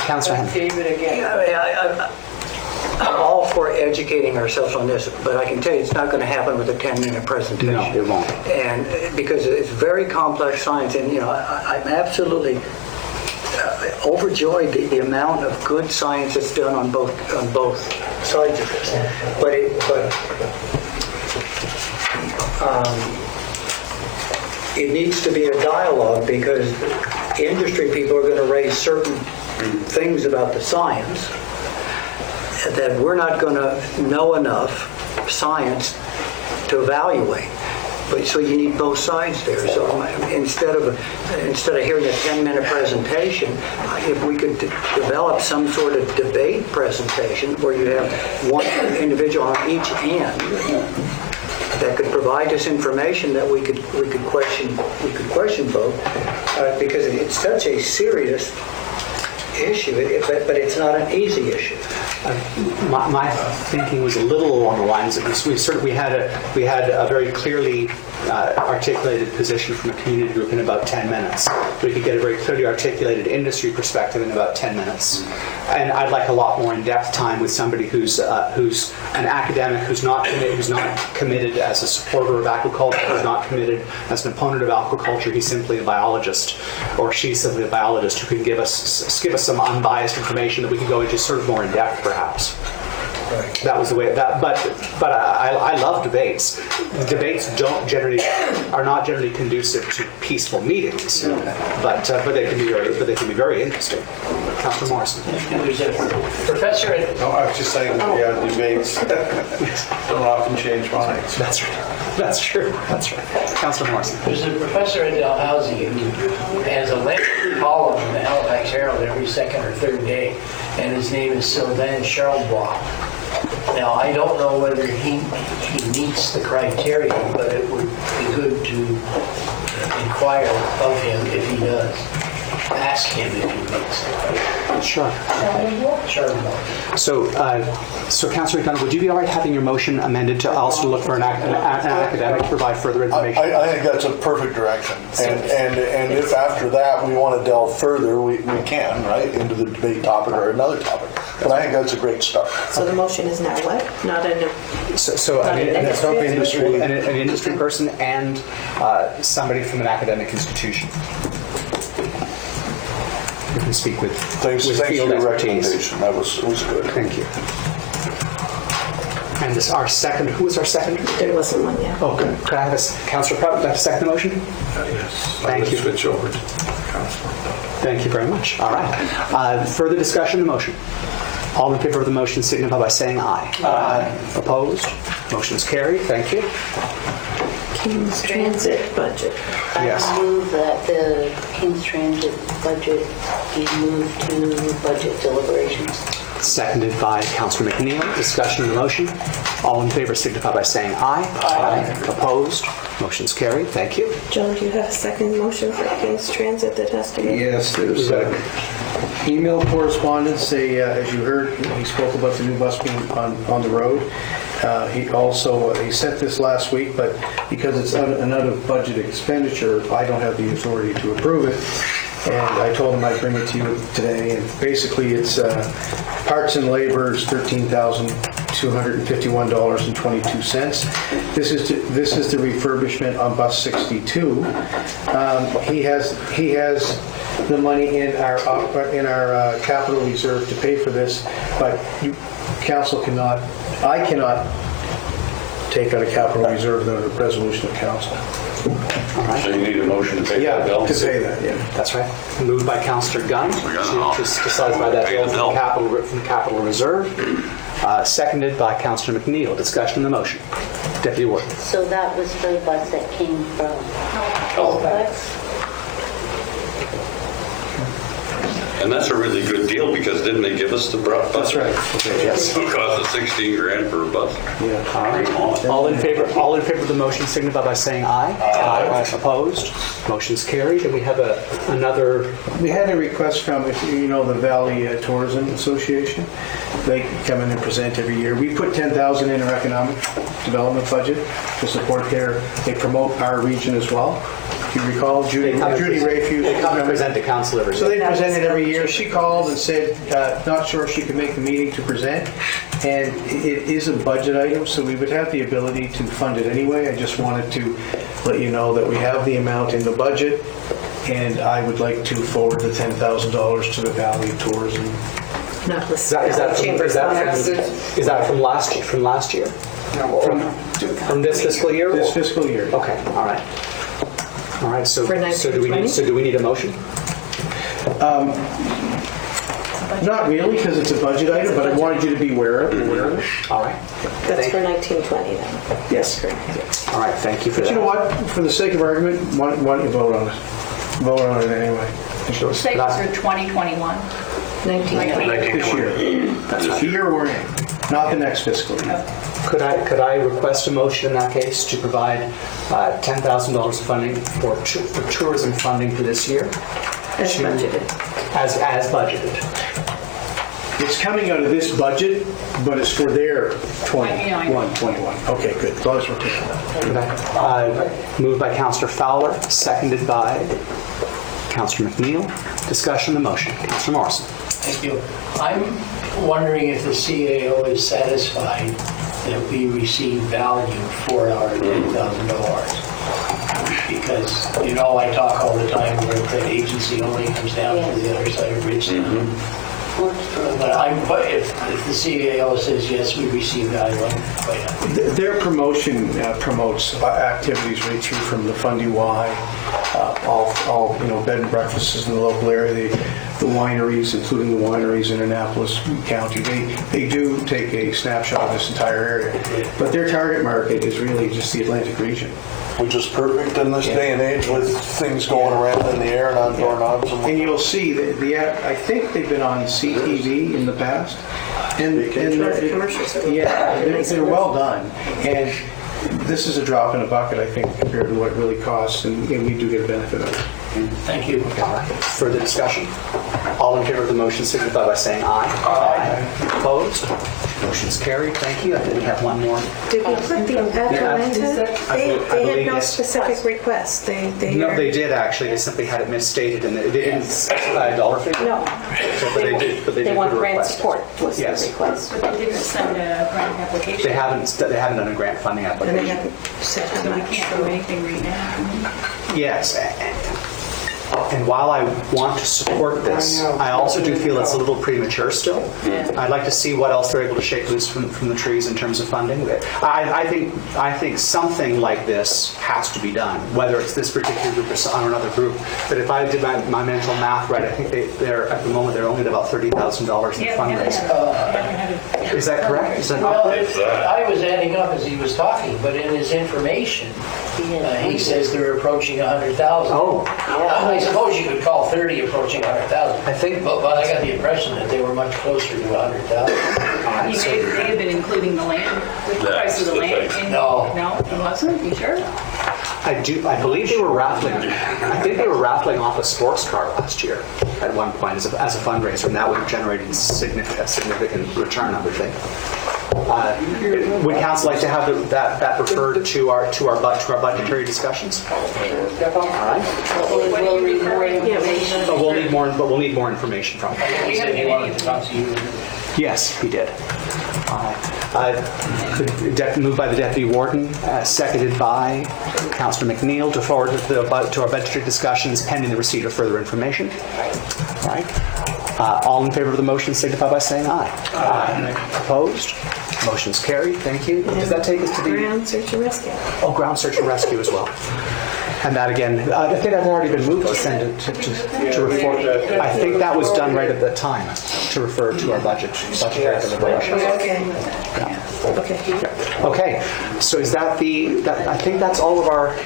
Councillor Henry. David again. I'm all for educating ourselves on this, but I can tell you it's not going to happen with a 10-minute presentation. No, it won't. And because it's very complex science, and I'm absolutely overjoyed the amount of good science that's done on both sides of this. But it needs to be a dialogue because industry people are going to raise certain things about the science that we're not going to know enough science to evaluate. But so you need both sides there. So instead of hearing a 10-minute presentation, if we could develop some sort of debate presentation where you have one individual on each end that could provide us information that we could question both, because it's such a serious issue, but it's not an easy issue. My thinking was a little along the lines of this. We had a very clearly articulated position from a community group in about 10 minutes. We could get a very clearly articulated industry perspective in about 10 minutes. And I'd like a lot more in-depth time with somebody who's an academic, who's not committed as a supporter of aquaculture, who's not committed as an opponent of aquaculture. He's simply a biologist, or she's simply a biologist who can give us some unbiased information that we can go into sort of more in depth, perhaps. Right. That was the way. But I love debates. Debates are not generally conducive to peaceful meetings, but they can be very interesting. Councillor Morrison. There's a professor at. No, I was just saying that debates don't often change minds. That's right. That's true. That's right. Councillor Morrison. There's a professor at Dalhousie who has a lengthy column in the Halifax Herald every second or third day, and his name is Sylvain Charlebois. Now, I don't know whether he meets the criteria, but it would be good to inquire of him if he does. Ask him if he meets the criteria. Sure. Charlebois. So Councillor McDonald, would you be all right having your motion amended to also look for an academic to provide further information? I think that's a perfect direction. And if after that we want to delve further, we can, right, into the debate topic or another topic. But I think that's a great start. So the motion is now what? Not an industry person and somebody from an academic institution. You can speak with Thanks for your recommendation. That was good. Thank you. And who was our second? There wasn't one yet. Oh, good. Could I have Councillor Pratt, would you like to second the motion? Yes. Thank you. Switch over to Councillor. Thank you very much. All right. Further discussion on the motion? All in favor of the motion signify by saying aye. Aye. Opposed? Motion is carried. Thank you. King's Transit budget. Yes. I move that the King's Transit budget be moved to budget deliberations. Seconded by Councillor McNeil. Discussion of the motion. All in favor signify by saying aye. Aye. Opposed? Motion's carried. Thank you. John, do you have a second motion for King's Transit that has to be? Yes, there's email correspondence. As you heard, he spoke about the new bus being on the road. He sent this last week, but because it's an out-of-budget expenditure, I don't have the authority to approve it. And I told him I'd bring it to you today. And basically, it's parts and labor is $13,251.22. This is the refurbishment on bus 62. He has the money in our capital reserve to pay for this, but council cannot. I cannot take out a capital reserve without a resolution of council. So you need a motion to pay that bill? To pay that, yeah. That's right. Moved by Councillor Gunn to satisfy that bill from capital reserve. Seconded by Councillor McNeil. Discussion on the motion. Deputy Warden. So that was for the bus that came from Halifax? And that's a really good deal because didn't they give us the bus? That's right. Okay, yes. It cost us $16,000 for a bus. Yeah. All in favor of the motion signify by saying aye. Aye. Opposed? Motion's carried. And we have another. We had a request from, if you know, the Valley Tourism Association. They come in and present every year. We put $10,000 in our economic development budget to support they promote our region as well. If you recall, Judy Rayfuse. They come and present to council every year. So they presented every year. She called and said, not sure if she could make the meeting to present. And it is a budget item, so we would have the ability to fund it anyway. I just wanted to let you know that we have the amount in the budget, and I would like to forward the $10,000 to the Valley Tourism. Is that from last year? No. From this fiscal year? This fiscal year. Okay. All right. All right. So do we need a motion? Not really, because it's a budget item, but I wanted you to be aware of it. All right. That's for 1920 then. Yes. Correct. All right. Thank you for that. But you know what? For the sake of argument, why don't you vote on it? Vote on it anyway. Say it's for 2021. 1920. This year. That's the year we're in, not the next fiscal year. Could I request a motion in that case to provide $10,000 funding for tourism funding for this year? As budgeted. As budgeted. It's coming out of this budget, but it's for their 21. Okay, good. As long as we're taking that. Moved by Councillor Fowler, seconded by Councillor McNeil. Discussion on the motion. Councillor Morrison. Thank you. I'm wondering if the CAO is satisfied that we receive value for our $10,000. Because, I talk all the time where the agency only comes down to the other side of Richmond. But if the CAO says, yes, we receive value, I'm quite happy. Their promotion promotes activities right through from the Fundy Y, all bed and breakfasts in the local area, the wineries, including the wineries in Annapolis County. They do take a snapshot of this entire area. But their target market is really just the Atlantic region. Which is perfect in this day and age with things going around in the air and on doorknobs. And you'll see, I think they've been on CTV in the past. And they're well done. And this is a drop in a bucket, I think, compared to what it really costs. And we do get a benefit of it. Thank you. Further discussion? All in favor of the motion signify by saying aye. Aye. Opposed? Motion's carried. Thank you. I think we have one more. Did we put the Atlanta? They had no specific request. No, they did actually. They simply had it misstated, and they didn't specify a dollar figure. No. But they did want put a grant request. support was the request. But they didn't send a grant application. They haven't done a grant funding And application. they haven't said how So we much. can't do anything right now. Yes. And while I want to support this, I also do feel it's a little premature still. I'd like to see what else they're able to shake loose from the trees in terms of funding. I think something like this has to be done, whether it's this particular group or another group. But if I did my mental math right, I think they're at the moment they're only at about $30,000 in fundraising. Is that correct? Is that not correct? I was adding up as he was talking, but in his information, He says they're approaching 100,000. Oh. I suppose you could call 30 approaching 100,000. I think, but I got the impression that they were much closer to 100,000. They had been including the land, the price of the land. No. No, it wasn't? You sure? I believe they were raffling. I think they were raffling off a sports car last year at one point as a fundraiser, and that would have generated a significant return, I would think. Would council like to have that referred to our budgetary discussions? All right. We'll need more information. But we'll need more information from them. He wanted to talk to you. Yes, he did. Moved by the Deputy Warden, seconded by Councillor McNeil to forward to our budgetary discussions pending the receipt of further information. All right. All in favor of the motion signify by saying aye. Aye. Opposed? Motion's carried. Thank you. Does that take us to the Ground search and rescue. Oh, ground search and rescue as well. And that again, I think that's already been moved to send it to report. I think that was done right at the time to refer to our budgetary deliberations. Okay. Okay. Okay. So is that I think that's all of our.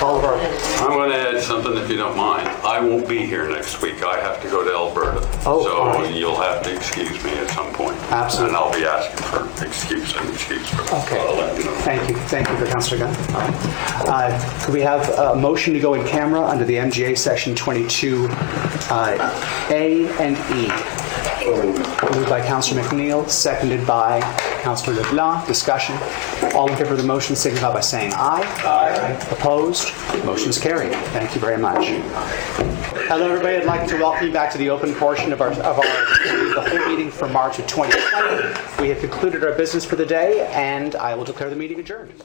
I'm going to add something if you don't mind. I won't be here next week. I have to go to Alberta. Oh, so all right. You'll have to excuse me at some point. Absolutely. And I'll be asking for excuse for that. Okay. So I'll let you know. Thank you for Councillor Gunn. Could we have a motion to go in camera under the MGA section 22 A and E? Moved by Councillor McNeil, seconded by Councillor LeBlanc. Discussion. All in favor of the motion signify by saying aye. Aye. Opposed? Motion's carried. Thank you very much. Hello, everybody. I'd like to welcome you back to the open portion of the whole meeting for March of 2020. We have concluded our business for the day, and I will declare the meeting adjourned.